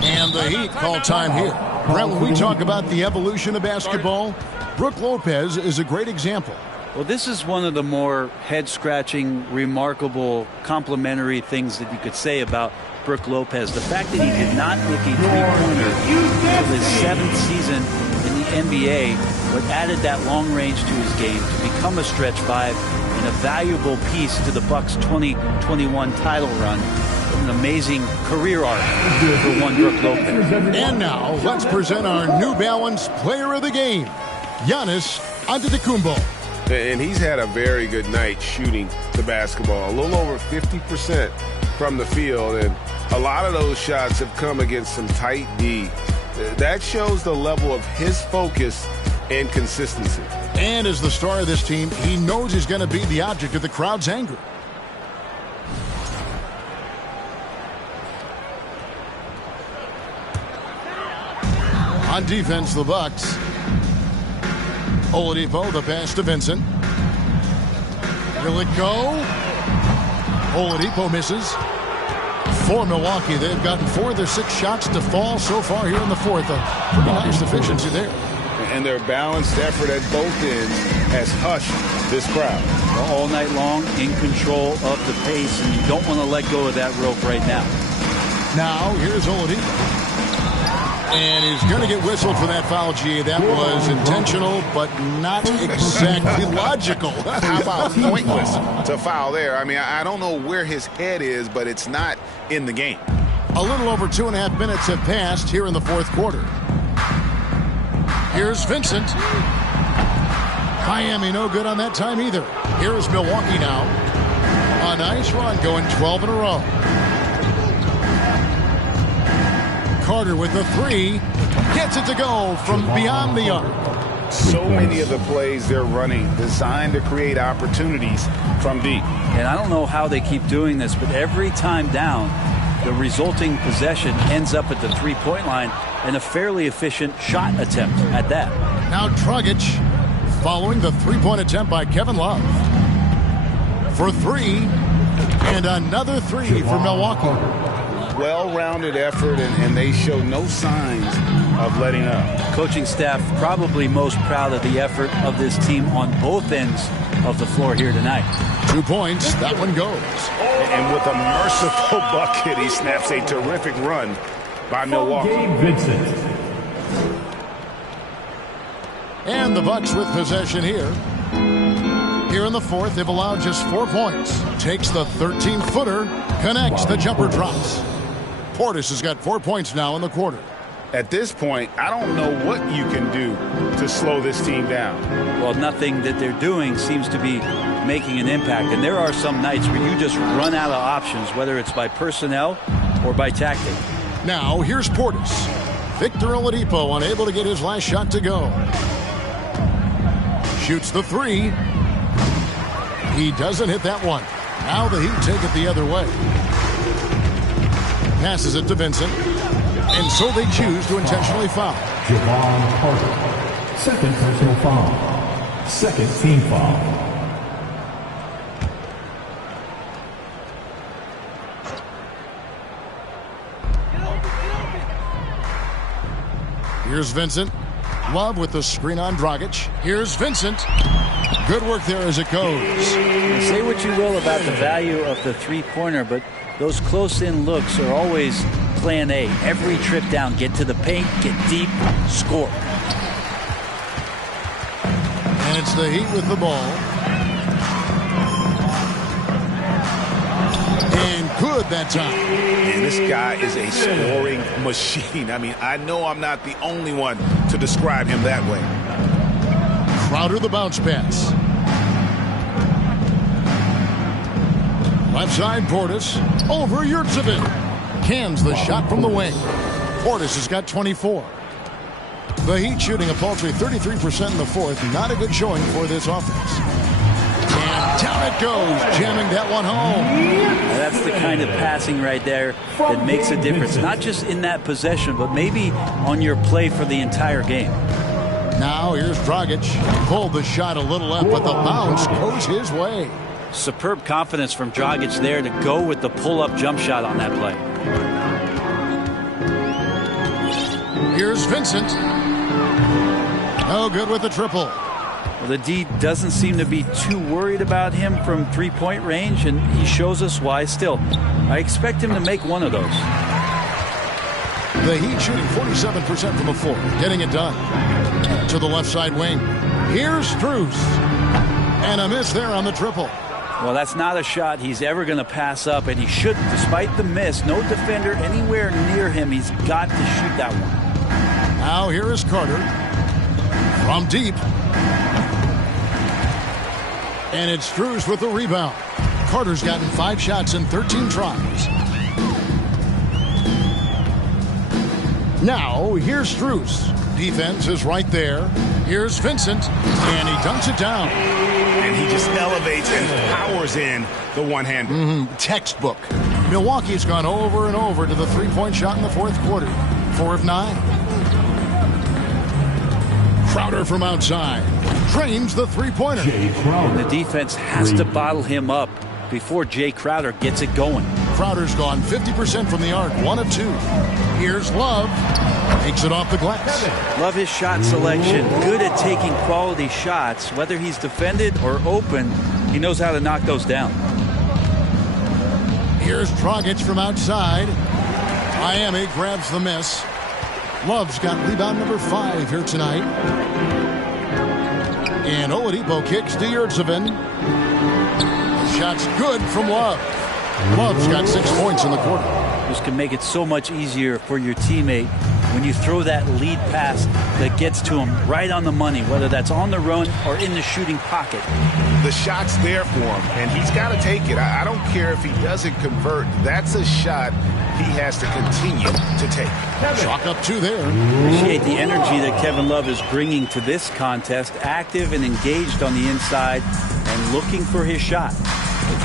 And the Heat call time here. Brett, when we talk about the evolution of basketball, Brook Lopez is a great example. Well, this is one of the more head-scratching, remarkable, complimentary things that you could say about Brook Lopez. The fact that he did not make a three-pointer until his 7th season in the NBA, but added that long range to his game to become a stretch 5 and a valuable piece to the Bucks' 2021 title run. An amazing career arc for one Brook Lopez. And now, let's present our New Balance Player of the Game, Giannis Antetokounmpo. And he's had a very good night shooting the basketball. A little over 50% from the field, and a lot of those shots have come against some tight D. That shows the level of his focus and consistency. And as the star of this team, he knows he's going to be the object of the crowd's anger. On defense, the Bucks. Oladipo, the pass to Vincent. Will it go? Oladipo misses. For Milwaukee, they've gotten 4 of their 6 shots to fall so far here in the fourth. A pretty nice efficiency there. And their balanced effort at both ends has hushed this crowd. All night long, in control of the pace, and you don't want to let go of that rope right now. Now, here's Oladipo. And he's going to get whistled for that foul, G. That was intentional, but not exactly logical. How about pointless to foul there? I mean, I don't know where his head is, but it's not in the game. A little over 2.5 minutes have passed here in the fourth quarter. Here's Vincent. Miami no good on that time either. Here's Milwaukee now. A nice run, going 12 in a row. Carter with the 3. Gets it to go from beyond the arc. So many of the plays they're running designed to create opportunities from deep. And I don't know how they keep doing this, but every time down, the resulting possession ends up at the three-point line and a fairly efficient shot attempt at that. Now Dragic following the three-point attempt by Kevin Love. For 3. And another 3 for Milwaukee. Well-rounded effort, and they show no signs of letting up. Coaching staff probably most proud of the effort of this team on both ends of the floor here tonight. 2 points, that one goes. And with a merciful bucket, he snaps a terrific run by Milwaukee. Vincent. And the Bucks with possession here. Here in the fourth, they've allowed just 4 points. Takes the 13-footer, connects, the jumper drops. Portis has got 4 points now in the quarter. At this point, I don't know what you can do to slow this team down. Well, nothing that they're doing seems to be making an impact. And there are some nights where you just run out of options, whether it's by personnel or by tactic. Now, here's Portis. Victor Oladipo unable to get his last shot to go. Shoots the 3. He doesn't hit that one. Now the Heat take it the other way. Passes it to Vincent. And so they choose to intentionally foul. Javon Carter. Second personal foul. Second team foul. Here's Vincent. Love with the screen on Dragic. Here's Vincent. Good work there as it goes. Say what you will about the value of the three-pointer, but those close-in looks are always plan A. Every trip down, get to the paint, get deep, score. And it's the Heat with the ball. And good that time. And this guy is a scoring machine. I mean, I know I'm not the only one to describe him that way. Crowder the bounce pass. Left side Portis over Yurtseven. Cans the shot from the wing. Portis has got 24. The Heat shooting a paltry 33% in the fourth. Not a good showing for this offense. And down it goes, jamming that one home. Now that's the kind of passing right there that makes a difference. Not just in that possession, but maybe on your play for the entire game. Now here's Dragic. Pulled the shot a little left, but the bounce goes his way. Superb confidence from Dragic there to go with the pull-up jump shot on that play. Here's Vincent. No good with the triple. Well, the D doesn't seem to be too worried about him from three-point range, and he shows us why still. I expect him to make one of those. The Heat shooting 47% from the floor, getting it done. To the left side wing. Here's Strus. And a miss there on the triple. Well, that's not a shot he's ever going to pass up, and he shouldn't. Despite the miss, no defender anywhere near him. He's got to shoot that one. Now here is Carter. From deep. And it's Strus with the rebound. Carter's gotten 5 shots in 13 tries. Now here's Strus. Defense is right there. Here's Vincent. And he dunks it down. And he just elevates and powers in the one-hander. Textbook. Milwaukee's gone over and over to the three-point shot in the fourth quarter. 4 of 9. Crowder from outside. Drains the three-pointer. And the defense has to bottle him up before Jay Crowder gets it going. Crowder's gone 50% from the arc. 1 of 2. Here's Love. Takes it off the glass. Love his shot selection. Good at taking quality shots. Whether he's defended or open, he knows how to knock those down. Here's Dragic from outside. Miami grabs the miss. Love's got rebound number 5 here tonight. And Oladipo kicks to Yurtseven. The shot's good from Love. Love's got 6 points in the quarter. This can make it so much easier for your teammate when you throw that lead pass that gets to him right on the money, whether that's on the run or in the shooting pocket. The shot's there for him, and he's got to take it. I don't care if he doesn't convert. That's a shot he has to continue to take. Chalk up 2 there. Appreciate the energy that Kevin Love is bringing to this contest. Active and engaged on the inside and looking for his shot.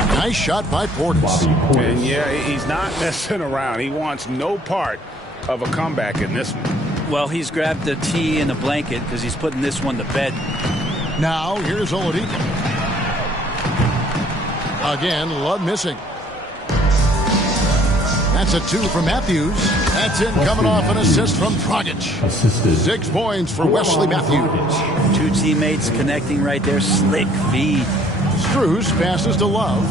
Nice shot by Portis. And yeah, he's not messing around. He wants no part of a comeback in this one. Well, he's grabbed the tee and a blanket because he's putting this one to bed. Now here's Oladipo. Again, Love missing. That's a 2 from Matthews. That's it, coming off an assist from Dragic. 6 points for Wesley Matthews. 2 teammates connecting right there. Slick feed. Strus passes to Love.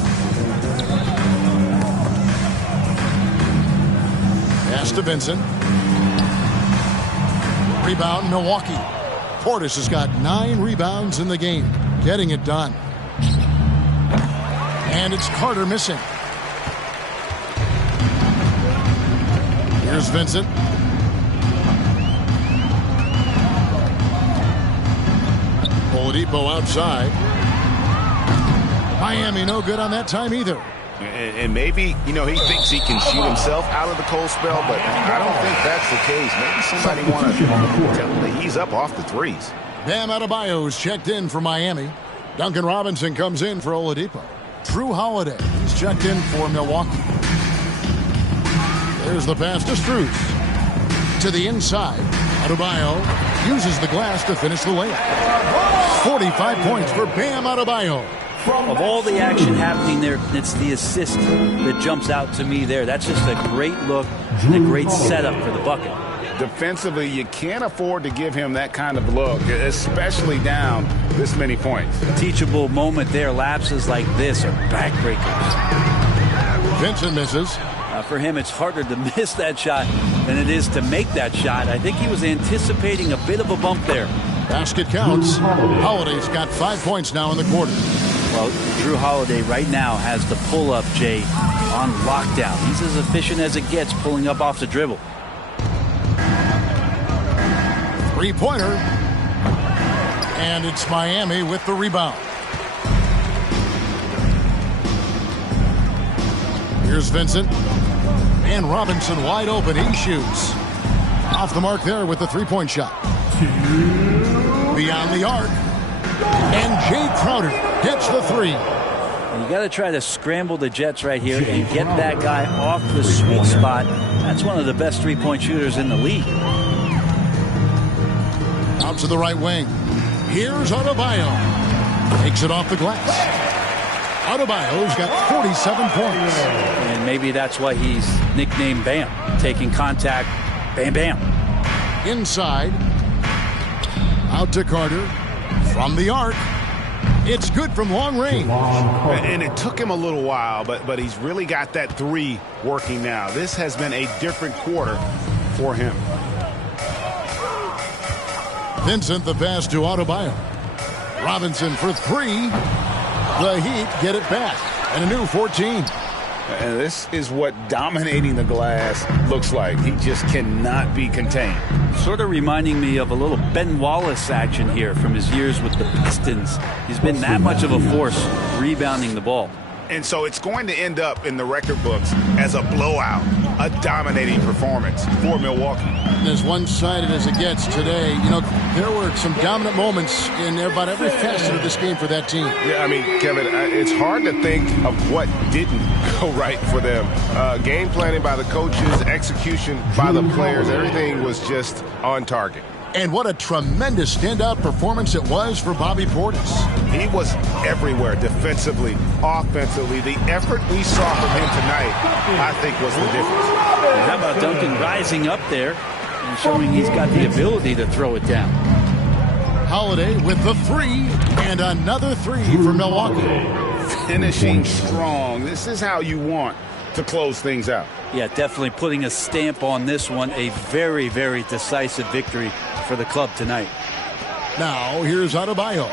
Pass to Vincent. Rebound, Milwaukee. Portis has got 9 rebounds in the game. Getting it done. And it's Carter missing. Here's Vincent. Oladipo outside. Miami no good on that time either. And maybe, he thinks he can shoot himself out of the cold spell, but I don't think that's the case. Maybe somebody want to tell him to ease up off the threes. Bam Adebayo's checked in for Miami. Duncan Robinson comes in for Oladipo. Drew Holiday is checked in for Milwaukee. There's the pass to Strus. To the inside. Adebayo uses the glass to finish the layup. 45 points for Bam Adebayo. Of all the action happening there, it's the assist that jumps out to me there. That's just a great look and a great setup for the bucket. Defensively, you can't afford to give him that kind of look, especially down this many points. Teachable moment there. Lapses like this are backbreakers. Vincent misses. For him, it's harder to miss that shot than it is to make that shot. I think he was anticipating a bit of a bump there. Basket counts. Holiday's got 5 points now in the quarter. Well, Drew Holiday right now has the pull-up, Jay, on lockdown. He's as efficient as it gets pulling up off the dribble. Three-pointer. And it's Miami with the rebound. Here's Vincent. And Robinson wide open. He shoots. Off the mark there with the three-point shot. Beyond the arc. And Jay Crowder gets the three. And you got to try to scramble the Jets right here and get that guy off the sweet spot. That's one of the best three-point shooters in the league. Out to the right wing. Here's Adebayo. Takes it off the glass. Adebayo's got 47 points. And maybe that's why he's nicknamed Bam. Taking contact, bam, bam. Inside. Out to Carter. From the arc. It's good from long range. And it took him a little while, but he's really got that three working now. This has been a different quarter for him. Vincent the pass to Adebayo. Robinson for three. The Heat get it back. And a new 14. And this is what dominating the glass looks like. He just cannot be contained. Sort of reminding me of a little Ben Wallace action here from his years with the Pistons. He's been that much of a force rebounding the ball. And so it's going to end up in the record books as a blowout, a dominating performance for Milwaukee. And as one-sided as it gets today, you know, there were some dominant moments in about every facet of this game for that team. Yeah, I mean, Kevin, it's hard to think of what didn't go right for them. Game planning by the coaches, execution by the players, everything was just on target. And what a tremendous standout performance it was for Bobby Portis. He was everywhere, defensively, offensively. The effort we saw from him tonight, I think, was the difference. And how about Duncan rising up there and showing he's got the ability to throw it down. Holiday with the three, and another three for Milwaukee. Finishing strong. This is how you want to close things out. Yeah, definitely putting a stamp on this one. A very, very decisive victory for the club tonight. Now, here's Adebayo.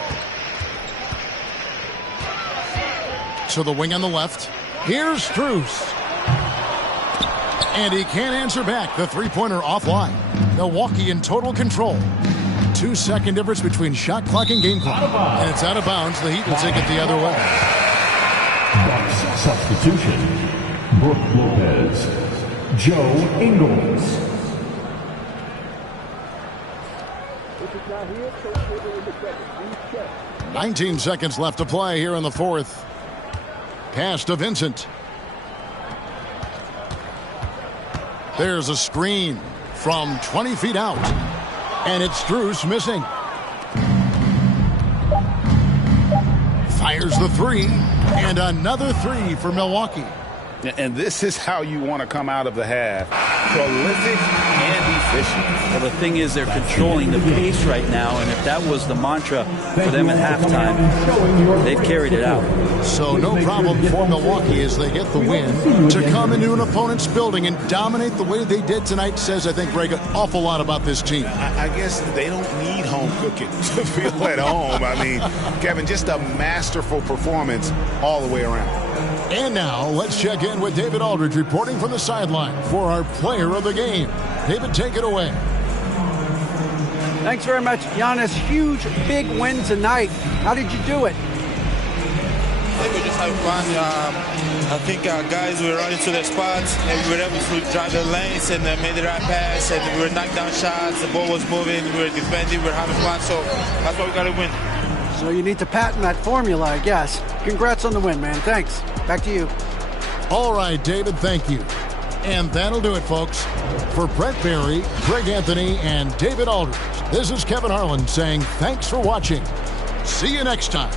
To the wing on the left. Here's Strus. And he can't answer back. The three-pointer offline. Milwaukee in total control. 2-second difference between shot clock and game clock. And it's out of bounds. The Heat will take it the other way. Bucks substitution. Brook Lopez. Joe Ingles. 19 seconds left to play here in the fourth. Pass to Vincent. There's a screen from 20 feet out. And it's Strus missing. Fires the three. And another three for Milwaukee. And this is how you want to come out of the half. Prolific and efficient. Well, the thing is they're controlling the pace right now, and if that was the mantra for them at halftime, they've carried it out. So no problem for Milwaukee as they get the win. To come into an opponent's building and dominate the way they did tonight says, I think, Greg, an awful lot about this team. I guess they don't need home cooking to feel at home. I mean, Kevin, just a masterful performance all the way around. And now, let's check in with David Aldridge reporting from the sideline for our player of the game. David, take it away. Thanks very much, Giannis. Huge, big win tonight. How did you do it? I think we just had fun. I think our guys were running to their spots, and we were able to drive the lanes and made the right pass, and we were knocking down shots. The ball was moving. We were defending. We were having fun. So that's why we got to win. So you need to patent that formula, I guess. Congrats on the win, man. Thanks. Back to you. All right, David, thank you. And that'll do it, folks. For Brent Barry, Greg Anthony, and David Aldridge, this is Kevin Harlan saying thanks for watching. See you next time.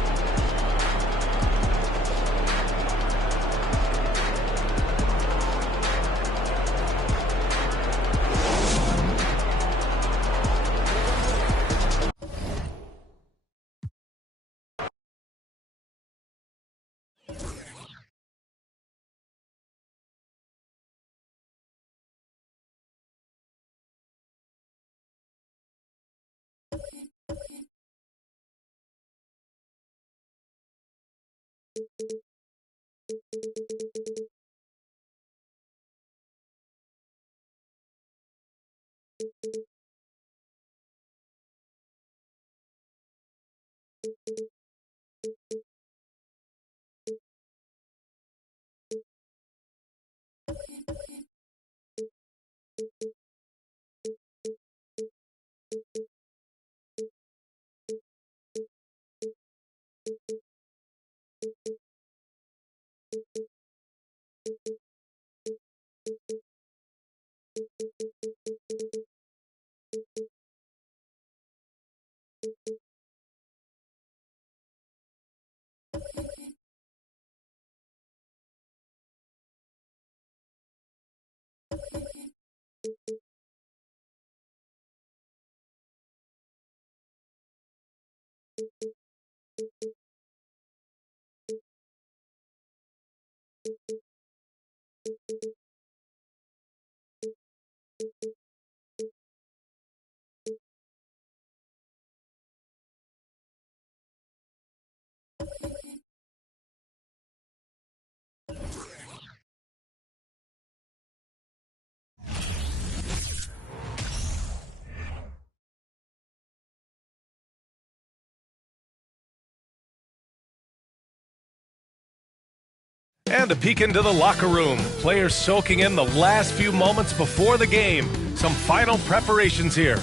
And a peek into the locker room. Players soaking in the last few moments before the game. Some final preparations here.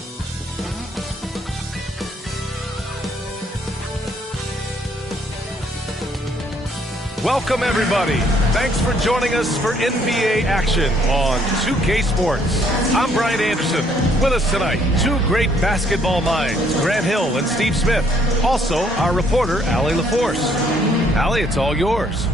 Welcome, everybody. Thanks for joining us for NBA action on 2K Sports. I'm Brian Anderson. With us tonight, two great basketball minds, Grant Hill and Steve Smith. Also, our reporter, Allie LaForce. Allie, it's all yours.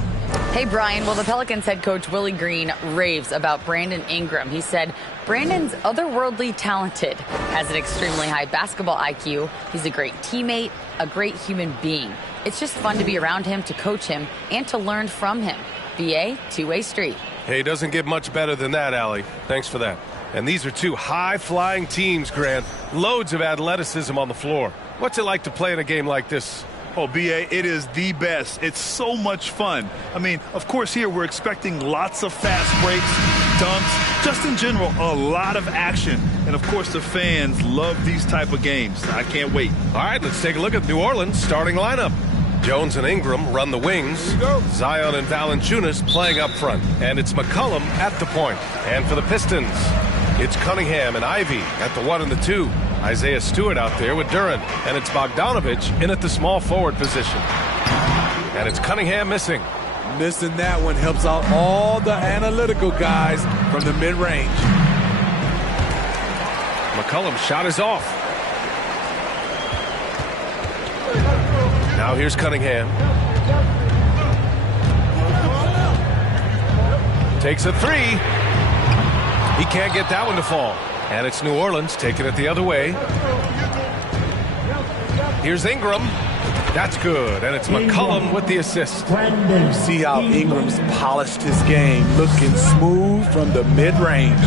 Hey, Brian. Well, the Pelicans head coach Willie Green raves about Brandon Ingram. He said, Brandon's otherworldly talented, has an extremely high basketball IQ. He's a great teammate, a great human being. It's just fun to be around him, to coach him, and to learn from him. BA, two-way street. Hey, doesn't get much better than that, Allie. Thanks for that. And these are two high-flying teams, Grant. Loads of athleticism on the floor. What's it like to play in a game like this? Oh, B.A., it is the best. It's so much fun. I mean, of course, here we're expecting lots of fast breaks, dunks, just in general, a lot of action. And, of course, the fans love these type of games. I can't wait. All right, let's take a look at New Orleans' starting lineup. Jones and Ingram run the wings. Zion and Valanciunas playing up front. And it's McCollum at the point. And for the Pistons, it's Cunningham and Ivy at the 1 and the 2. Isaiah Stewart out there with Duren. And it's Bogdanovich in at the small forward position. And it's Cunningham missing. Missing that one helps out all the analytical guys from the mid-range. McCollum's shot is off. Now here's Cunningham. Takes a three. He can't get that one to fall. And it's New Orleans taking it the other way. Here's Ingram. That's good. And it's McCollum with the assist. You see how Ingram's polished his game, looking smooth from the mid-range.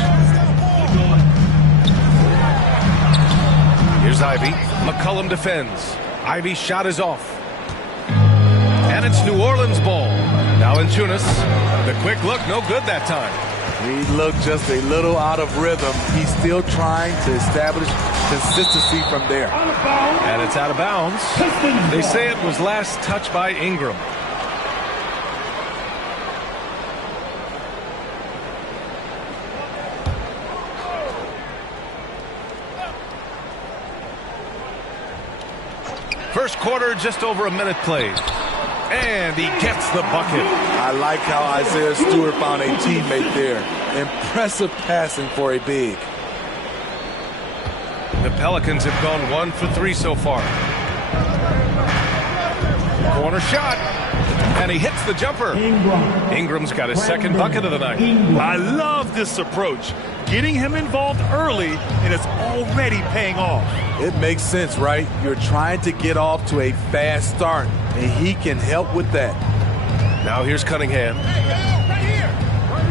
Here's Ivy. McCollum defends. Ivy's shot is off. And it's New Orleans ball. Valanciunas. The quick look, no good that time. He looked just a little out of rhythm. He's still trying to establish consistency from there. And it's out of bounds. They say it was last touched by Ingram. First quarter, just over a minute played. And he gets the bucket. I like how Isaiah Stewart found a teammate there. Impressive passing for a big. The Pelicans have gone 1 for 3 so far. Corner shot. And he hits the jumper. Ingram's got his second bucket of the night. I love this approach. Getting him involved early, and it's already paying off. It makes sense, right? You're trying to get off to a fast start, and he can help with that. Now here's Cunningham.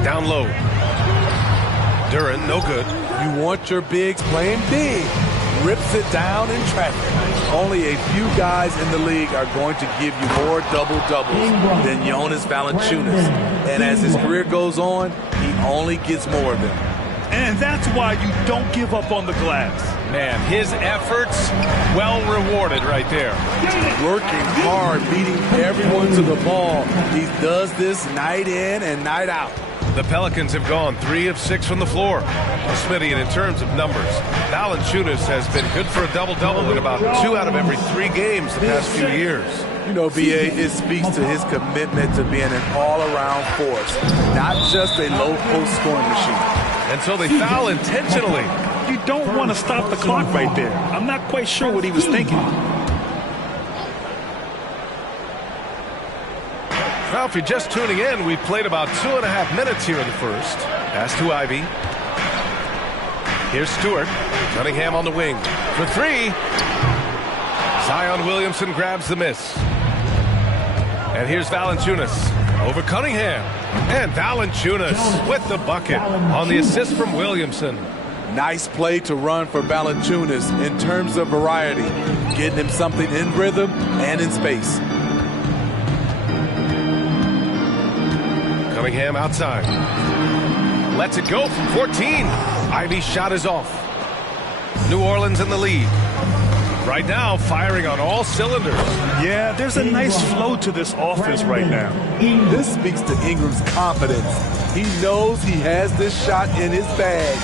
Down low. Duren, no good. You want your bigs playing big. rips it down in traffic. Only a few guys in the league are going to give you more double-doubles than Jonas Valanciunas. And as his career goes on, he only gets more of them. And that's why you don't give up on the glass. Man, his efforts well rewarded right there. Working hard, beating everyone to the ball. He does this night in and night out. The Pelicans have gone 3 of 6 from the floor. Smitty, and in terms of numbers, Valanciunas has been good for a double-double in about 2 out of every 3 games the past few years. You know, B.A., it speaks to his commitment to being an all-around force, not just a low-post scoring machine. And so they foul intentionally. You don't want to stop the clock right there. I'm not quite sure what he was thinking. Well, if you're just tuning in, we played about 2.5 minutes here in the first. Pass to Ivy. Here's Stewart. Cunningham on the wing. For 3. Zion Williamson grabs the miss. And here's Valanciunas over Cunningham. And Valanciunas with the bucket on the assist from Williamson. Nice play to run for Valanciunas in terms of variety, getting him something in rhythm and in space. Cunningham outside. Lets it go from 14. Ivy's shot is off. New Orleans in the lead. Right now, firing on all cylinders. Yeah, there's a nice flow to this offense right now. This speaks to Ingram's confidence. He knows he has this shot in his bag.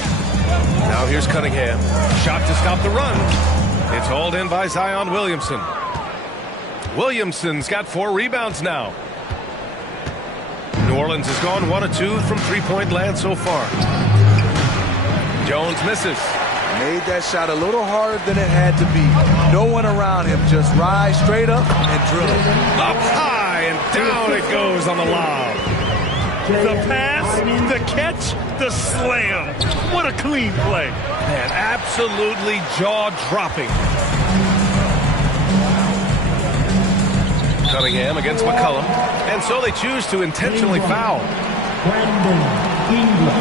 Now here's Cunningham. Shot to stop the run. It's hauled in by Zion Williamson. Williamson's got 4 rebounds now. New Orleans has gone 1 of 2 from three-point land so far. Jones misses. Made that shot a little harder than it had to be. No one around him, just rise straight up and drill it. Up high and down it goes on the lob. The pass, the catch, the slam. What a clean play. Man, absolutely jaw-dropping. Cunningham against McCollum. And so they choose to intentionally foul. Brandon Ingram.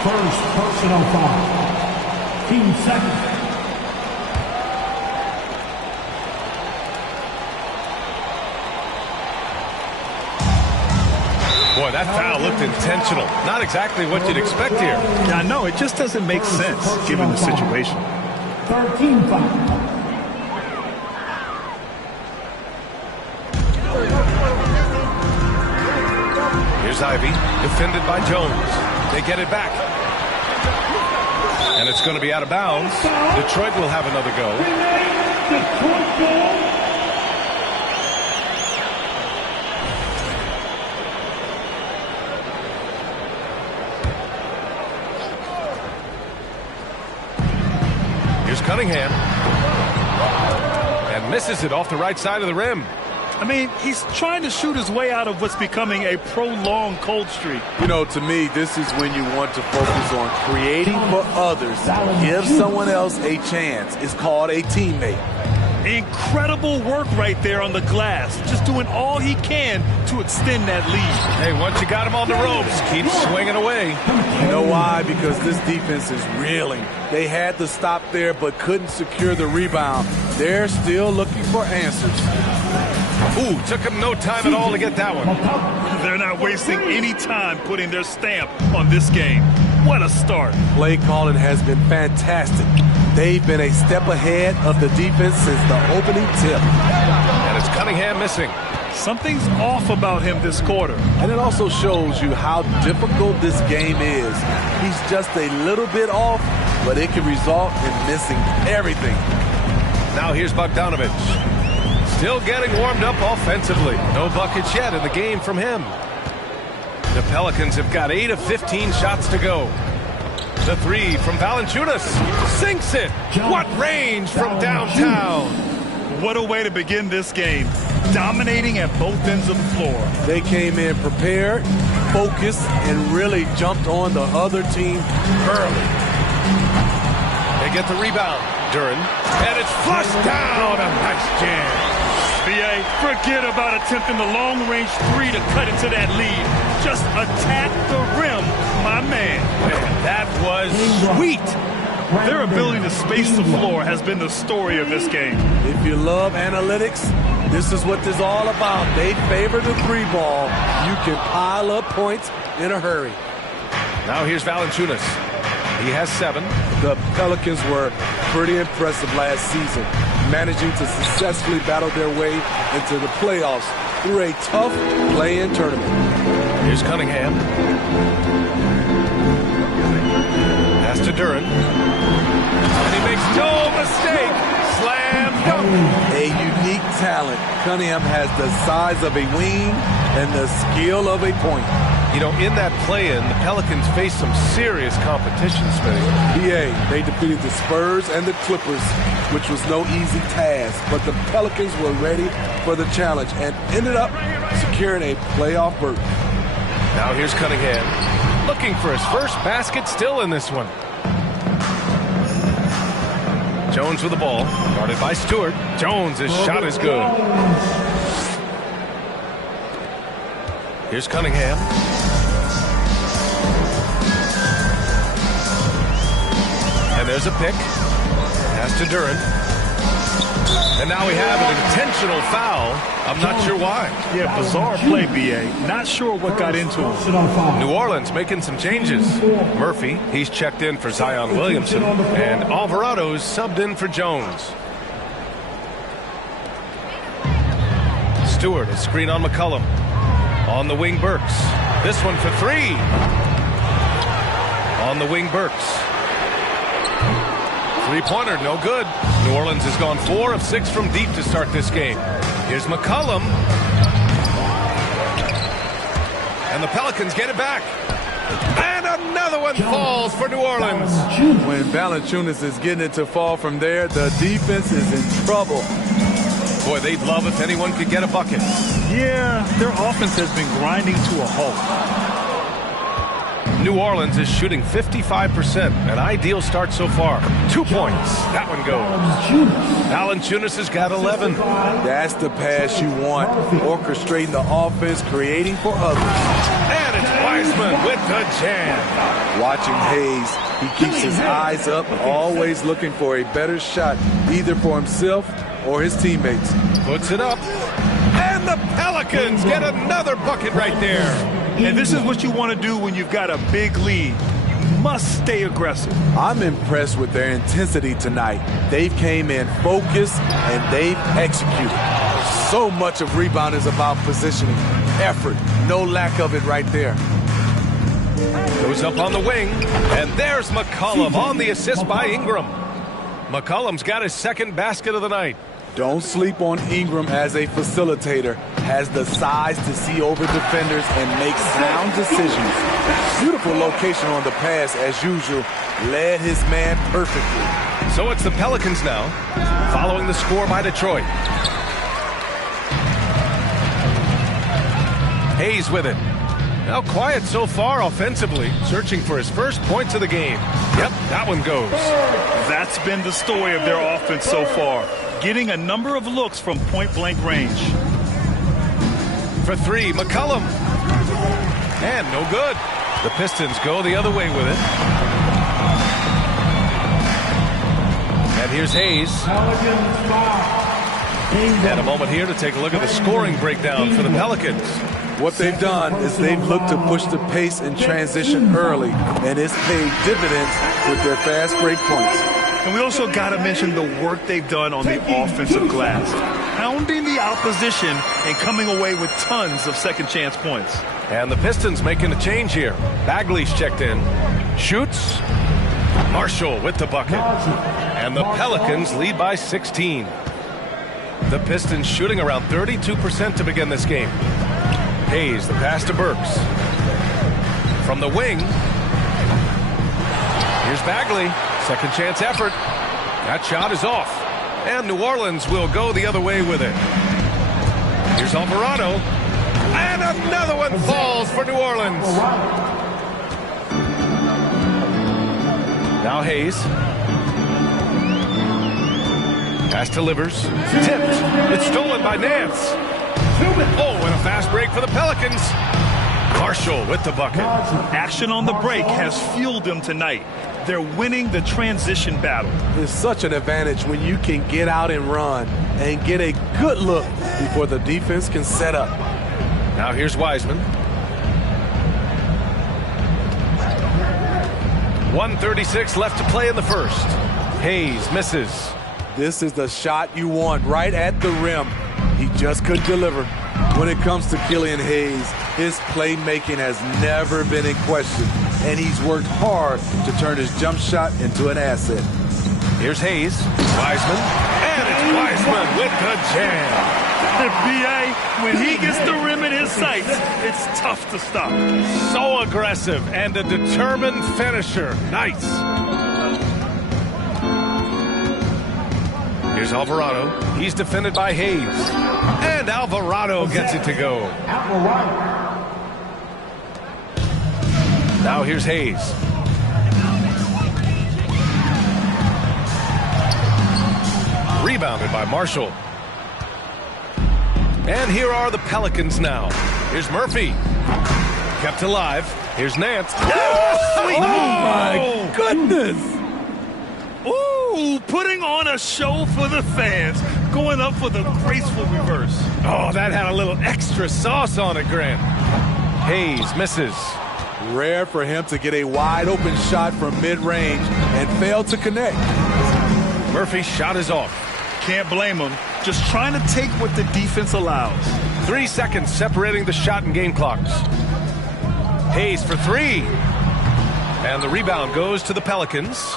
First personal foul. Team second. Boy, that foul looked intentional. Not exactly what you'd expect here. Yeah, no, it just doesn't make sense given the situation. 13 foul. Here's Ivy, defended by Jones. They get it back. And it's going to be out of bounds. Detroit will have another go. Here's Cunningham. And misses it off the right side of the rim. I mean, he's trying to shoot his way out of what's becoming a prolonged cold streak. You know, to me, this is when you want to focus on creating for others. Give someone else a chance. It's called a teammate. Incredible work right there on the glass. Just doing all he can to extend that lead. Hey, once you got him on the ropes, keep swinging away. You know why? Because this defense is reeling. They had to stop there but couldn't secure the rebound. They're still looking for answers. Ooh, took him no time at all to get that one. They're not wasting any time putting their stamp on this game. What a start. Play calling has been fantastic. They've been a step ahead of the defense since the opening tip. And it's Cunningham missing. Something's off about him this quarter. And it also shows you how difficult this game is. He's just a little bit off, but it can result in missing everything. Now here's Bogdanovic. Still getting warmed up offensively. No buckets yet in the game from him. The Pelicans have got 8 of 15 shots to go. The 3 from Valanciunas. Sinks it. What range from downtown. What a way to begin this game. Dominating at both ends of the floor. They came in prepared, focused, and really jumped on the other team early. They get the rebound. Duren. And it's flushed down. A nice jam. B.A., forget about attempting the long-range 3 to cut into that lead. Just attack the rim, my man. Man, that was sweet. Their ability to space the floor has been the story of this game. If you love analytics, this is what this is all about. They favor the three ball. You can pile up points in a hurry. Now here's Valanciunas. He has 7. The Pelicans were pretty impressive last season, managing to successfully battle their way into the playoffs through a tough play-in tournament. Here's Cunningham. Pass to Duren. And he makes no mistake. Slam dunk. A unique talent. Cunningham has the size of a wing and the skill of a point. You know, in that play-in, the Pelicans faced some serious competition, Smitty. They defeated the Spurs and the Clippers, which was no easy task. But the Pelicans were ready for the challenge and ended up securing a playoff berth. Now here's Cunningham, looking for his first basket, still in this one. Jones with the ball, guarded by Stewart. Jones' shot is good. Here's Cunningham. And there's a pick. Pass to Duren. And now we have an intentional foul. I'm not sure why. Yeah, bizarre play, B.A. Not sure what got into him. New Orleans making some changes. Murphy, he's checked in for Zion Williamson. And Alvarado's subbed in for Jones. Stewart, a screen on McCollum. On the wing, Burks. This one for 3. On the wing, Burks. Three-pointer, no good. New Orleans has gone 4 of 6 from deep to start this game. Here's McCollum. And the Pelicans get it back. And another one falls for New Orleans. When Valanciunas is getting it to fall from there, the defense is in trouble. Boy, they'd love if anyone could get a bucket. Yeah, their offense has been grinding to a halt. New Orleans is shooting 55%. An ideal start so far. 2 points. That one goes. Valanciunas has got 11. That's the pass you want. Orchestrating the offense, creating for others. And it's Wiseman with the jam. Watching Hayes, he keeps his eyes up, always looking for a better shot, either for himself or his teammates. Puts it up. And the Pelicans get another bucket right there. And this is what you want to do when you've got a big lead. You must stay aggressive. I'm impressed with their intensity tonight. They've came in focused and they've executed. So much of rebound is about positioning, effort, no lack of it right there. Goes up on the wing, and there's McCollum on the assist by Ingram. McCollum's got his second basket of the night. Don't sleep on Ingram as a facilitator. Has the size to see over defenders and make sound decisions. Beautiful location on the pass as usual. Led his man perfectly. So it's the Pelicans now, following the score by Detroit. Hayes with it. Now quiet so far offensively, searching for his first points of the game. Yep, that one goes. That's been the story of their offense so far. Getting a number of looks from point-blank range. For 3, McCollum. And no good. The Pistons go the other way with it. And here's Hayes. And a moment here to take a look at the scoring breakdown for the Pelicans. What they've done is they've looked to push the pace and transition early, and it's paid dividends with their fast break points. And we also got to mention the work they've done on the offensive glass, pounding the opposition and coming away with tons of second chance points. And the Pistons making a change here. Bagley's checked in. Shoots. Marshall with the bucket. And the Pelicans lead by 16. The Pistons shooting around 32% to begin this game. Hayes, the pass to Burks. From the wing. Here's Bagley. Second chance effort. That shot is off. And New Orleans will go the other way with it. Here's Alvarado. And another one falls for New Orleans. Now Hayes. Pass to Livers. Tipped. It's stolen by Nance. Oh, and a fast break for the Pelicans. Marshall with the bucket. Action on the break has fueled them tonight. They're winning the transition battle. It's such an advantage when you can get out and run and get a good look before the defense can set up. Now here's Wiseman. 1:36 left to play in the first. Hayes misses. This is the shot you want, right at the rim. He just couldn't deliver. When it comes to Killian Hayes, his playmaking has never been in question, and he's worked hard to turn his jump shot into an asset. Here's Hayes. Wiseman. And it's Wiseman with the jam. B.A., when he gets the rim in his sights, it's tough to stop. So aggressive and a determined finisher. Nice. Here's Alvarado. He's defended by Hayes. And Alvarado gets it to go. Now here's Hayes. Rebounded by Marshall. And here are the Pelicans now. Here's Murphy. Kept alive. Here's Nance. Oh, sweet. Oh my goodness. Ooh, putting on a show for the fans. Going up for the graceful reverse. Oh, that had a little extra sauce on it, Grant. Hayes misses. Rare for him to get a wide open shot from mid-range and fail to connect. Murphy's shot is off. Can't blame him. Just trying to take what the defense allows. 3 seconds separating the shot and game clocks. Hayes for three. And the rebound goes to the Pelicans.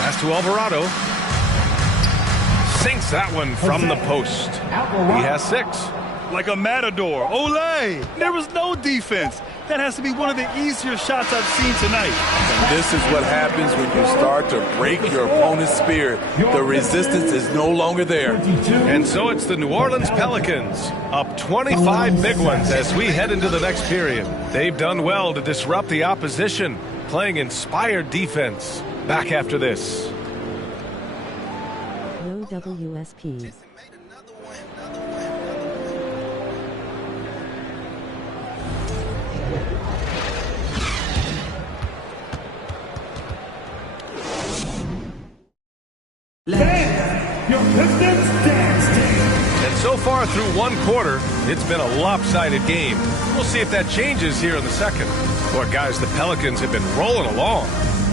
Pass to Alvarado. Sinks that one from the post. He has 6. Like a matador. Olay! There was no defense. That has to be one of the easier shots I've seen tonight. And this is what happens when you start to break your opponent's spirit. The resistance is no longer there. And so it's the New Orleans Pelicans, up 25 big ones as we head into the next period. They've done well to disrupt the opposition, playing inspired defense. Back after this. No WSP. Your Pistons Dance Team. And so far through one quarter, it's been a lopsided game. We'll see if that changes here in the second. Boy, guys, the Pelicans have been rolling along.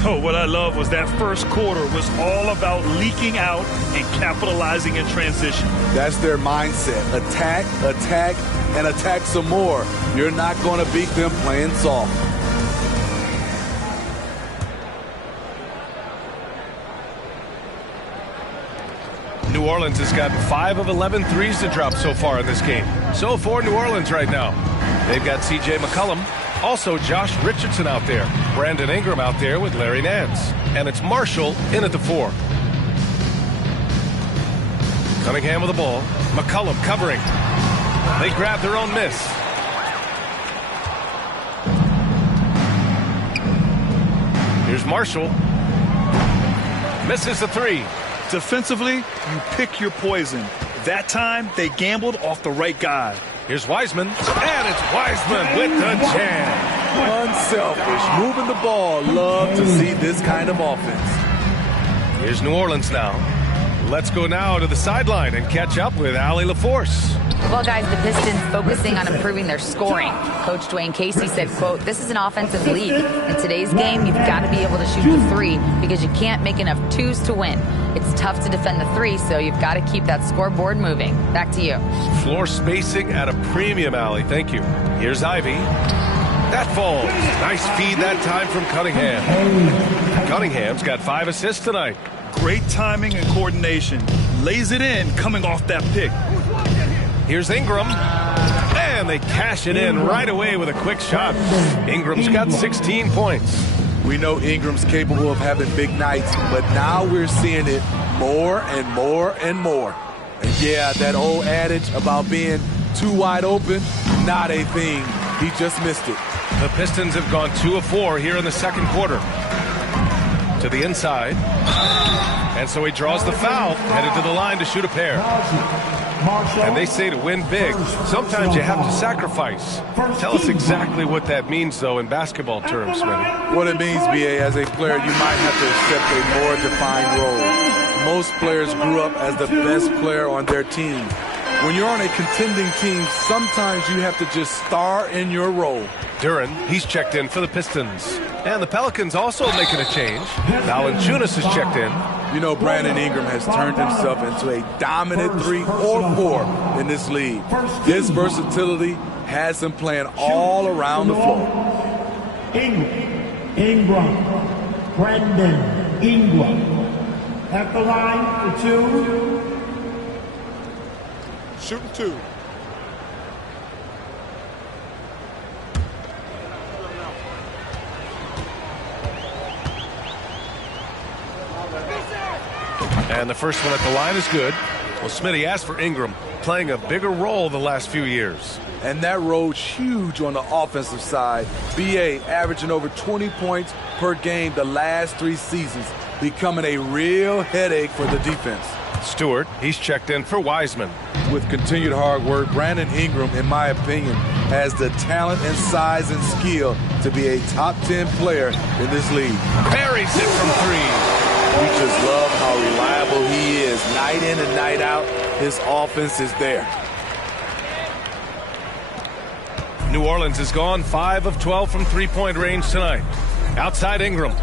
Oh, what I love was that first quarter was all about leaking out and capitalizing in transition. That's their mindset. Attack, attack, and attack some more. You're not going to beat them playing soft. New Orleans has gotten 5 of 11 threes to drop so far in this game. So for New Orleans right now, they've got C.J. McCollum, also Josh Richardson out there, Brandon Ingram out there with Larry Nance, and it's Marshall in at the 4. Cunningham with the ball, McCollum covering. They grab their own miss. Here's Marshall. Misses the 3. Defensively, you pick your poison. That time, they gambled off the right guy. Here's Wiseman, and it's Wiseman with the jam. Unselfish, moving the ball. Love to see this kind of offense. Here's New Orleans now. Let's go now to the sideline and catch up with Allie LaForce. Well, guys, the Pistons focusing on improving their scoring. Coach Dwayne Casey said, quote, "This is an offensive league. In today's game, you've got to be able to shoot the 3 because you can't make enough 2s to win. It's tough to defend the 3, so you've got to keep that scoreboard moving." Back to you. Floor spacing at a premium, Allie. Thank you. Here's Ivy. That falls. Nice feed that time from Cunningham. Cunningham's got 5 assists tonight. Great timing and coordination. Lays it in coming off that pick. Here's Ingram. And they cash it in right away with a quick shot. Ingram's got 16 points. We know Ingram's capable of having big nights, but now we're seeing it more and more and more. And yeah, that old adage about being too wide open, not a thing. He just missed it. The Pistons have gone 2 of 4 here in the second quarter. To the inside. And so he draws the foul, headed to the line to shoot a pair. And they say to win big, sometimes you have to sacrifice. Tell us exactly what that means, though, in basketball terms, Smitty. What it means, B.A., as a player, you might have to accept a more defined role. Most players grew up as the best player on their team. When you're on a contending team, sometimes you have to just star in your role. Duren, he's checked in for the Pistons. And the Pelicans also making a change. Valanciunas is checked in. You know, Brandon Ingram has turned himself into a dominant 3 or 4 in this league. His versatility has him playing all around the floor. Ingram. Brandon Ingram. At the line for 2. Shooting 2. And the first one at the line is good. Well, Smitty asked for Ingram, playing a bigger role the last few years. And that role's huge on the offensive side. B.A. averaging over 20 points per game the last 3 seasons, becoming a real headache for the defense. Stewart, he's checked in for Wiseman. With continued hard work, Brandon Ingram, in my opinion, has the talent and size and skill to be a top 10 player in this league. Buries it from 3. We just love how reliable he is. Night in and night out, his offense is there. New Orleans has gone 5 of 12 from three-point range tonight. Outside Ingram.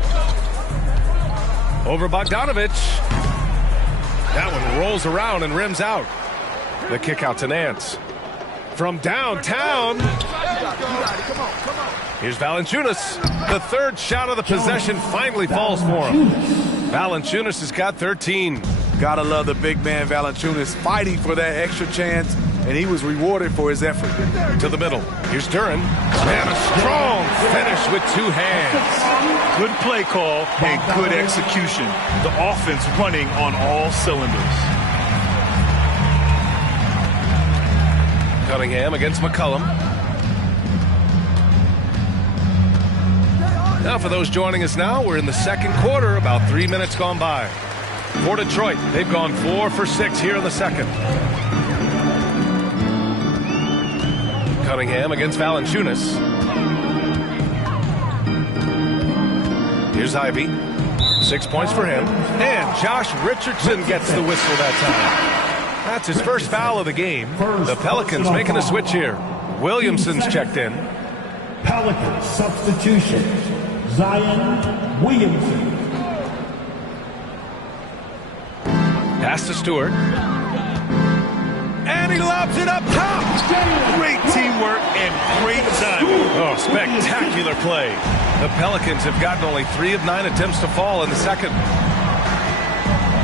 Over Bogdanovich. That one rolls around and rims out. The kick out to Nance. From downtown. Here's Valanciunas. The third shot of the possession finally falls for him. Valanciunas has got 13. Gotta love the big man Valanciunas fighting for that extra chance, and he was rewarded for his effort. To the middle. Here's Duren. And a strong finish with 2 hands. Good play call and good execution. The offense running on all cylinders. Cunningham against McCollum. Now for those joining us now, we're in the second quarter, about 3 minutes gone by. For Detroit, they've gone 4 for 6 here in the second. Cunningham against Valanciunas. Here's Ivy. 6 points for him. And Josh Richardson gets the whistle that time. That's his first foul of the game. The Pelicans making a switch here. Williamson's checked in. Pelicans substitution. Zion Williamson. Pass to Stewart. And he lobs it up top. Great teamwork and great timing. Oh, spectacular play. The Pelicans have gotten only 3 of 9 attempts to fall in the second.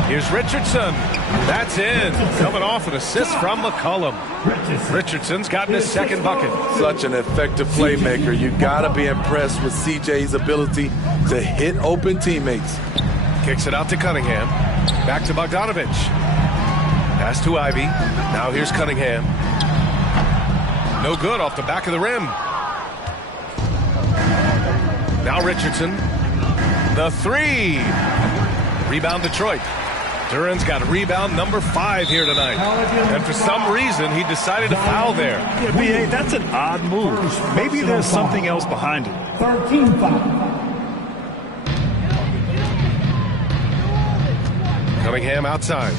Here's Richardson. That's in. Coming off an assist from McCollum. Richardson's gotten his second bucket. Such an effective playmaker. You gotta be impressed with CJ's ability to hit open teammates. Kicks it out to Cunningham. Back to Bogdanovich. Pass to Ivy. Now here's Cunningham. No good off the back of the rim. Now Richardson. The 3. Rebound Detroit. Duren's got rebound number 5 here tonight. And for some reason, he decided to foul there. Yeah, B.A., that's an odd move. Maybe there's something else behind it. 13 foul. Cunningham outside.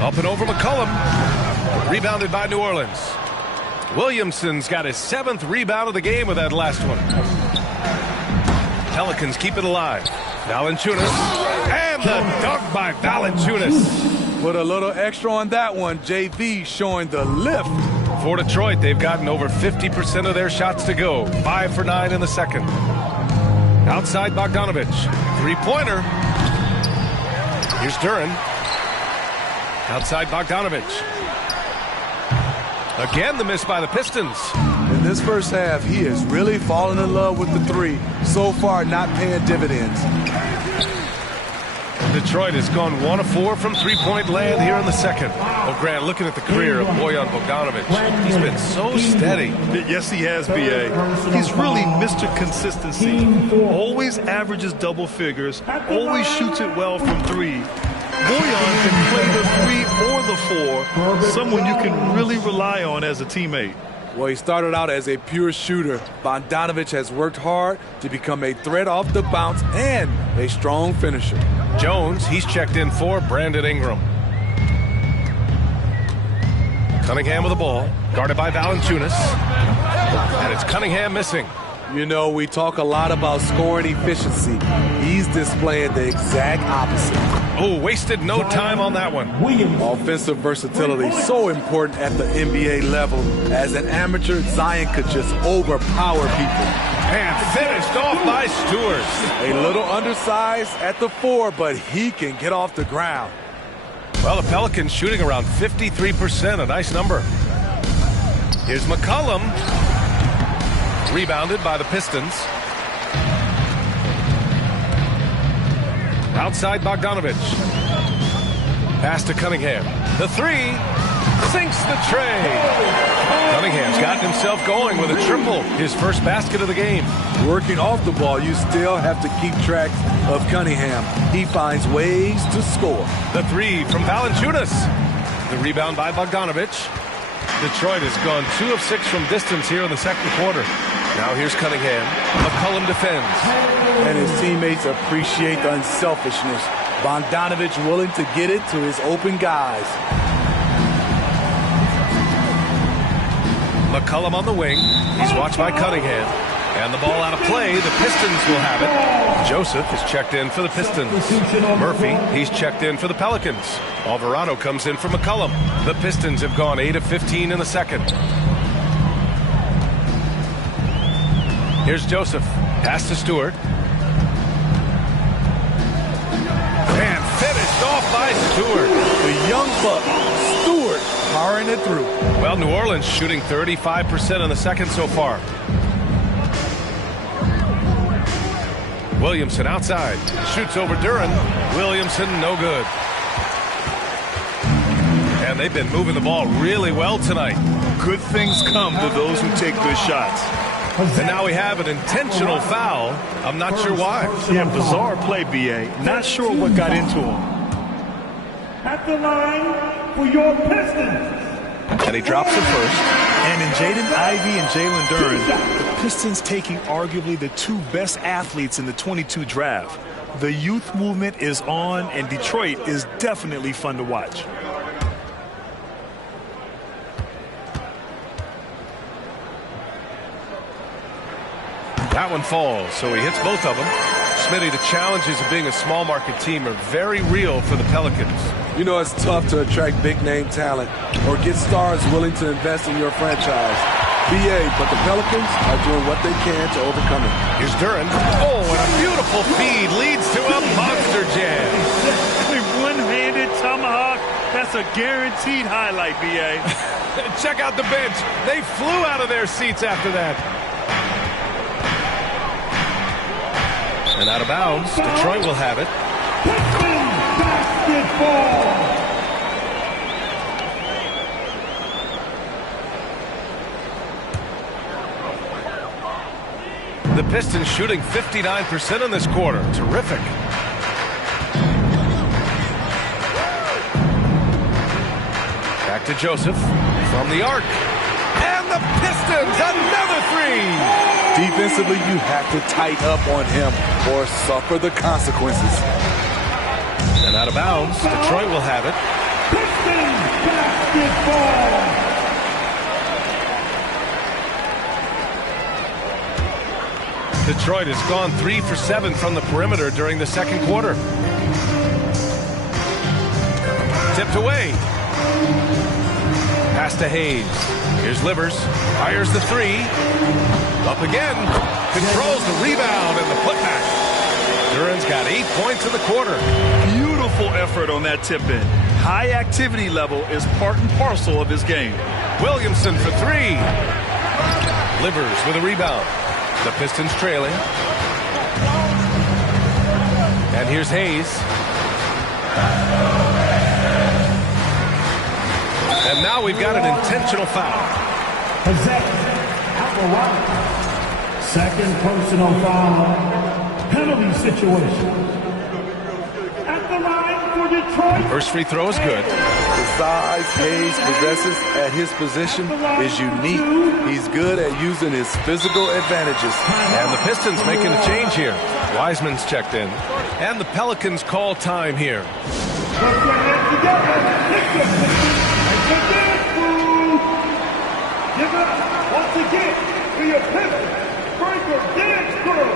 Up and over McCollum. Rebounded by New Orleans. Williamson's got his 7th rebound of the game with that last one. Pelicans keep it alive. Valanciunas. And the dunk by Valanciunas. Put a little extra on that one. JV showing the lift. For Detroit, they've gotten over 50% of their shots to go. 5 for 9 in the second. Outside Bogdanovich. 3-pointer. Here's Duren. Outside Bogdanovich. Again, the miss by the Pistons. In this first half, he has really fallen in love with the 3. So far, not paying dividends. Detroit has gone 1 of 4 from three-point land here in the second. Oh, Grant, looking at the career of Bojan Bogdanovic, he's been so steady. Yes, he has, B.A. He's really Mr. Consistency. Always averages double figures, always shoots it well from three. Bojan can play the 3 or the 4, someone you can really rely on as a teammate. Well, he started out as a pure shooter. Bogdanovic has worked hard to become a threat off the bounce and a strong finisher. Jones, he's checked in for Brandon Ingram. Cunningham with the ball, guarded by Valanciunas. And it's Cunningham missing. You know, we talk a lot about scoring efficiency. He's displaying the exact opposite. Oh, wasted no time on that one. Offensive versatility, so important at the NBA level. As an amateur, Zion could just overpower people. And finished off by Stewart. A little undersized at the 4, but he can get off the ground. Well, the Pelicans shooting around 53%, a nice number. Here's McCollum. Rebounded by the Pistons. Outside Bogdanovic. Pass to Cunningham. The 3 sinks the tray. Cunningham's gotten himself going with a triple. His first basket of the game. Working off the ball, you still have to keep track of Cunningham. He finds ways to score. The 3 from Valanciunas. The rebound by Bogdanovic. Detroit has gone 2 of 6 from distance here in the second quarter. Now here's Cunningham. McCollum defends. And his teammates appreciate the unselfishness. Bogdanovic willing to get it to his open guys. McCollum on the wing. He's watched by Cunningham. And the ball out of play. The Pistons will have it. Joseph is checked in for the Pistons. Murphy, he's checked in for the Pelicans. Alvarado comes in for McCollum. The Pistons have gone 8 of 15 in the second. Here's Joseph. Pass to Stewart. And finished off by Stewart. The young buck, Stewart, powering it through. Well, New Orleans shooting 35% in the second so far. Williamson outside. Shoots over Duren. Williamson no good. And they've been moving the ball really well tonight. Good things come to those who take good shots. And now we have an intentional foul. I'm not sure why. Yeah, bizarre play, B.A. Not sure what got into him. At the line for your Pistons. And he drops it first. And in Jaden Ivey and Jalen Duren, the Pistons taking arguably the 2 best athletes in the 22 draft. The youth movement is on, and Detroit is definitely fun to watch. That one falls, so he hits both of them. Smitty, the challenges of being a small market team are very real for the Pelicans. You know, it's tough to attract big name talent or get stars willing to invest in your franchise. BA, but the Pelicans are doing what they can to overcome it. Here's Duren. Oh, and a beautiful feed leads to a monster jam. One-handed tomahawk. That's a guaranteed highlight, BA. Check out the bench. They flew out of their seats after that. And out of bounds, Detroit will have it. The Pistons shooting 59% in this quarter. Terrific. Back to Joseph from the arc. And the Pistons, another 3. Defensively, you have to tighten up on him or suffer the consequences. And out of bounds, Detroit will have it. Pistons basketball. Detroit has gone 3 for 7 from the perimeter during the second quarter. Tipped away. Pass to Hayes. Here's Livers. Fires the 3. Up again. Controls the rebound and the putback. Duren's got 8 points in the quarter. Beautiful effort on that tip-in. High activity level is part and parcel of his game. Williamson for 3. Livers with a rebound. The Pistons trailing. And here's Hayes. And now we've got an intentional foul. Second personal foul. Penalty situation. At the line for Detroit. First free throw is good. The size Hayes possesses at his position is unique. He's good at using his physical advantages. And the Pistons making a change here. Wiseman's checked in. And the Pelicans call time here. Put your hands together. Give it up once again to your Pistons. Breaker dance crew.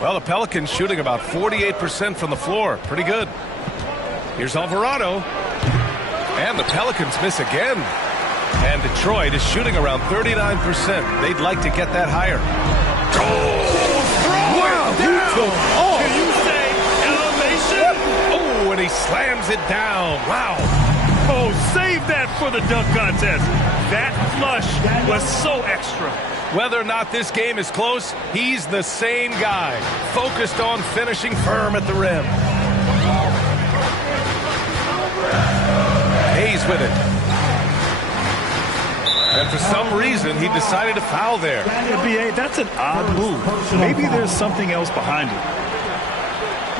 Well, the Pelicans shooting about 48% from the floor. Pretty good. Here's Alvarado. And the Pelicans miss again. And Detroit is shooting around 39%. They'd like to get that higher. Can you say elevation? Oh, and he slams it down. Wow. Oh, save that for the dunk contest. That flush was so extra. Whether or not this game is close, he's the same guy, focused on finishing firm at the rim. Hayes with it. And for some reason, he decided to foul there. B.A., that's an odd move. Maybe there's something else behind it.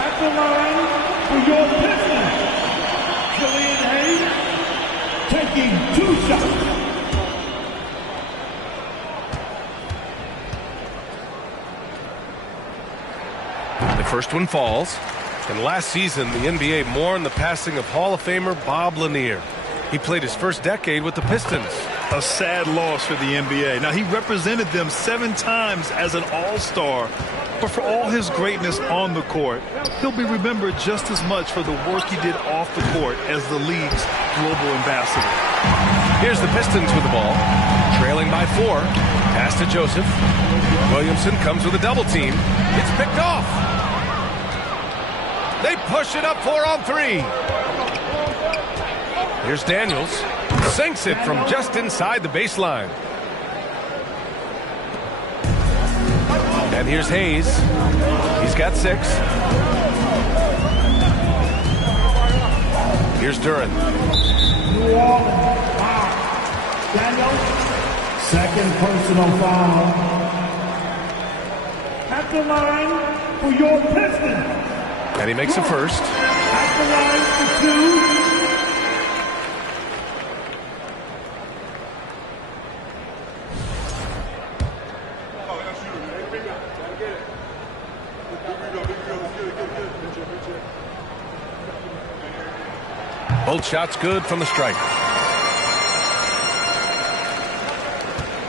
At the line for your Killian Hayes taking 2 shots. The first one falls. And last season, the NBA mourned the passing of Hall of Famer Bob Lanier. He played his first decade with the Pistons. A sad loss for the NBA. Now, he represented them 7 times as an all-star. But for all his greatness on the court, he'll be remembered just as much for the work he did off the court as the league's global ambassador. Here's the Pistons with the ball. Trailing by 4. Pass to Joseph. Williamson comes with a double team. It's picked off. They push it up 4 on 3. Here's Daniels. Sinks it from just inside the baseline. And here's Hayes. He's got 6. Here's Duren. Daniels, second personal foul. At the line for your Pistons. And he makes a first. At the line for 2. Both shots good from the stripe.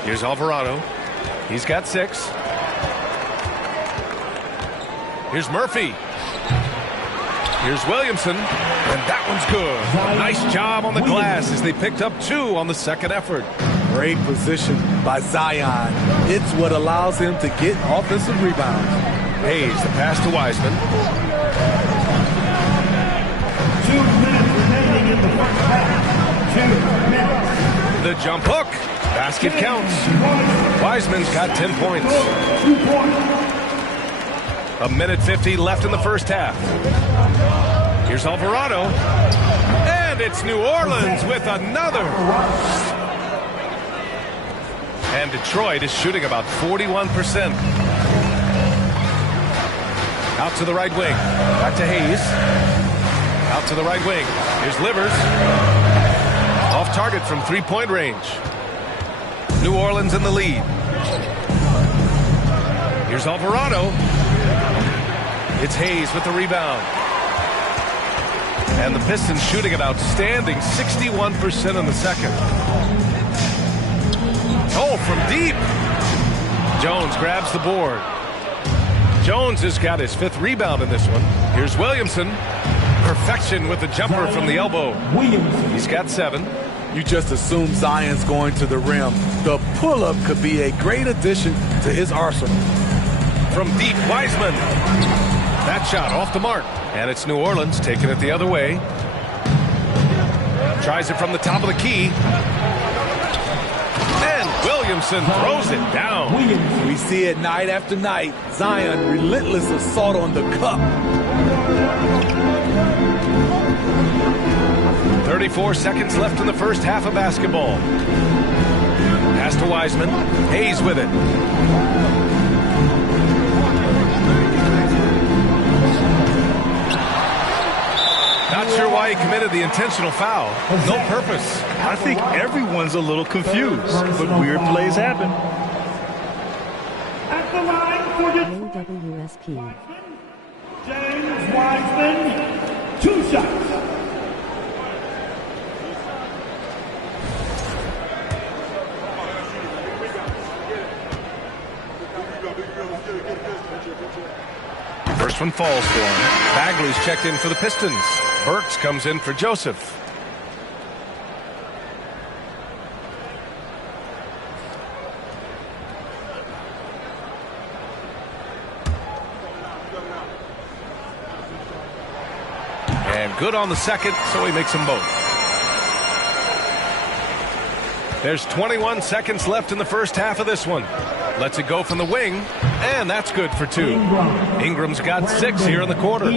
Here's Alvarado. He's got 6. Here's Murphy. Here's Williamson. And that one's good. A nice job on the glass as they picked up 2 on the second effort. Great position by Zion. It's what allows him to get offensive rebounds. Hayes, the pass to Wiseman. 2 minutes remaining in the first half. 2 minutes. The jump hook. Basket counts. Wiseman's got 10 points. 2 points. 1:50 left in the first half. Here's Alvarado. And it's New Orleans with another. And Detroit is shooting about 41%. Out to the right wing. Back to Hayes. Out to the right wing. Here's Livers. Off target from 3-point range. New Orleans in the lead. Here's Alvarado. It's Hayes with the rebound. And the Pistons shooting an outstanding 61% in the second. Oh, from deep. Jones grabs the board. Jones has got his 5th rebound in this one. Here's Williamson. Perfection with the jumper from the elbow. He's got 7. You just assume Zion's going to the rim. The pull-up could be a great addition to his arsenal. From deep, Wiseman. That shot off the mark. And it's New Orleans taking it the other way. Tries it from the top of the key. Williamson throws it down. We see it night after night. Zion, relentless assault on the cup. 34 seconds left in the first half of basketball. Pass to Wiseman. Hayes with it. Not sure why he committed the intentional foul. No purpose. I think everyone's a little confused, but weird plays happen. At the line for your WSP. James Wiseman, 2 shots. First one falls for him. Bagley's checked in for the Pistons. Burks comes in for Joseph. And good on the second, so he makes them both. There's 21 seconds left in the first half of this one. Lets it go from the wing, and that's good for 2. Ingram's got 6 here in the quarter.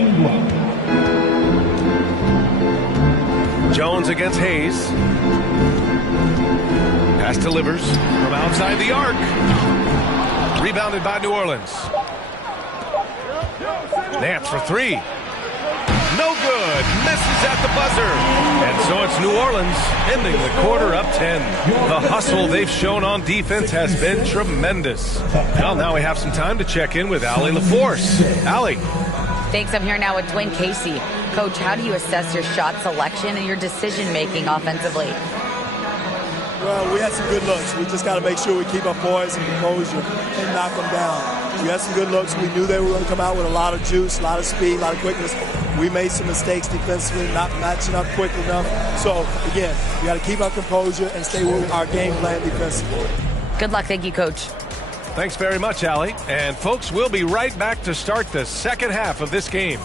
Jones against Hayes. Pass to Livers from outside the arc. Rebounded by New Orleans. Nance for 3. No good. Misses at the buzzer. And so it's New Orleans ending the quarter up 10. The hustle they've shown on defense has been tremendous. Well, now we have some time to check in with Allie LaForce. Allie. Thanks. I'm here now with Dwayne Casey. Coach, how do you assess your shot selection and your decision-making offensively? Well, we had some good looks. We just got to make sure we keep our poise and composure and knock them down. We had some good looks. We knew they were going to come out with a lot of juice, a lot of speed, a lot of quickness. We made some mistakes defensively, not matching up quick enough. So, again, we got to keep our composure and stay with our game plan defensively. Good luck. Thank you, Coach. Thanks very much, Allie. And, folks, we'll be right back to start the second half of this game.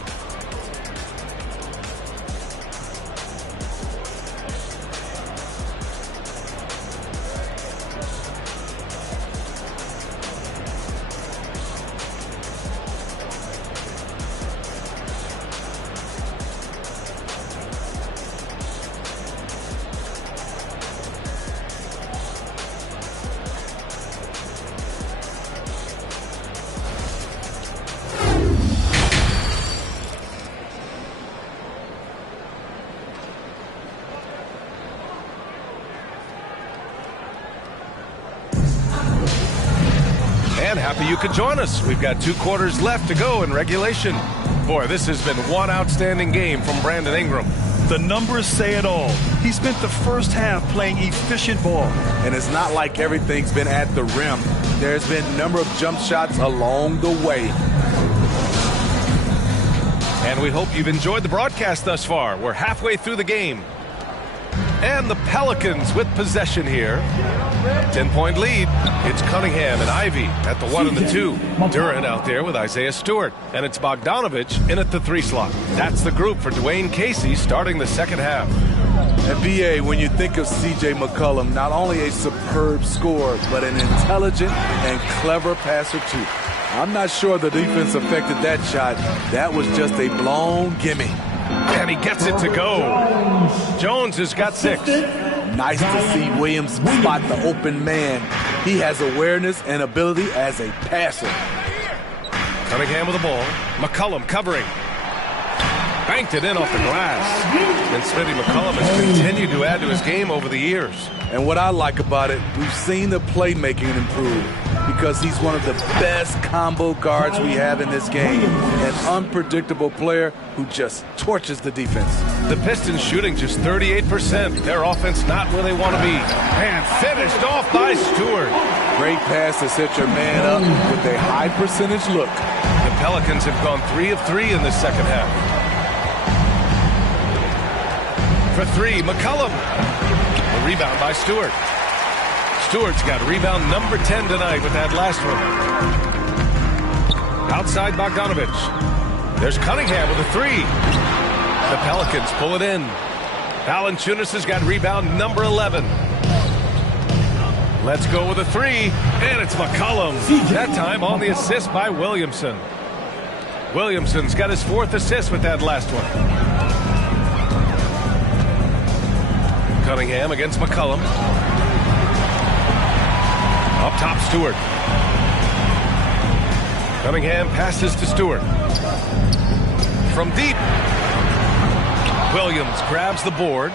And happy you could join us. We've got 2 quarters left to go in regulation. Boy, this has been one outstanding game from Brandon Ingram. The numbers say it all. He spent the first half playing efficient ball. And it's not like everything's been at the rim. There's been a number of jump shots along the way. And we hope you've enjoyed the broadcast thus far. We're halfway through the game. And the Pelicans with possession here. 10-point lead. It's Cunningham and Ivy at the 1 and the 2. Duran out there with Isaiah Stewart. And it's Bogdanovich in at the 3 slot. That's the group for Dwayne Casey starting the second half. And B.A., when you think of C.J. McCollum, not only a superb scorer, but an intelligent and clever passer, too. I'm not sure the defense affected that shot. That was just a blown gimme. And he gets it to go. Jones has got 6. Nice to see Williams spot the open man. He has awareness and ability as a passer. Cunningham with the ball. McCollum covering. Banked it in off the glass. And Smitty McCollum has continued to add to his game over the years. And what I like about it, we've seen the playmaking improve because he's one of the best combo guards we have in this game. An unpredictable player who just torches the defense. The Pistons shooting just 38%. Their offense not where they want to be. And finished off by Stewart. Great pass to set your man up with a high percentage look. The Pelicans have gone 3 of 3 in the second half. For 3, McCollum. A rebound by Stewart. Stewart's got rebound number 10 tonight with that last one. Outside Bogdanovich. There's Cunningham with a 3. The Pelicans pull it in. Valanciunas has got rebound number 11. Let's go with a three, and it's McCollum. That time on the assist by Williamson. Williamson's got his 4th assist with that last one. Cunningham against McCollum. Up top, Stewart. Cunningham passes to Stewart. From deep. Williams grabs the board.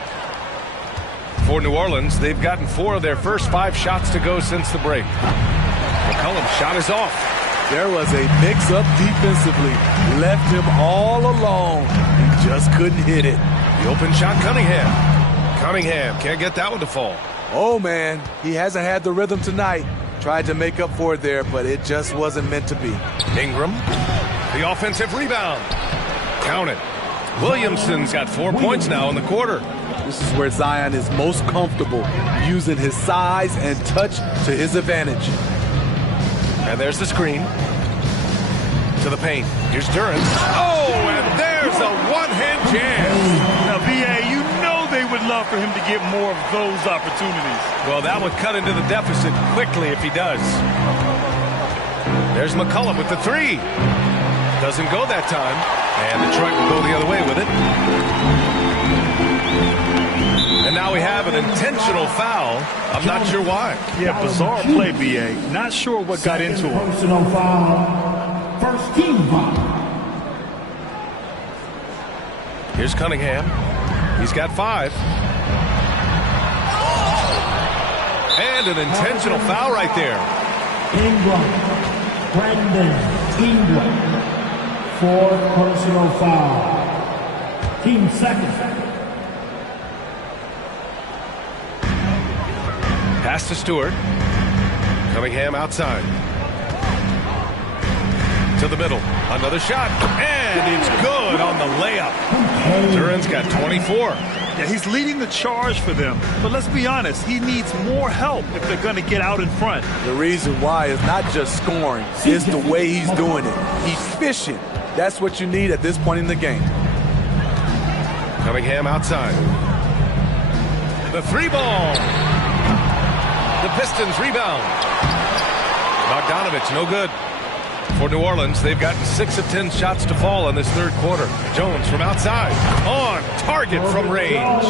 For New Orleans, they've gotten 4 of their first 5 shots to go since the break. McCollum's shot is off. There was a mix-up defensively. Left him all alone. He just couldn't hit it. The open shot, Cunningham. Cunningham can't get that one to fall. Oh, man. He hasn't had the rhythm tonight. Tried to make up for it there, but it just wasn't meant to be. Ingram, the offensive rebound. Count it. Williamson's got 4 points now in the quarter. This is where Zion is most comfortable, using his size and touch to his advantage. And there's the screen. To the paint. Here's Duren. Oh, and there's a one-hand jam. Now, B.A., you know they would love for him to get more of those opportunities. Well, that would cut into the deficit quickly if he does. There's McCollum with the three. Doesn't go that time. And Detroit will go the other way with it. And now we have an intentional foul. I'm not sure why. Yeah, bizarre play, B.A. Not sure what got into him. Personal foul. First team foul. Here's Cunningham. He's got 5. And an intentional foul right there. Ingram. Brandon Ingram. 4th personal foul. Team second. Pass to Stewart. Cunningham outside. To the middle. Another shot. And it's good on the layup. Duren's got 24. Yeah, he's leading the charge for them. But let's be honest, he needs more help if they're going to get out in front. The reason why is not just scoring, it's the way he's doing it. Efficient. That's what you need at this point in the game. Cunningham outside. The 3-ball. The Pistons rebound. Bogdanovich, no good. For New Orleans, they've gotten 6 of 10 shots to fall in this third quarter. Jones from outside. On target from range.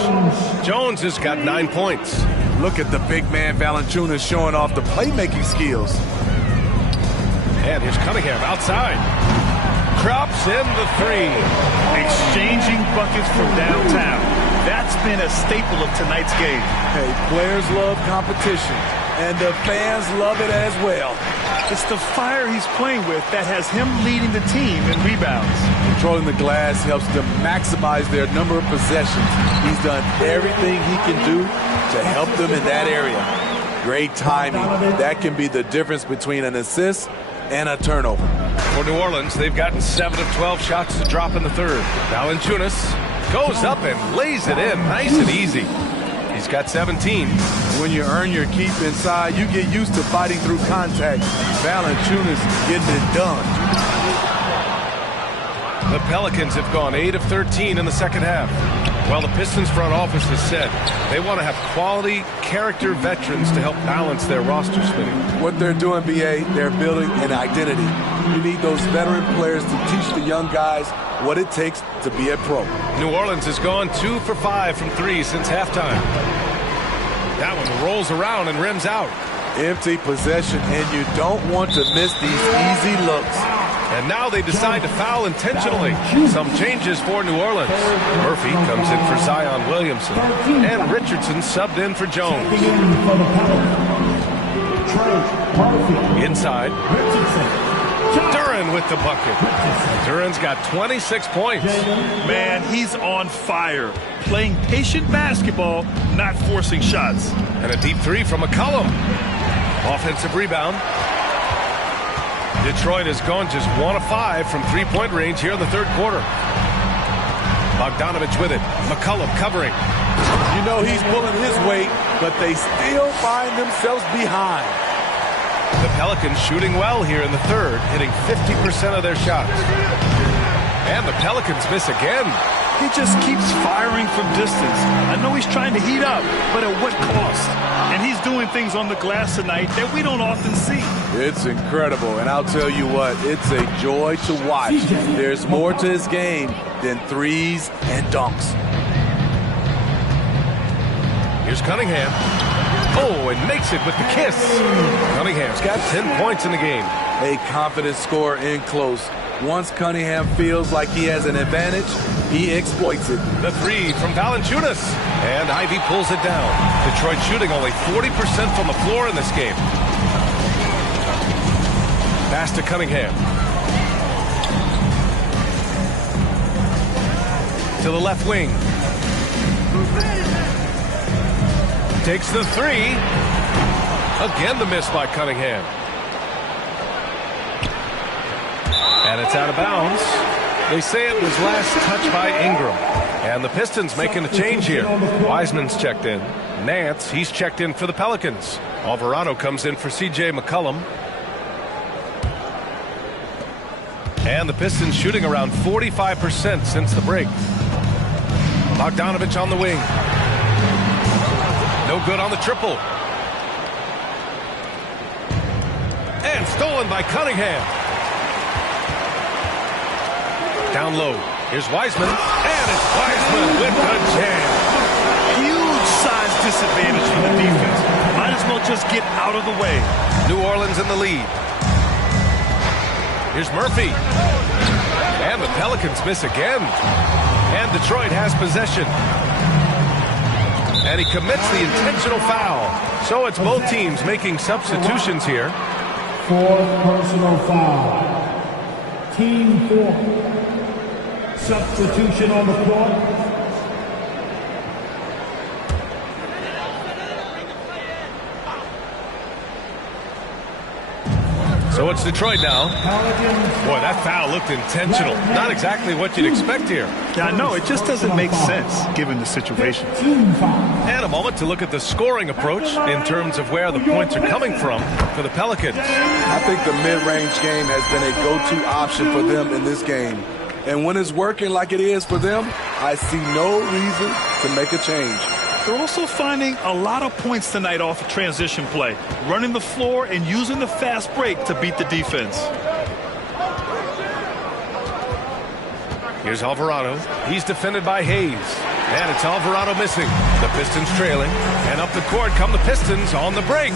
Jones has got 9 points. Look at the big man Valanciunas showing off the playmaking skills. And here's Cunningham outside. Drops in the 3. Exchanging buckets from downtown. That's been a staple of tonight's game. Hey, players love competition, and the fans love it as well. It's the fire he's playing with that has him leading the team in rebounds. Controlling the glass helps them maximize their number of possessions. He's done everything he can do to help them in that area. Great timing. That can be the difference between an assist and a turnover. For New Orleans, they've gotten 7 of 12 shots to drop in the third. Valanciunas goes up and lays it in nice and easy. He's got 17. When you earn your keep inside, you get used to fighting through contact. Valanciunas getting it done. The Pelicans have gone 8 of 13 in the second half. Well, the Pistons front office has said they want to have quality character veterans to help balance their roster, Smitty. What they're doing, B.A., they're building an identity. You need those veteran players to teach the young guys what it takes to be a pro. New Orleans has gone 2 for 5 from 3 since halftime. That one rolls around and rims out. Empty possession, and you don't want to miss these easy looks. And now they decide to foul intentionally. Some changes for New Orleans. Murphy comes in for Zion Williamson. And Richardson subbed in for Jones. Inside. Duren with the bucket. Duren's got 26 points. Man, he's on fire. Playing patient basketball, not forcing shots. And a deep 3 from McCollum. Offensive rebound. Detroit has gone just 1 of 5 from 3-point range here in the third quarter. Bogdanovich with it. McCollum covering. You know he's pulling his weight, but they still find themselves behind. The Pelicans shooting well here in the third, hitting 50% of their shots. And the Pelicans miss again. He just keeps firing from distance. I know he's trying to heat up, but at what cost? And he's doing things on the glass tonight that we don't often see. It's incredible, and I'll tell you what, it's a joy to watch. There's more to his game than threes and dunks. Here's Cunningham. Oh, and makes it with the kiss. Cunningham's got 10 points in the game. A confident scorer in close. Once Cunningham feels like he has an advantage, he exploits it. The three from Valanciunas. And Ivy pulls it down. Detroit shooting only 40% from the floor in this game. Pass to Cunningham. To the left wing. Takes the three. Again the miss by Cunningham. And it's out of bounds. They say it was last touched by Ingram. And the Pistons making a change here. Wiseman's checked in. Nance, he's checked in for the Pelicans. Alvarado comes in for C.J. McCollum. And the Pistons shooting around 45% since the break. Bogdanovich on the wing. No good on the triple. And stolen by Cunningham. Down low. Here's Wiseman. And it's Wiseman with the jam. Huge size disadvantage for the defense. Might as well just get out of the way. New Orleans in the lead. Here's Murphy. And the Pelicans miss again. And Detroit has possession. And he commits the intentional foul. So it's both teams making substitutions here. Fourth personal foul. Team 4. Substitution on the court. So it's Detroit now. Boy, that foul looked intentional. Not exactly what you'd expect here. Yeah, I know. It just doesn't make sense given the situation. And a moment to look at the scoring approach in terms of where the points are coming from for the Pelicans. I think the mid-range game has been a go-to option for them in this game. And when it's working like it is for them, I see no reason to make a change. They're also finding a lot of points tonight off of transition play, running the floor and using the fast break to beat the defense. Here's Alvarado. He's defended by Hayes. And it's Alvarado missing. The Pistons trailing. And up the court come the Pistons on the break.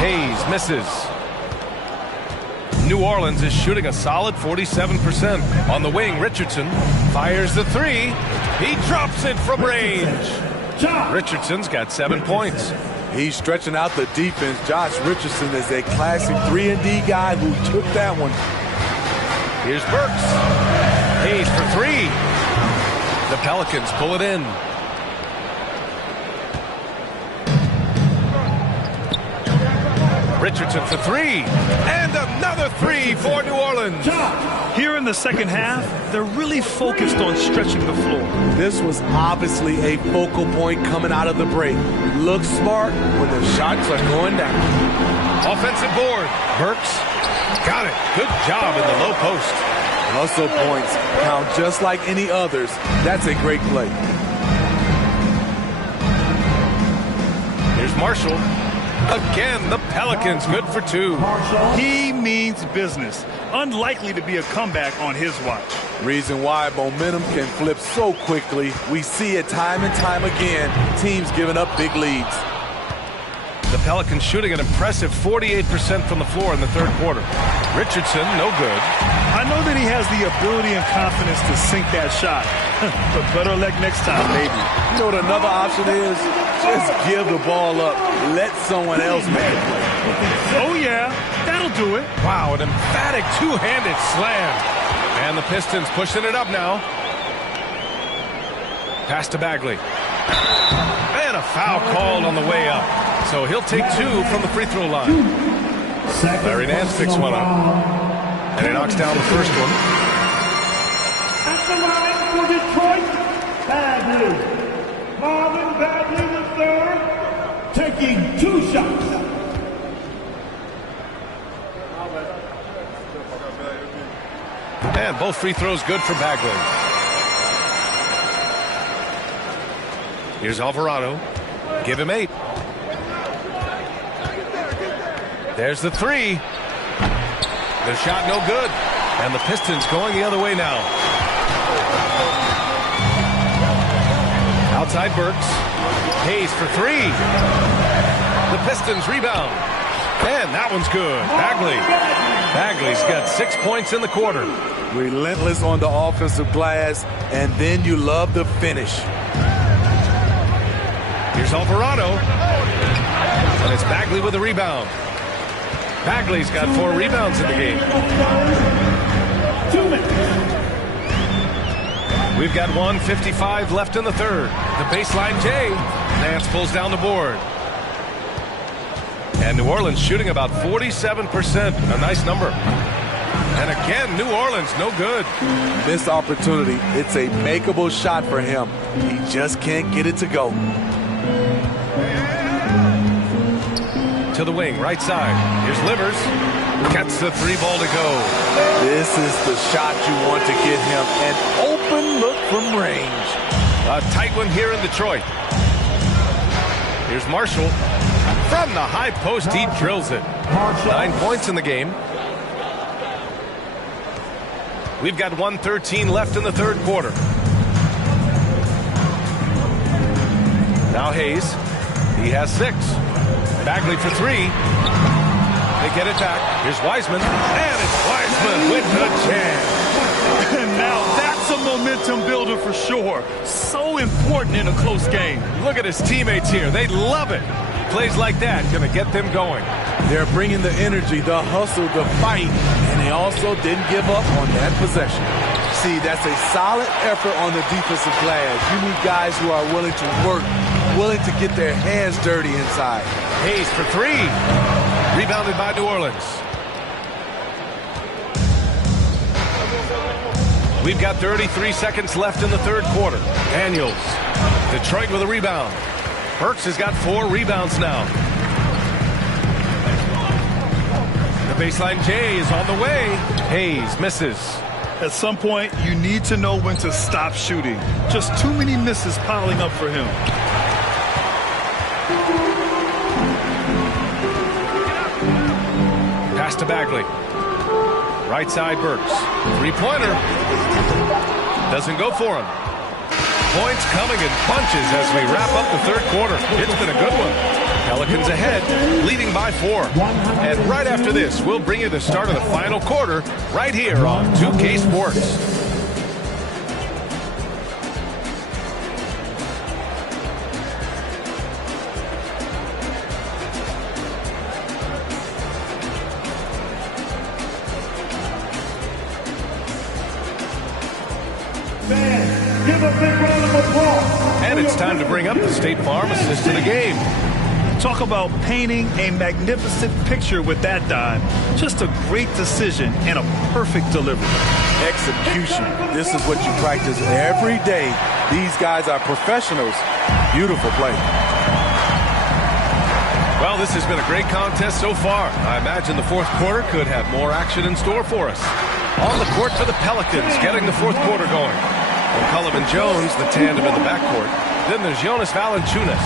Hayes misses. New Orleans is shooting a solid 47%. On the wing, Richardson fires the three. He drops it from range. Richardson's got 7 points. He's stretching out the defense. Josh Richardson is a classic 3-and-D guy who took that one. Here's Burks. Hayes for three. The Pelicans pull it in. Richardson for three. And another three for New Orleans. Here in the second half, they're really focused on stretching the floor. This was obviously a focal point coming out of the break. Look smart when the shots are going down. Offensive board. Burks got it. Good job in the low post. Hustle points count just like any others. That's a great play. Here's Marshall. Again, the Pelicans good for two. He means business. Unlikely to be a comeback on his watch. Reason why momentum can flip so quickly. We see it time and time again. Teams giving up big leads. The Pelicans shooting an impressive 48% from the floor in the third quarter. Richardson, no good. I know that he has the ability and confidence to sink that shot. But better luck next time, maybe. You know what another option is? Just give the ball up. Let someone else make a play. Oh, yeah. That'll do it. Wow, an emphatic two-handed slam. And the Pistons pushing it up now. Pass to Bagley. And a foul called on the way up. So he'll take two from the free throw line. Larry Nance picks one up. And he knocks down the first one. At the line for Detroit, Bagley. Marvin Bagley the third, taking 2 shots. And both free throws good for Bagley. Here's Alvarado. Give him 8. There's the 3. The shot no good. And the Pistons going the other way now. Outside Burks. Hayes for 3. The Pistons rebound. And that one's good. Bagley's got 6 points in the quarter. Relentless on the offensive glass, and then you love the finish. Here's Alvarado. And it's Bagley with a rebound. Bagley's got 4 rebounds in the game. 2 minutes. We've got 1:55 left in the third. The baseline J. Nance pulls down the board. And New Orleans shooting about 47%. A nice number. And again, New Orleans no good. Missed opportunity. It's a makeable shot for him. He just can't get it to go. To the wing, right side. Here's Livers. Gets the 3 ball to go. This is the shot you want to get him. An open look from range. A tight one here in Detroit. Here's Marshall. From the high post, he drills it. 9 points in the game. We've got 1:13 left in the third quarter. Now Hayes. He has 6. Bagley for 3. They get it back. Here's Wiseman. And it's Wiseman with the jam. And now that's a momentum builder for sure. So important in a close game. Look at his teammates here. They love it. Plays like that going to get them going. They're bringing the energy, the hustle, the fight, and they also didn't give up on that possession. See, that's a solid effort on the defensive glass. You need guys who are willing to work, willing to get their hands dirty inside. Hayes for 3. Rebounded by New Orleans. We've got 33 seconds left in the third quarter. Daniels. Detroit with a rebound. Burks has got 4 rebounds now. The baseline J is on the way. Hayes misses. At some point, you need to know when to stop shooting. Just too many misses piling up for him. Pass to Bagley. Right side Burks. 3-pointer. Doesn't go for him. Points coming in bunches as we wrap up the third quarter. It's been a good one. Pelicans ahead, leading by 4. And right after this, we'll bring you the start of the final quarter right here on 2K Sports. Give a big round of applause. And it's time to bring up the State Farm assist of the game. Talk about painting a magnificent picture with that dime. Just a great decision and a perfect delivery. Execution. This is what you practice every day. These guys are professionals. Beautiful play. Well, this has been a great contest so far. I imagine the fourth quarter could have more action in store for us. On the court for the Pelicans, getting the fourth quarter going. McCollum and Jones, the tandem in the backcourt. Then there's Jonas Valanciunas.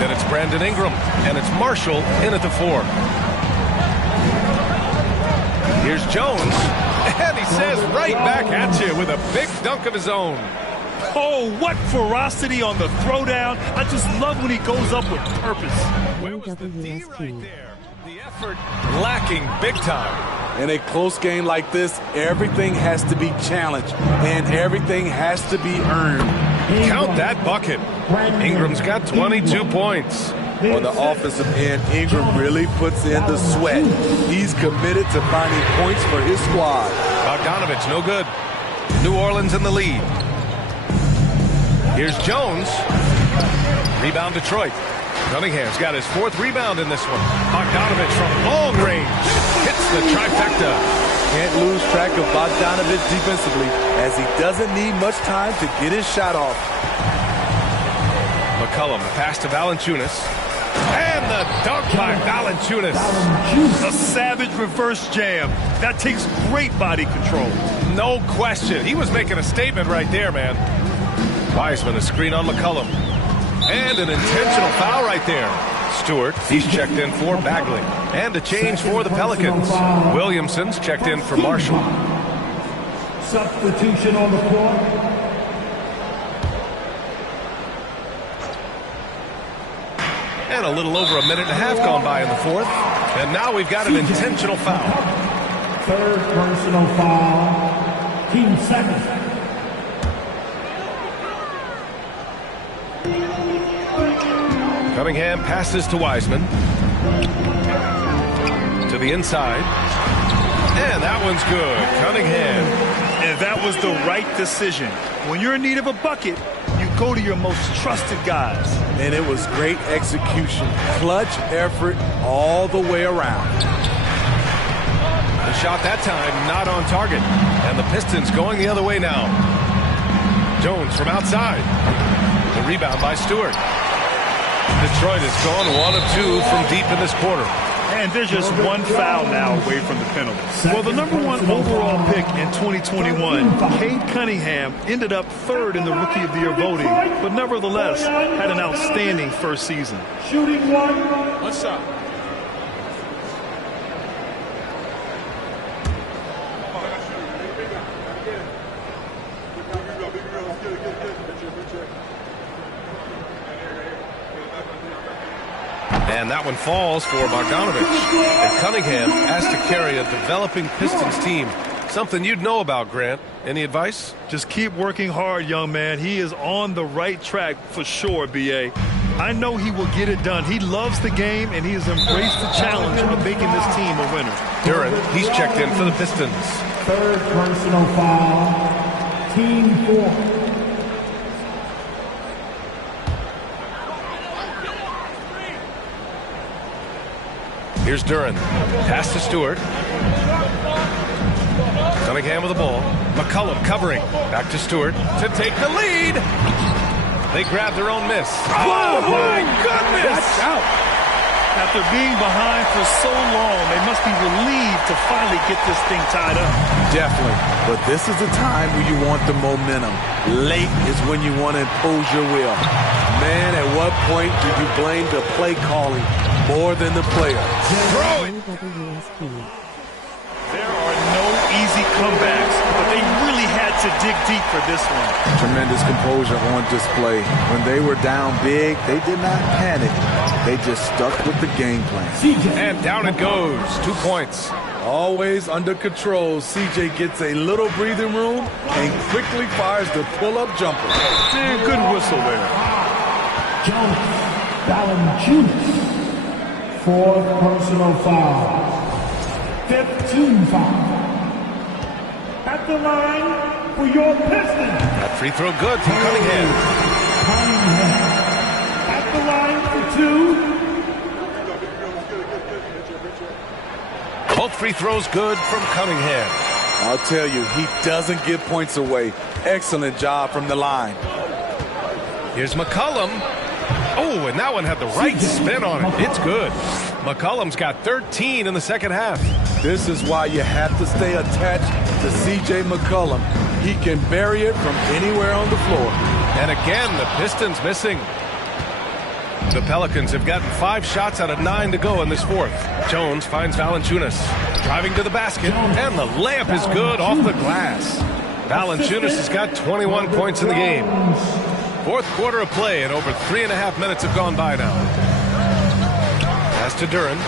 Then it's Brandon Ingram. And it's Marshall in at the 4. Here's Jones. And he says right back at you with a big dunk of his own. Oh, what ferocity on the throwdown. I just love when he goes up with purpose. Where was the D right there? The effort lacking big time. In a close game like this, everything has to be challenged, and everything has to be earned. Count that bucket. Ingram's got 22 points. On the offensive end, Ingram really puts in the sweat. He's committed to finding points for his squad. Bogdanovich, no good. New Orleans in the lead. Here's Jones. Rebound Detroit. Cunningham's got his 4th rebound in this one. Bogdanovich from long range hits the trifecta. Can't lose track of Bogdanovich defensively, as he doesn't need much time to get his shot off. McCollum, pass to Valanciunas. And the a dunk by Valanciunas. A savage reverse jam. That takes great body control. No question. He was making a statement right there, man. Wiseman, a screen on McCollum. And an intentional foul right there. Stewart, he's checked in for Bagley. And a change for the Pelicans. Williamson's checked in for Marshall. Substitution on the court. And a little over a minute and a half gone by in the fourth. And now we've got an intentional foul. Third personal foul. Team second. Cunningham passes to Wiseman. To the inside. And that one's good. Cunningham. And that was the right decision. When you're in need of a bucket, you go to your most trusted guys. And it was great execution. Clutch effort all the way around. The shot that time not on target. And the Pistons going the other way now. Jones from outside. The rebound by Stewart. Detroit has gone 1 of 2 from deep in this quarter. And there's just one foul now away from the penalty. Well, the #1 overall pick in 2021, Cade Cunningham, ended up third in the Rookie of the Year voting, but nevertheless had an outstanding first season. Shooting one. What's up? And that one falls for Bogdanovich. And Cunningham has to carry a developing Pistons team. Something you'd know about, Grant. Any advice? Just keep working hard, young man. He is on the right track for sure, B.A. I know he will get it done. He loves the game, and he has embraced the challenge of making this team a winner. Duren, he's checked in for the Pistons. Third personal foul. Team 4. Here's Duren. Pass to Stewart. Cunningham with the ball. McCollum covering. Back to Stewart to take the lead. They grab their own miss. Oh, my goodness! Watch out. After being behind for so long, they must be relieved to finally get this thing tied up. Definitely. But this is the time where you want the momentum. Late is when you want to impose your will. Man, at what point do you blame the play calling more than the player? Throw it! There are no easy comebacks, but they really had to dig deep for this one. Tremendous composure on display. When they were down big, they did not panic. They just stuck with the game plan. And down it goes. 2 points. Always under control, CJ gets a little breathing room and quickly fires the pull-up jumper. Man, good whistle there. Jonas Valanciunas. Fourth personal foul. Fifth team foul. At the line for your Pistons. That free throw good from Cunningham. At the line for 2. Both free throws good from Cunningham. I'll tell you, he doesn't give points away. Excellent job from the line. Here's McCollum. Oh, and that one had the right spin on it. It's good. McCollum's got 13 in the second half. This is why you have to stay attached to C.J. McCollum. He can bury it from anywhere on the floor. And again, the Pistons missing. The Pelicans have gotten 5 shots out of 9 to go in this fourth. Jones finds Valanciunas. Driving to the basket, and the layup is good off the glass. Valanciunas has got 21 points in the game. Fourth quarter of play, and over 3.5 minutes have gone by now. Pass to Duren.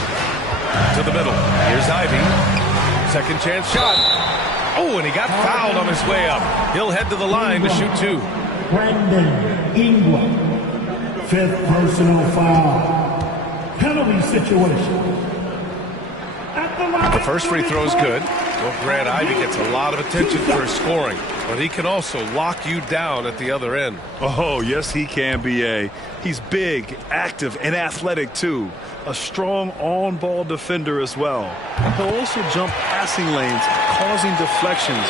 To the middle. Here's Ivy. Second chance shot. Oh, and he got fouled on his way up. He'll head to the line to shoot 2. Brandon Ingram. Fifth personal foul. Penalty situation. The first free throw is good. Well, Grant, Ivy gets a lot of attention for his scoring, but he can also lock you down at the other end. Oh, yes, he can, B.A. He's big, active, and athletic, too. A strong on-ball defender as well. He'll also jump passing lanes, causing deflections.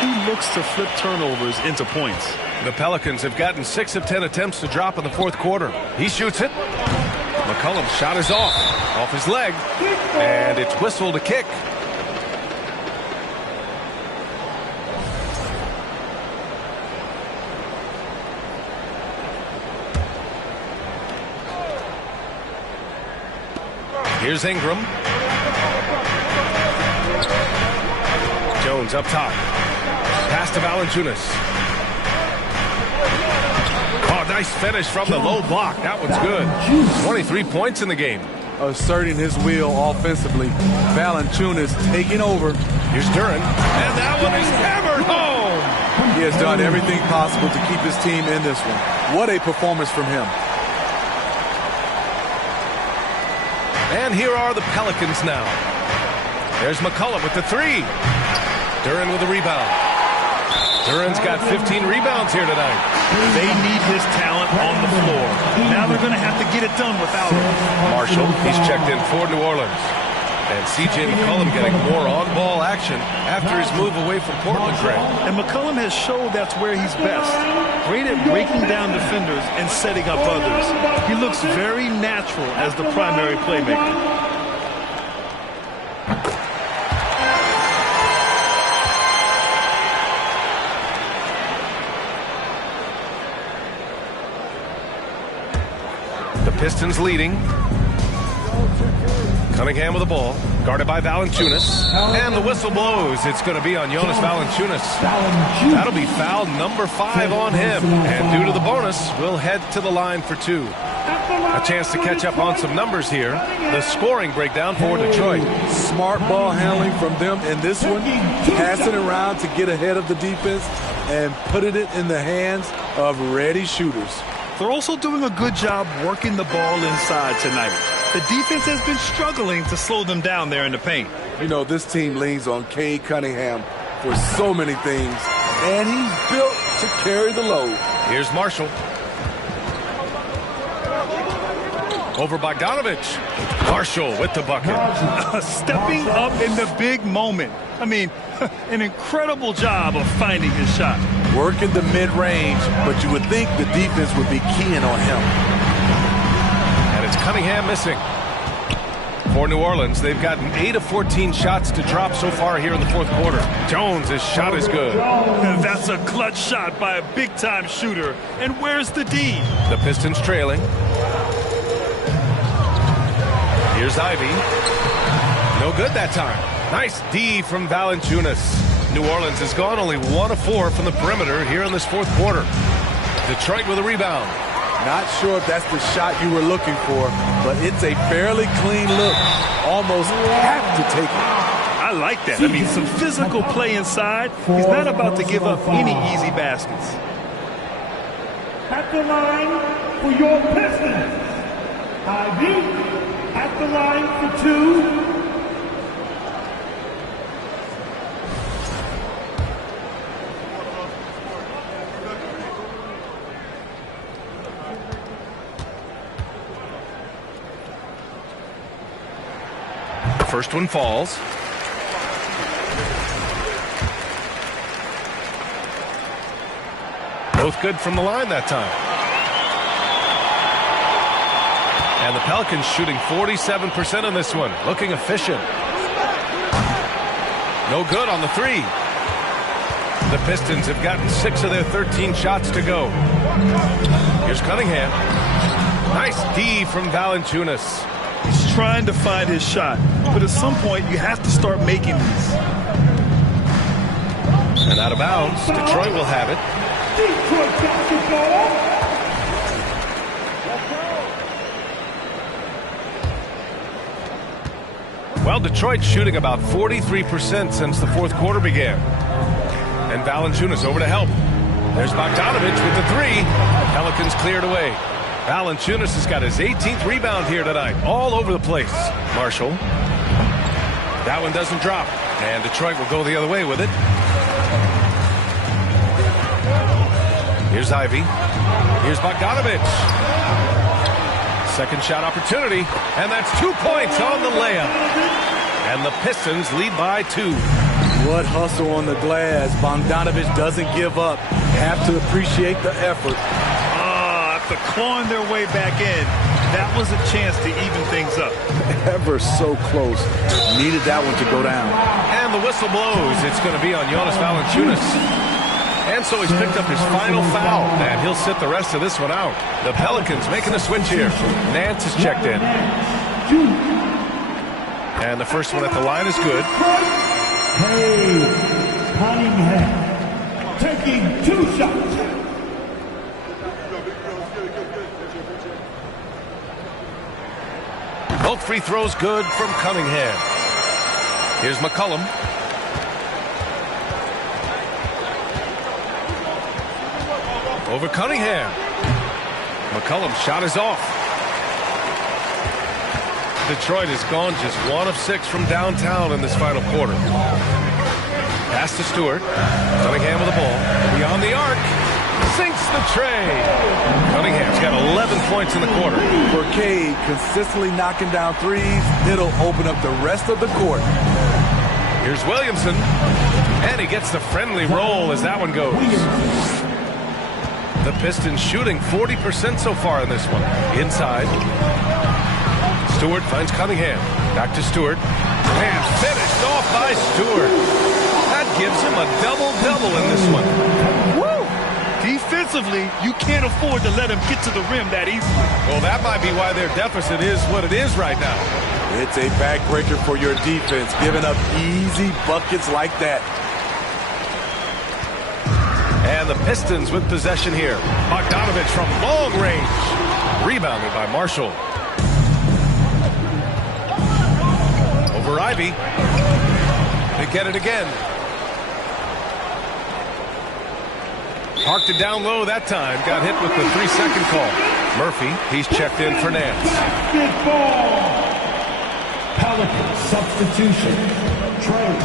He looks to flip turnovers into points. The Pelicans have gotten 6 of 10 attempts to drop in the fourth quarter. He shoots it. McCollum's shot is off his leg, and it's whistled a kick. Here's Ingram. Jones up top. Pass to Valanciunas. Oh, nice finish from the low block. That one's good. 23 points in the game. Asserting his will offensively. Valanciunas taking over. Here's Duren. And that one is hammered home. He has done everything possible to keep his team in this one. What a performance from him. And here are the Pelicans now. There's McCollum with the three. Duren with the rebound. Duren's got 15 rebounds here tonight. They need his talent on the floor. Now they're going to have to get it done without him. Marshall, he's checked in for New Orleans. And C.J. McCollum getting more on-ball action after his move away from Portland, Greg. And McCollum has showed that's where he's best. Great at breaking down defenders and setting up others. He looks very natural as the primary playmaker. The Pistons leading. Cunningham with the ball, guarded by Valanciunas, and the whistle blows. It's going to be on Jonas Valanciunas. That'll be foul number 5 on him, and due to the bonus, we'll head to the line for 2. A chance to catch up on some numbers here. The scoring breakdown for Detroit. Smart ball handling from them in this one, passing around to get ahead of the defense and putting it in the hands of ready shooters. They're also doing a good job working the ball inside tonight. The defense has been struggling to slow them down there in the paint. You know, this team leans on Cade Cunningham for so many things, and he's built to carry the load. Here's Marshall. Over Bogdanovich. Marshall with the bucket. Stepping up in the big moment. I mean, an incredible job of finding his shot. Working the mid-range, but you would think the defense would be keying on him. And it's Cunningham missing. For New Orleans, they've gotten 8 of 14 shots to drop so far here in the fourth quarter. Jones, his shot is good. That's a clutch shot by a big-time shooter. And where's the D? The Pistons trailing. Here's Ivy. No good that time. Nice D from Valanciunas. New Orleans has gone only 1 of 4 from the perimeter here in this fourth quarter. Detroit with a rebound. Not sure if that's the shot you were looking for, but it's a fairly clean look. Almost have to take it. I like that. I mean, some physical play inside. He's not about to give up any easy baskets. At the line for your Pistons, Ivy. At the line for 2. First one falls. Both good from the line that time. And the Pelicans shooting 47% in this one. Looking efficient. No good on the 3. The Pistons have gotten 6 of their 13 shots to go. Here's Cunningham. Nice D from Valanciunas. He's trying to find his shot, but at some point you have to start making these. And out of bounds, Detroit will have it. Detroit basketball. Well, Detroit's shooting about 43% since the fourth quarter began. And Valanciunas over to help. There's Bogdanovich with the 3. Pelicans cleared away. Valanciunas has got his 18th rebound here tonight. All over the place. Marshall. That one doesn't drop. And Detroit will go the other way with it. Here's Ivy. Here's Bogdanovich. Second shot opportunity. And that's 2 points on the layup. And the Pistons lead by 2. What hustle on the glass. Bogdanovich doesn't give up. Have to appreciate the effort. After clawing their way back in, That was a chance to even things up. Ever so close. Needed that one to go down. And the whistle blows. It's going to be on Jonas Valanciunas. And so he's picked up his final foul, and he'll sit the rest of this one out. The Pelicans making a switch here. Nance is checked in. And the first one at the line is good. Hey, Cunningham taking 2 shots. Both free throws good from Cunningham. Here's McCollum. Over Cunningham. McCollum's shot is off. Detroit has gone just 1 of 6 from downtown in this final quarter. Pass to Stewart. Cunningham with the ball. Beyond the arc. Sinks the tray. Cunningham's got 11 points in the quarter. For Cade, consistently knocking down threes, it'll open up the rest of the court. Here's Williamson. And he gets the friendly roll as that one goes. The Pistons shooting 40% so far in this one. Inside. Stewart finds Cunningham. Back to Stewart. And finished off by Stewart. That gives him a double-double in this one. Woo! Defensively, you can't afford to let him get to the rim that easily. Well, that might be why their deficit is what it is right now. It's a backbreaker for your defense, giving up easy buckets like that. And the Pistons with possession here. Bogdanovich from long range. Rebounded by Marshall. Over Ivy. They get it again. Parked it down low that time. Got hit with the 3-second call. Murphy, he's checked in for Nance. Pelicans substitution.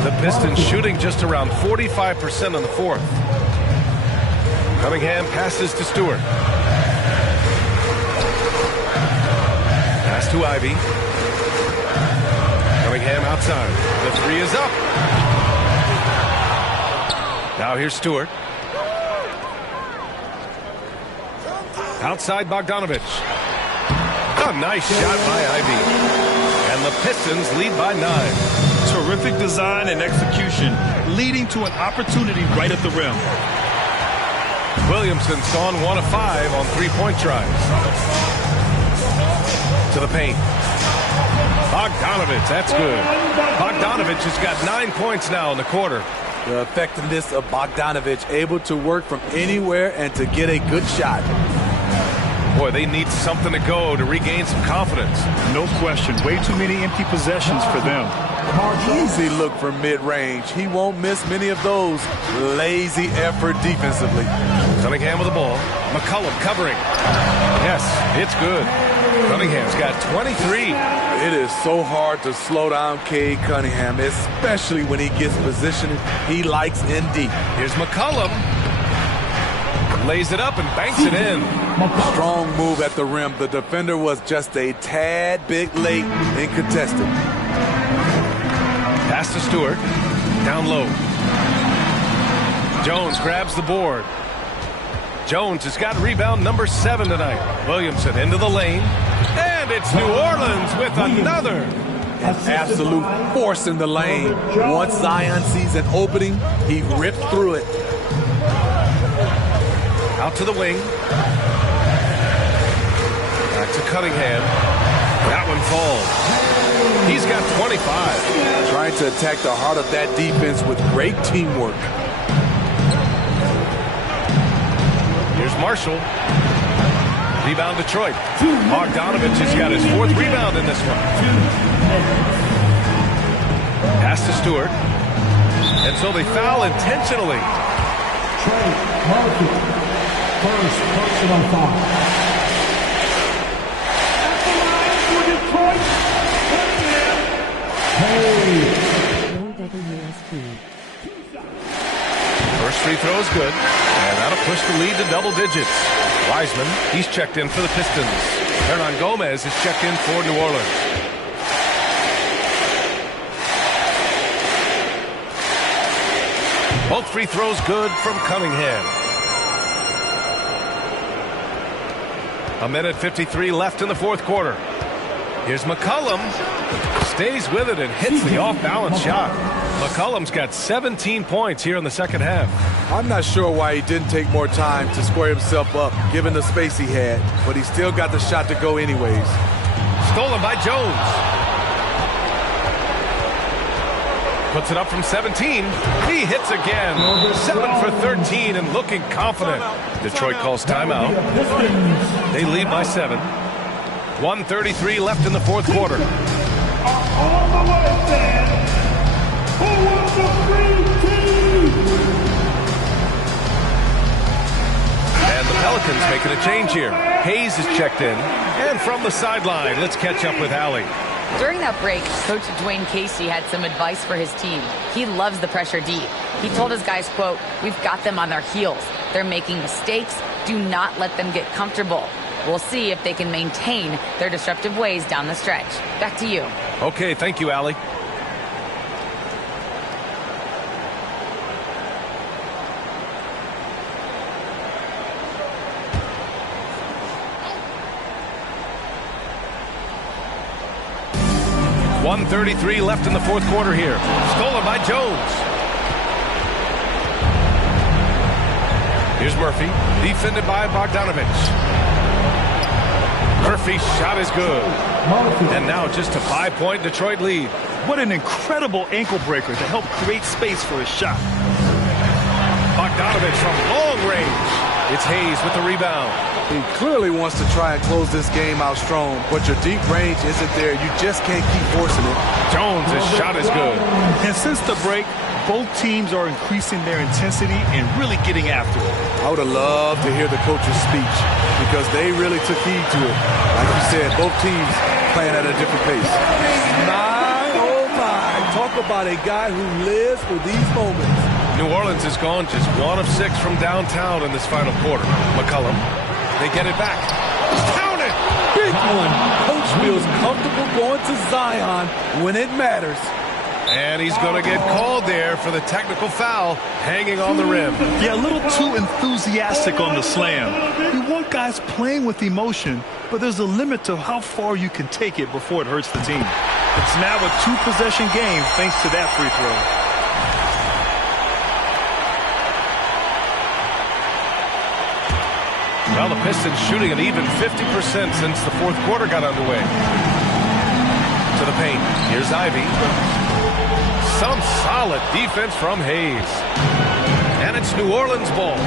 The Pistons shooting just around 45% in the fourth. Cunningham passes to Stewart. Pass to Ivy. Cunningham outside. The 3 is up. Now here's Stewart. Outside Bogdanovich. A nice shot by Ivy. And the Pistons lead by 9. Terrific design and execution, leading to an opportunity right at the rim. Williamson's gone 1 of 5 on 3-point tries. To the paint. Bogdanovich, that's good. Bogdanovich has got 9 points now in the quarter. The effectiveness of Bogdanovich, able to work from anywhere and to get a good shot. Boy, they need something to go to regain some confidence. No question. Way too many empty possessions for them. Easy look for mid-range. He won't miss many of those. Lazy effort defensively. Cunningham with the ball. McCollum covering. Yes, it's good. Cunningham's got 23. It is so hard to slow down Cade Cunningham, especially when he gets positioned he likes in deep. Here's McCollum. Lays it up and banks it in. Strong move at the rim. The defender was just a tad bit late in contesting. Pass to Stewart. Down low. Jones grabs the board. Jones has got rebound number 7 tonight. Williamson into the lane. And it's New Orleans with another. An absolute force in the lane. Once Zion sees an opening, he ripped through it. Out to the wing. Back to Cunningham. That one falls. He's got 25. Trying to attack the heart of that defense with great teamwork. Here's Marshall. Rebound Detroit. Bogdanovich has got his 4th rebound in this one. Pass to Stewart. And so they foul intentionally. Trey Murphy. First personal foul. At the line for Detroit. First free throw is good. And that'll push the lead to double digits. Wiseman, he's checked in for the Pistons. Hernan Gomez is checked in for New Orleans. Both free throws good from Cunningham. A minute 53 left in the fourth quarter. Here's McCollum. Stays with it and hits the off-balance shot. McCollum's got 17 points here in the second half. I'm not sure why he didn't take more time to square himself up, given the space he had, but he still got the shot to go anyways. Stolen by Jones. Puts it up from 17. He hits again. 7 for 13 and looking confident. Detroit calls timeout. They lead by 7. 1:33 left in the fourth quarter. On the way, fans. Who wants a free team? And the Pelicans making a change here. Hayes is checked in. And from the sideline, let's catch up with Allie. During that break, Coach Dwayne Casey had some advice for his team. He loves the pressure deep. He told his guys, quote, "We've got them on their heels. They're making mistakes. Do not let them get comfortable." We'll see if they can maintain their disruptive ways down the stretch. Back to you. Okay, thank you, Allie. .133 left in the fourth quarter here. Stolen by Jones. Here's Murphy, defended by Bogdanovich. Murphy's shot is good. And now just a 5-point Detroit lead. What an incredible ankle breaker to help create space for his shot. Bogdanovich from long range. It's Hayes with the rebound. He clearly wants to try and close this game out strong, but your deep range isn't there. You just can't keep forcing it. Jones, his shot is good. And since the break, both teams are increasing their intensity and really getting after it. I would have loved to hear the coach's speech because they really took heed to it. Like you said, both teams playing at a different pace. My, oh my. Talk about a guy who lives for these moments. New Orleans has gone just 1 of 6 from downtown in this final quarter. McCollum, they get it back. Count it! Big one. Coach feels comfortable going to Zion when it matters. And he's going to get called there for the technical foul, hanging on the rim. Yeah, a little too enthusiastic on the slam. You want guys playing with emotion, but there's a limit to how far you can take it before it hurts the team. It's now a 2-possession game thanks to that free throw. Well, the Pistons shooting at even 50% since the fourth quarter got underway. To the paint. Here's Ivy. Some solid defense from Hayes. And it's New Orleans ball.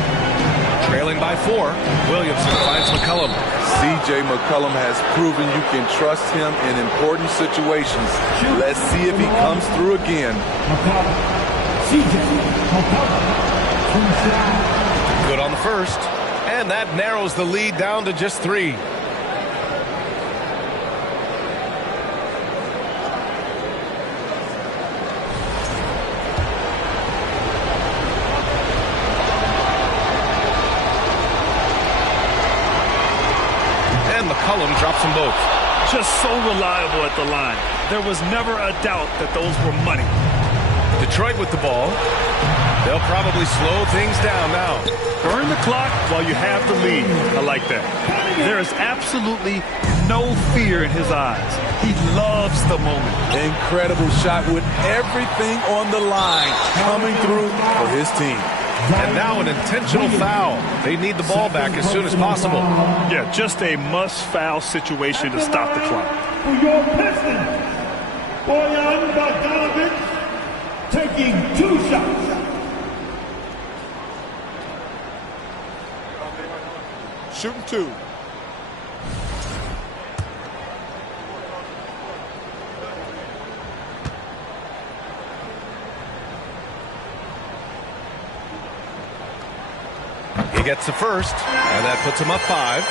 Trailing by 4. Williamson finds McCollum. C.J. McCollum has proven you can trust him in important situations. Let's see if he comes through again. Good on the first. And that narrows the lead down to just 3. And McCollum drops them both. Just so reliable at the line. There was never a doubt that those were money. Detroit with the ball. They'll probably slow things down now. Burn the clock while you have the lead. I like that. There is absolutely no fear in his eyes. He loves the moment. Incredible shot with everything on the line coming through for his team. And now an intentional foul. They need the ball back as soon as possible. Yeah, just a must-foul situation to stop the clock. For your Pistons, Bojan Bogdanovich taking 2 shots. Shooting 2. He gets the first, and that puts him up 5.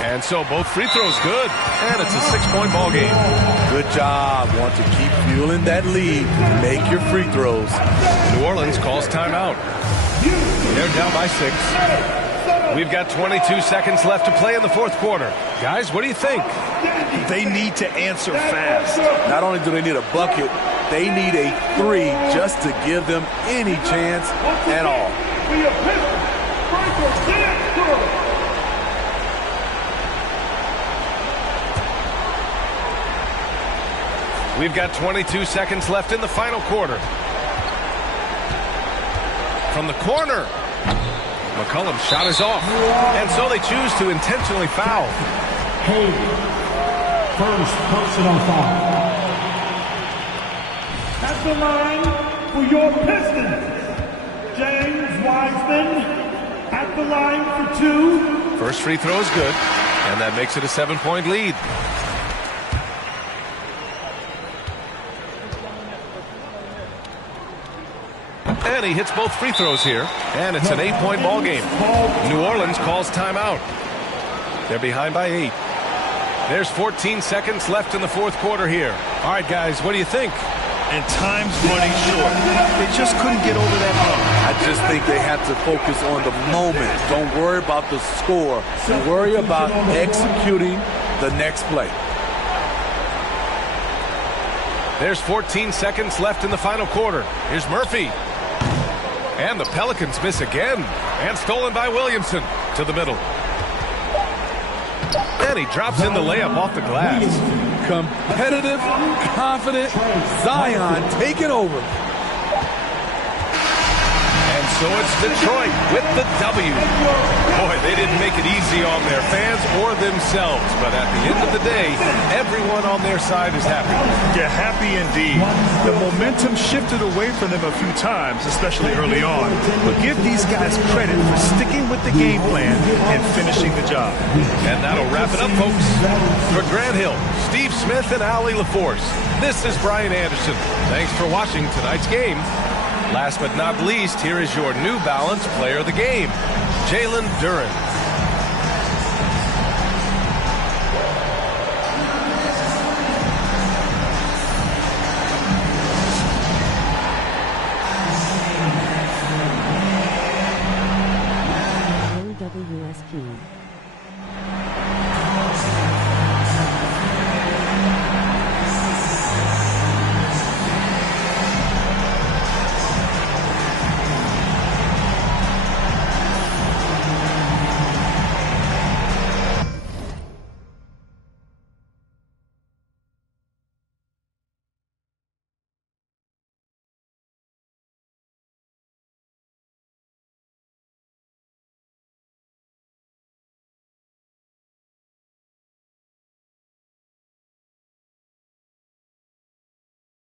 And so both free throws good, and it's a 6-point ball game. Good job. Want to keep fueling that lead. Make your free throws. New Orleans calls timeout. They're down by 6. We've got 22 seconds left to play in the fourth quarter. Guys, what do you think? They need to answer fast. Not only do they need a bucket, they need a 3 just to give them any chance at all. We've got 22 seconds left in the final quarter. From the corner, McCollum's shot is off, and so they choose to intentionally foul. Hey, first personal foul. At the line for your Pistons, James Wiseman. At the line for 2. First free throw is good, and that makes it a 7-point lead. And he hits both free throws here, and it's an 8-point ball game. New Orleans calls timeout. They're behind by 8. There's 14 seconds left in the fourth quarter here. All right, guys, what do you think? And time's running short. They just couldn't get over that hump. I just think they have to focus on the moment. Don't worry about the score. Worry about executing the next play. There's 14 seconds left in the final quarter. Here's Murphy. And the Pelicans miss again. And stolen by Williamson to the middle. And he drops in the layup off the glass. Competitive, confident, Zion taking over. And so it's Detroit with the W. Boy, they didn't make it easy on their fans or themselves. But at the end of the day, everyone on their side is happy. Yeah, happy indeed. The momentum shifted away from them a few times, especially early on. But give these guys credit for sticking with the game plan and finishing the job. And that'll wrap it up, folks. For Grant Hill, Steve Smith, and Allie LaForce, this is Brian Anderson. Thanks for watching tonight's game. Last but not least, here is your New Balance player of the game, Jalen Duren.